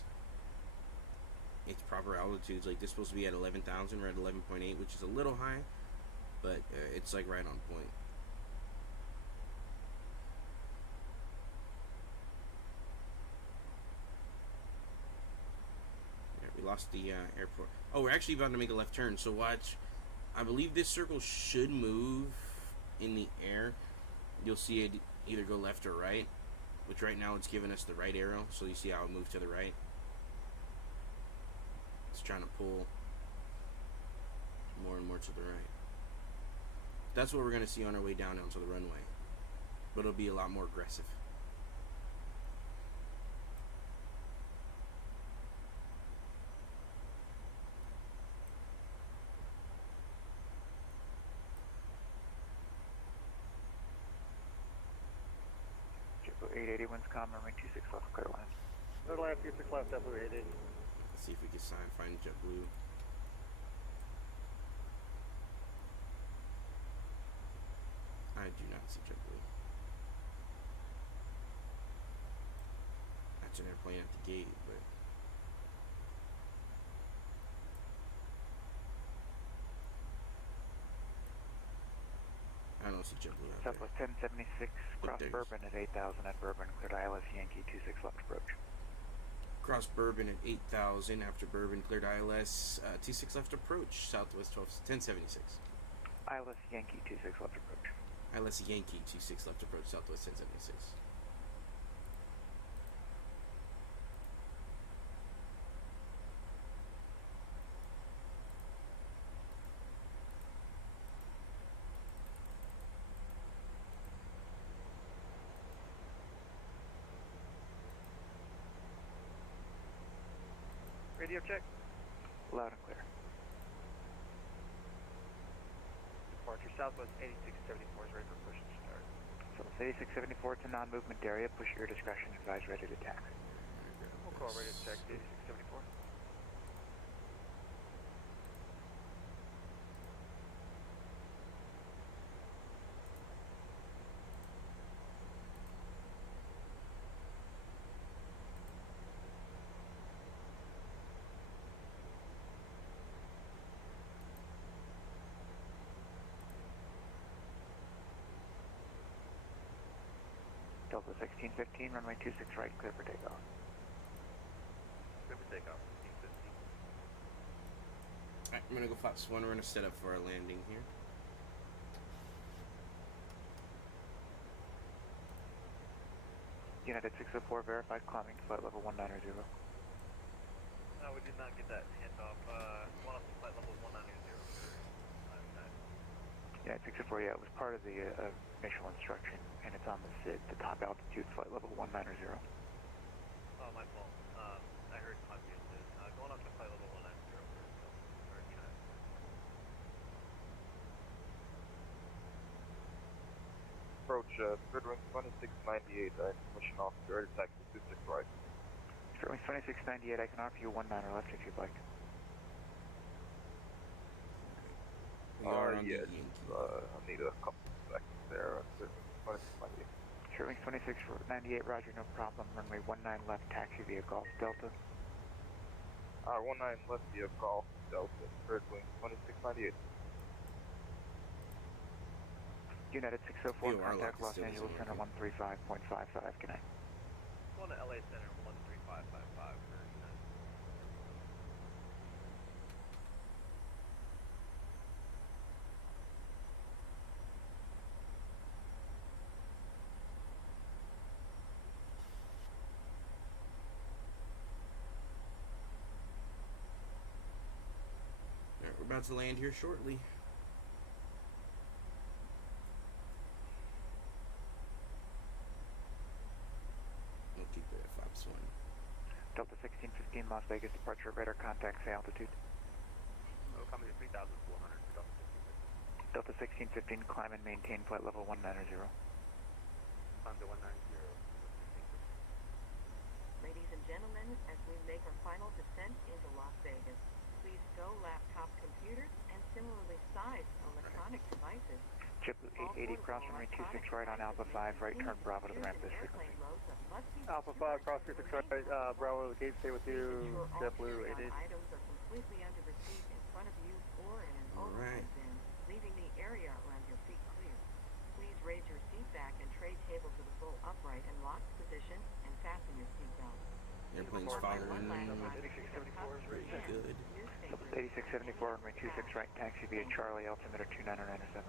proper altitudes. Like, this supposed to be at 11,000. We're at 11.8, which is a little high, but it's like right on point. Yeah, we lost the airport. Oh, we're actually about to make a left turn, so watch. I believe this circle should move in the air. You'll see it either go left or right, which right now it's giving us the right arrow, so you see how it moved to the right. It's trying to pull more and more to the right. That's what we're going to see on our way down onto the runway, but it'll be a lot more aggressive. JetBlue 880 winds calm, runway 26 left, clear line. Clear line 26 left, JetBlue 880. Let's see if we can find JetBlue. I do not see JetBlue. That's an airplane at the gate, but I don't see JetBlue out there. Southwest 1076, cross Bourbon at 8,000 at Bourbon, cleared ILS Yankee 26 left approach. Cross Bourbon at 8,000 after Bourbon, cleared ILS 26 left approach, Southwest 1076. ILS Yankee 26 left approach. ILS Yankee 26 left approach, Southwest 1076. Radio check. Loud and clear. Departure Southwest 8674 is ready for push and start. Southwest 8674 to non-movement area. Push at your discretion. Advise ready to taxi. We'll call radio check 8674. Delta 1615, runway 26 right, clear for takeoff. Clear for takeoff, 1615. Alright, I'm gonna go Fox 1. We're gonna set up for our landing here. United 604 verified climbing to flight level 190. No, we did not get that handoff. One off to flight level 190. United 604, yeah, it was part of the initial instruction, and it's on the SID, the top altitude, flight level 190. Oh, my fault. I heard confused. Going up to flight level 190 for United. Approach, third wing 2698, information officer, ready taxi 26 right. Sterling 2698, I can offer you 19 left if you'd like. We are on yes. the Yankee. I need a couple seconds there. Sterling 2698, roger, no problem. Runway 19 left, taxi via Golf Delta. 19 left via Golf Delta, Earthwing 2698. United 604, Yo, our contact lock Los is still Angeles Center working. 135.55, good night. Going to LA Center 13555 for United. Alright, we're about to land here shortly. We'll keep it at 5-1. Delta 1615, Las Vegas departure, radar contact, say altitude. Oh, coming to 3,400 for Delta 1615. Delta 1615, climb and maintain flight level 190. Climb to 190. Ladies and gentlemen, as we make our final descent into Las Vegas, please stow laptop computers and similarly sized electronic devices. Chip 880, cross runway 26 right on Alpha 5, right turn Bravo to the ramp this frequency. Alpha 5, cross 26 right, Bravo, gate stay with you, JetBlue 88. Items are completely under the seat in front of you or in an overhead bin, leaving the area around your feet clear. Please raise your seat back and tray table to the full upright and locked position and fasten your seatbelt. Airplane's following pretty good. Delta 8674, runway 26 right, taxi via Charlie, altimeter 29907.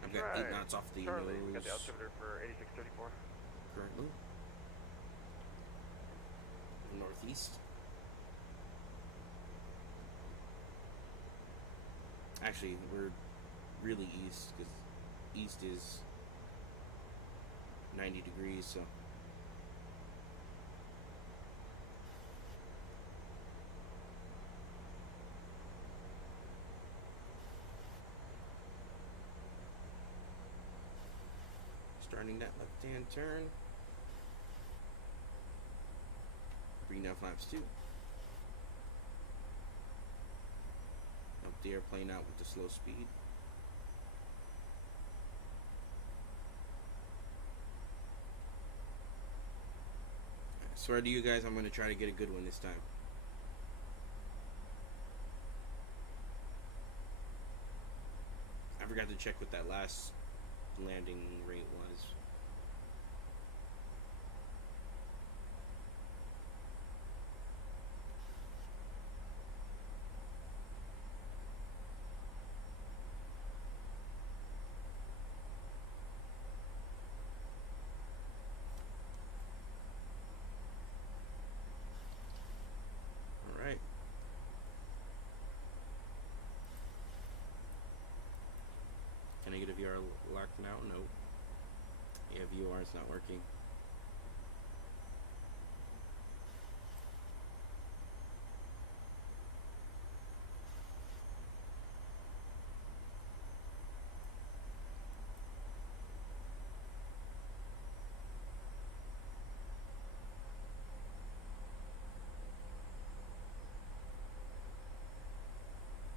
I've got 8 knots off the Charlie, we got nose the altimeter for 8634. currently. Northeast. Actually, we're really east because east is 90 degrees, so. Starting that left-hand turn. Bring down flaps 2. Up the airplane out with the slow speed. I swear to you guys, I'm going to try to get a good one this time. I forgot to check what that last landing rate was. All right. Can I get a VR locked now? No. Yeah, VOR is not working.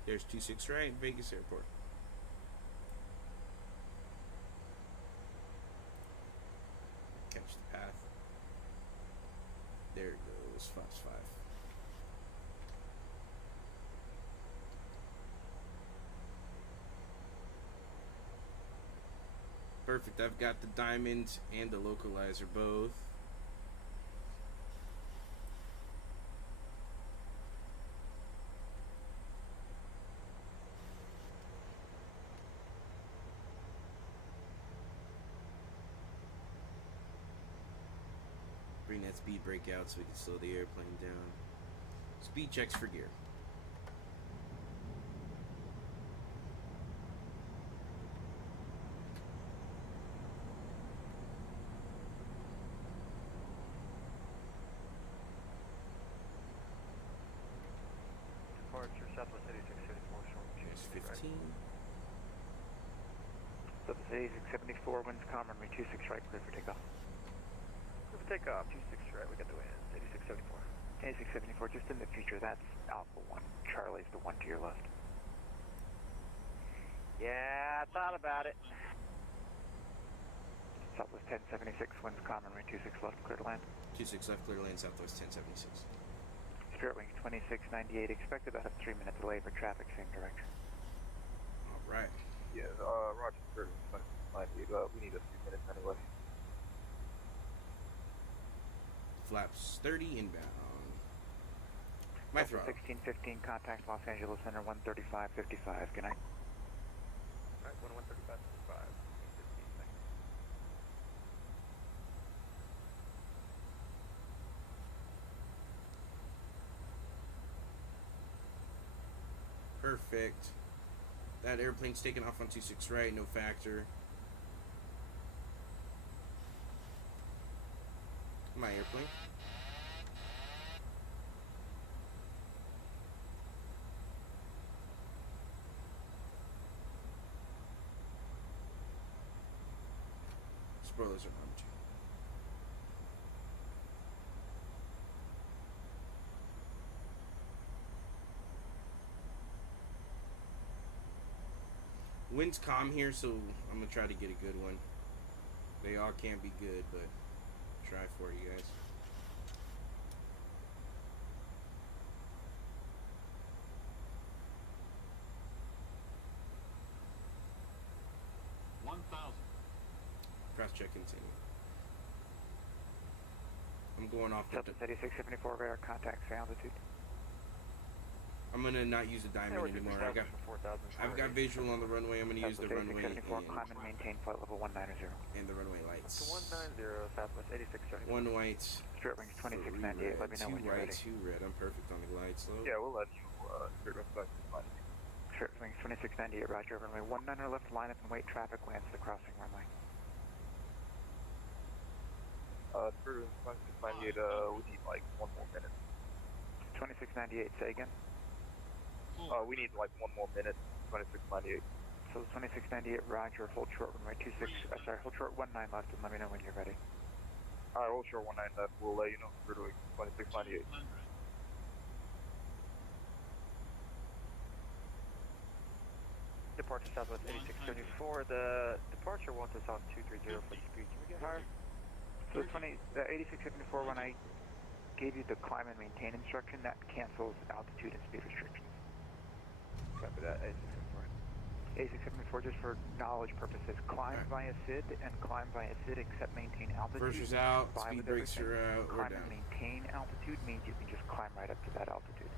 There's 26 right, Vegas Airport. Catch the path. There it goes, Fox 5. Perfect, I've got the diamond and the localizer both. Bring that speed brake out so we can slow the airplane down. Speed checks for gear. Departure Southwest 8674, short. There's 15. Delta 8674, winds calm, runway 26 right, clear for takeoff. for takeoff. 26 right, we got the wind. 8674. 8674, just in the future, that's Alpha 1. Charlie's the one to your left. Yeah, I thought about it. Southwest 1076, winds common, runway 26 left, clear to land. 26 left, clear to land, Southwest 1076. Spirit wing 2698, expect about a 3-minute delay for traffic, same direction. Alright. Yeah, Roger, Spirit wing 2698, we need a few minutes anyway. Flaps 30 inbound. My throttle. 1615, contact Los Angeles Center 13555. Good night. Alright, 13555. 15 seconds. Perfect. That airplane's taking off on 26 right, no factor. My airplane. Spoilers are number 2. Wind's calm here, so I'm gonna try to get a good one. They all can't be good, but try for you guys. Cross check continue. I'm going off the. 3674 radar contact for altitude. I'm gonna not use the diamond anymore. I've got visual on the runway. I'm gonna use the runway and climb and maintain flight level 190. And the runway lights. 190, Southwest 8670. 1 white. Spirit wings 2698. Let me know when you're ready. 2 red. I'm perfect on the glide slope. Yeah, we'll let you. Spirit wings 2698. Spirit wings 2698. Roger. Runway 19 left. Line up and wait. Traffic lands the crossing runway. Spirit wings 2698. We need like 1 more minute. 2698. Say again. We need like 1 more minute. 2698. So 2698, Roger. Hold short runway hold short 19 left, and let me know when you're ready. Alright, hold short 19 left. We'll let you know. Spirit wings 2698. Departure Southwest 8634. The departure wants us on 230 for speed. Can we get higher? So 8674, when I gave you the climb and maintain instruction, that cancels altitude and speed restrictions. Copy that, 8674, just for knowledge purposes, climb via SID and climb via SID except maintain altitude. Versus out, speed brakes are out, we're climb down. And maintain altitude means you can just climb right up to that altitude.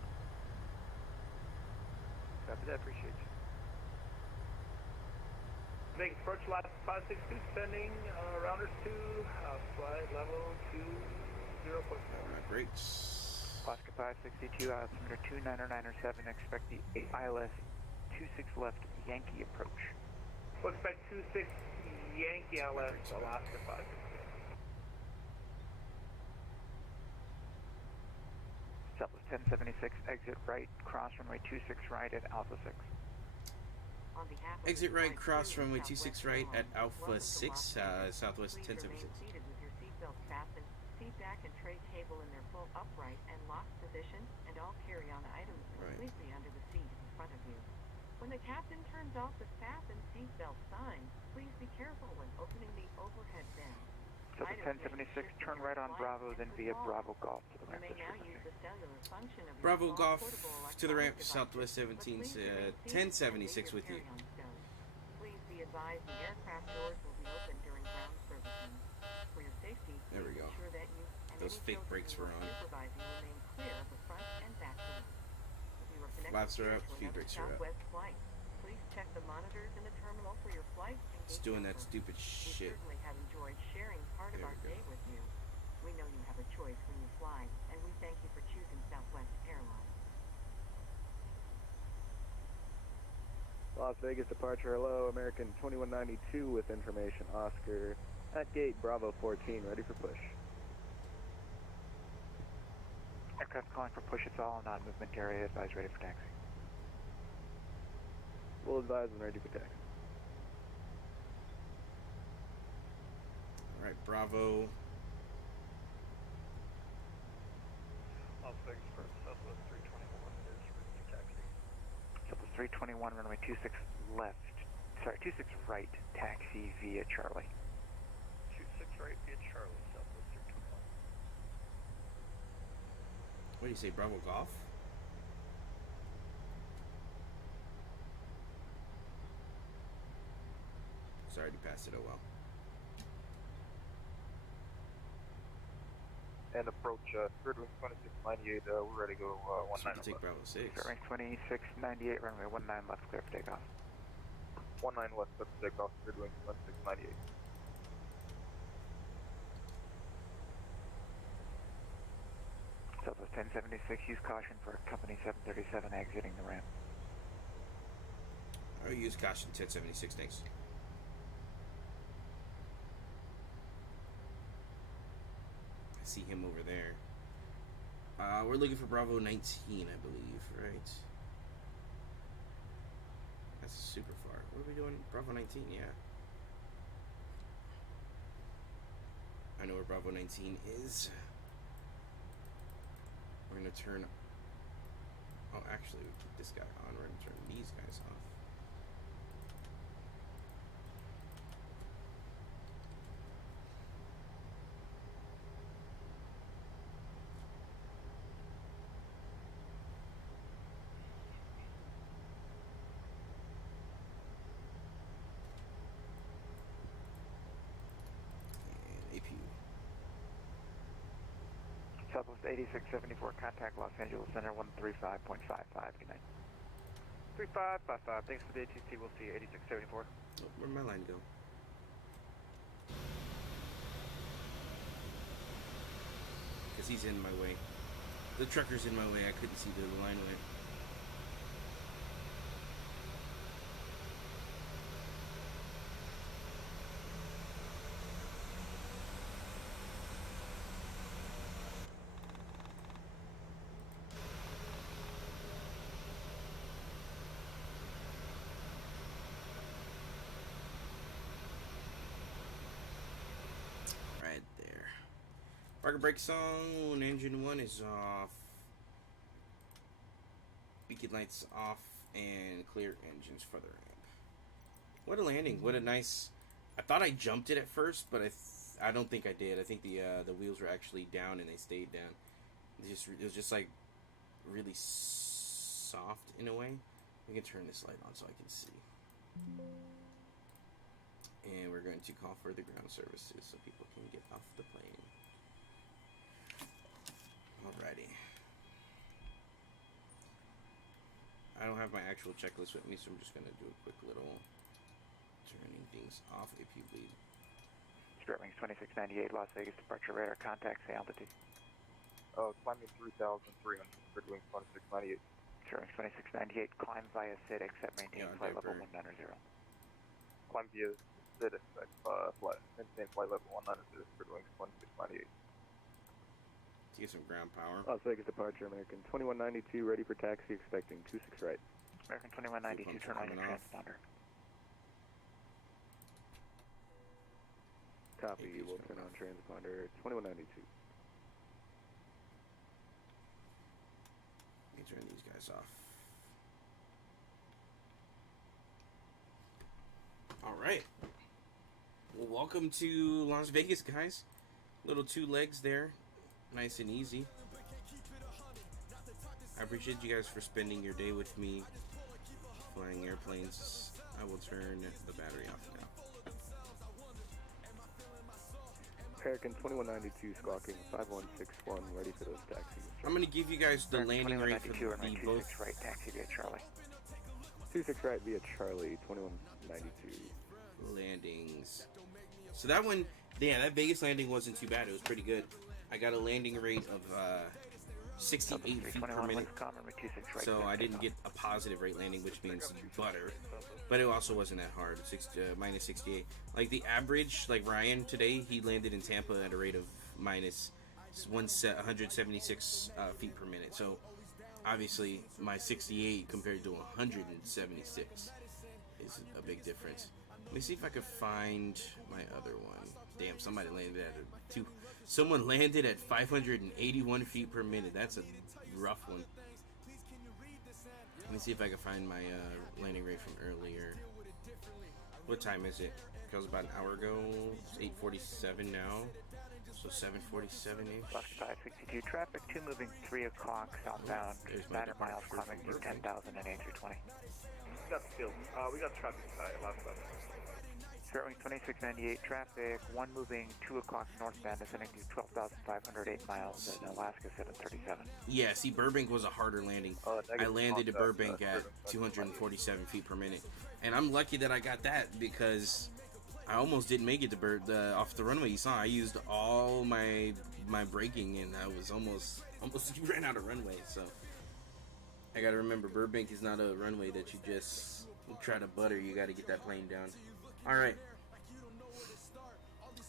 Copy that, appreciate you. Make approach lap 562, sending rounders to flight level 20.4. My brakes. Alaska 562, altimeter 29907, expect the ILS 26 left Yankee approach. We'll expect 26 Yankee ILS, Alaska 562. Southwest 1076, exit right, cross runway 26 right at Alpha 6. Exit right, cross runway 26 right at Alpha 6, Southwest 1076. Seat back and tray table in their full upright and locked position, and all carry-on items completely under the seat in front of you. When the captain turns off the fasten seatbelt sign, please be careful when opening the overhead bin. Southwest 1076, turn right on Bravo, then via Bravo Golf to the ramp. You may now use the cellular function of your Bravo small Golf portable to the ramp, electronic Southwest devices, 1076 with you. Please be advised the aircraft doors will be open during ground servicing. For your safety, There we go. ensure that you and Those any fake children brakes you were are on. supervising remain clear of the front and back doors. If you are connected Flaps are up, to speed another brakes are up. Southwest flight, please check the monitors in the terminal for your flight and It's gate doing that number. stupid We shit. certainly have enjoyed sharing part There of our we go. day with you. We know you have a choice when you fly, and we thank you for choosing Southwest Airlines. Las Vegas departure, hello, American 2192 with information, Oscar. At gate Bravo 14, ready for push. Aircraft calling for push, it's all non-movement area, advise ready for taxi. We'll advise when ready for taxi. Alright, Bravo Las Vegas for Southwest 321 is ready for taxi. Southwest 321, runway 26 left. Sorry, 26 right, taxi via Charlie. 26 right via Charlie, Southwest 321. What do you say, Bravo Golf? Sorry to pass it, oh well. And approach third wing 2698, we're ready to go 19 take Bravo 6. Third wing 2698, runway 19 left, clear for takeoff. 19 left, clear for takeoff, third wing 2698. Southwest 1076, use caution for company 737 exiting the ramp. I'll use caution 1076 next. I see him over there. We're looking for Bravo 19, I believe, right? That's super far. What are we doing? Bravo 19, yeah. I know where Bravo 19 is. We're gonna turn. Oh, actually, we keep this guy on. We're gonna turn these guys off. And APU. Southwest 8674, contact Los Angeles Center 135.55. Good night. 3555, thanks for the ATC. We'll see you 8674. Oh, where'd my line go? Because he's in my way. The trucker's in my way. I couldn't see the line went. Right there. Parker brakes on. Engine 1 is off. Beacon lights off. And clear engines for the ramp. What a landing. What a nice... I thought I jumped it at first, but I don't think I did. I think the wheels were actually down and they stayed down. It was just like really soft in a way. We can turn this light on so I can see. And we're going to call for the ground services so people can get off the plane. Alrighty. I don't have my actual checklist with me, so I'm just going to do a quick little turning things off if you bleed. Spirit Wings 2698, Las Vegas departure radar, contact, say altitude. Climbing 3,300, third wing 2698. Spirit Wings 2698, climb via SID, except maintain flight level 190. Climb via SID, maintain flight level 190, third wing 2698. To get some ground power. Las Vegas departure, American 2192, ready for taxi, expecting 26 right. American 2192, turn on your transponder. Copy, we'll turn on transponder 2192. Let me turn these guys off. Alright. Well, welcome to Las Vegas, guys. Little 2 legs there. Nice and easy. I appreciate you guys for spending your day with me flying airplanes. I will turn the battery off now. American 2192, squawking 5161, ready for those taxis. I'm going to give you guys the landing rate for the both. 26 right, taxi via Charlie. 26 right via Charlie, 2192. Landings. So that one, yeah, that Vegas landing wasn't too bad. It was pretty good. I got a landing rate of 68 feet per minute. So I didn't get a positive rate landing, which means butter. But it also wasn't that hard. Minus 68. Like the average, like Ryan today, he landed in Tampa at a rate of minus 176 feet per minute. So obviously my 68 compared to 176 is a big difference. Let me see if I can find my other one. Damn, somebody landed at a Someone landed at 581 feet per minute. That's a rough one. Let me see if I can find my landing rate from earlier. What time is it? It was about an hour ago. It's 8:47 now. So 7:47-ish. Left 562 traffic, 2 moving 3 o'clock southbound, 900 miles climbing to 10,000 and 820. We got the field. We got traffic last left. Starting 2698 traffic, 1 moving 2 o'clock northbound, ascending to 12,508 miles at Alaska 737. Yeah, see, Burbank was a harder landing. I landed at Burbank at 247 feet per minute. And I'm lucky that I got that because I almost didn't make it to off the runway. You saw I used all my braking and I was almost ran out of runway. So I got to remember, Burbank is not a runway that you just try to butter. You got to get that plane down. All right.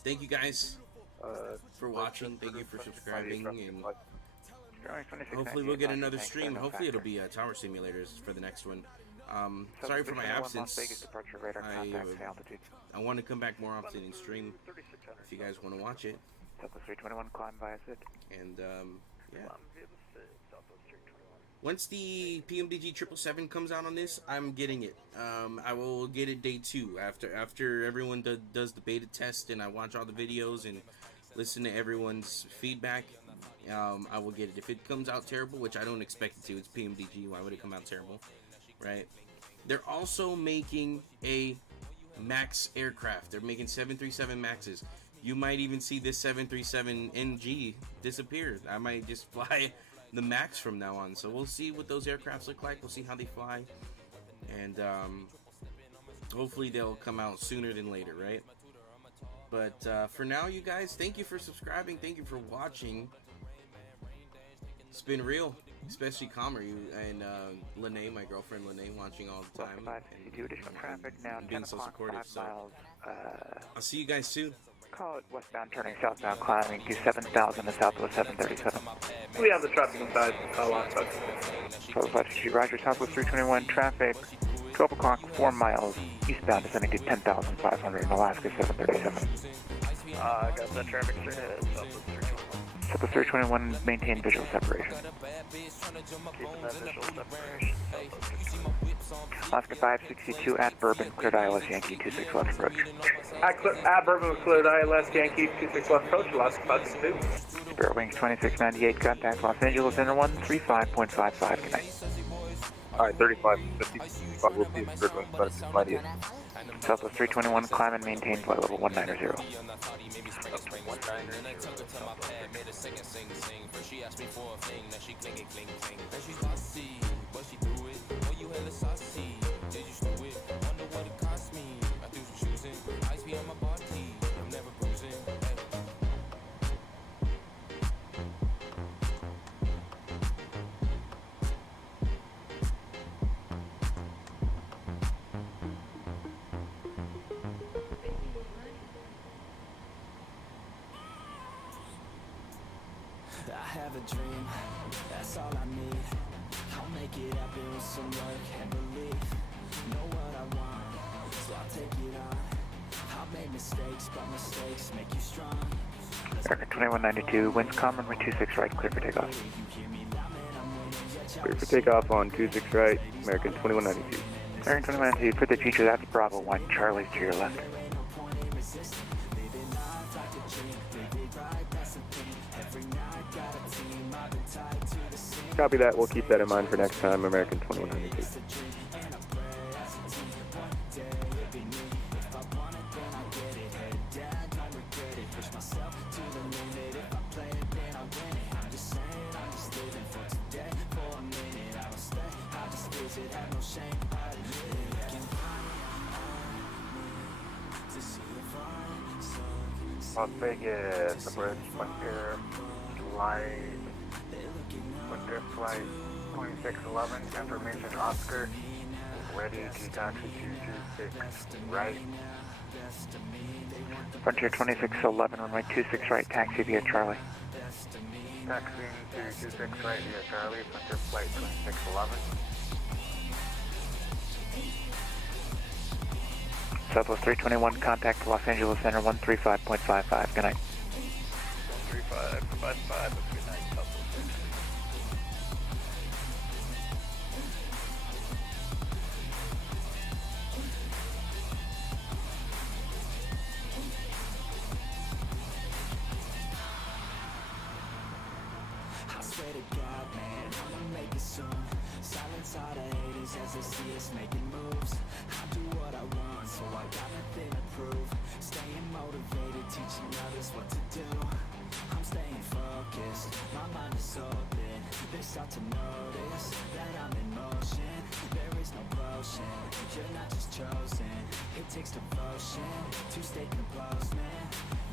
Thank you guys for watching. Thank you for subscribing, and hopefully we'll get another stream. Hopefully it'll be Tower Simulators for the next one. Sorry for my absence. I want to come back more often and stream if you guys want to watch it. Southwest 321, climb via SID. And yeah. Once the PMDG 777 comes out on this, I'm getting it. I will get it day 2 after everyone does the beta test and I watch all the videos and listen to everyone's feedback. I will get it. If it comes out terrible, which I don't expect it to, it's PMDG. Why would it come out terrible, right? They're also making a MAX aircraft. They're making 737 MAXs. You might even see this 737 NG disappear. I might just fly the MAX from now on. So we'll see what those aircrafts look like. We'll see how they fly. And hopefully they'll come out sooner than later, right? But for now, you guys, thank you for subscribing. Thank you for watching. It's been real, especially Calmer, you and Lene, my girlfriend Lene, watching all the time. And being so supportive. So I'll see you guys soon. Call it westbound, turning southbound, climbing to 7,000 to southwest 737. We have the traffic inside. Southwest Roger, southwest 321 traffic, 12 o'clock, 4 miles eastbound, descending to 10,500 in Alaska 737. Got that traffic straight ahead. Southwest 321, maintain visual separation. Keeping that visual separation. Alaska 562 at Bourbon, cleared ILS Yankee 26 left approach. At Bourbon was cleared ILS Yankee 26 left approach, Alaska 562. Spirit Wings 2698, contact Los Angeles Center 135.55, good night. Alright, 3550, we'll see if Spirit Wings 2698. Southwest 321, climb and maintain flight level 190. I have a dream, that's all I need. I'll make it happen with some work and belief. Know what I want, so I'll take it on. I'll make mistakes, but mistakes make you strong. American 2192, winds calm, runway 26 right, clear for takeoff. Clear for takeoff on 26 right, American 2192. American 2192, for the future, that's Bravo 1, Charlie to your left. Copy that, we'll keep that in mind for next time, American 2192. Las Vegas, approach Winter Flight, Winter Flight 2611, confirmation Oscar, ready to taxi to 26 right. Frontier 2611, runway 26 right, taxi via Charlie. Taxiing to 26 right via Charlie, Frontier Flight 2611. Southwest 321, contact Los Angeles Center 135.55, good night. 3555 of good night, Southwest. I swear to God, man, I'ma make it soon. Silence all the haters as they see us making moves. I do what I want, so I got nothing to prove. Staying motivated, teaching others what to do. I'm staying focused, my mind is open. They start to notice that I'm in motion. There is no potion, you're not just chosen. It takes devotion to stay composed, man.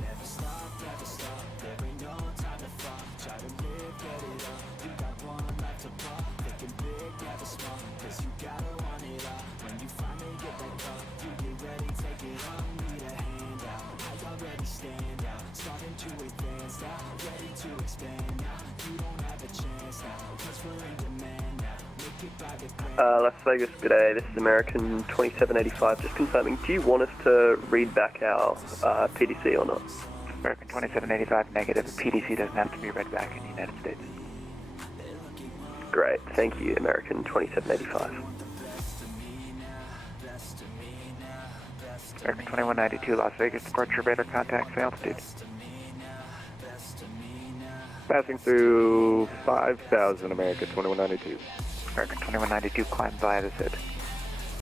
Never stop, there ain't no time to fall. Try to live, get it up, you got one life to ball. Thinking big, never small, cause you gotta want it all. When you finally get that call, you get ready, take it on. Need a handout, I already stand out. Starting to advance now, ready to expand now. You don't have a chance now, cause we're in demand now. Make it by the grand. Las Vegas, good day. This is American 2785. Just confirming, do you want us to read back our PDC or not? American 2785, negative. PDC doesn't have to be read back in the United States. Great, thank you, American 2785. American 2192, Las Vegas, departure radar contact, altitude. Passing through 5,000, America 2192. American 2192, climb via the SID.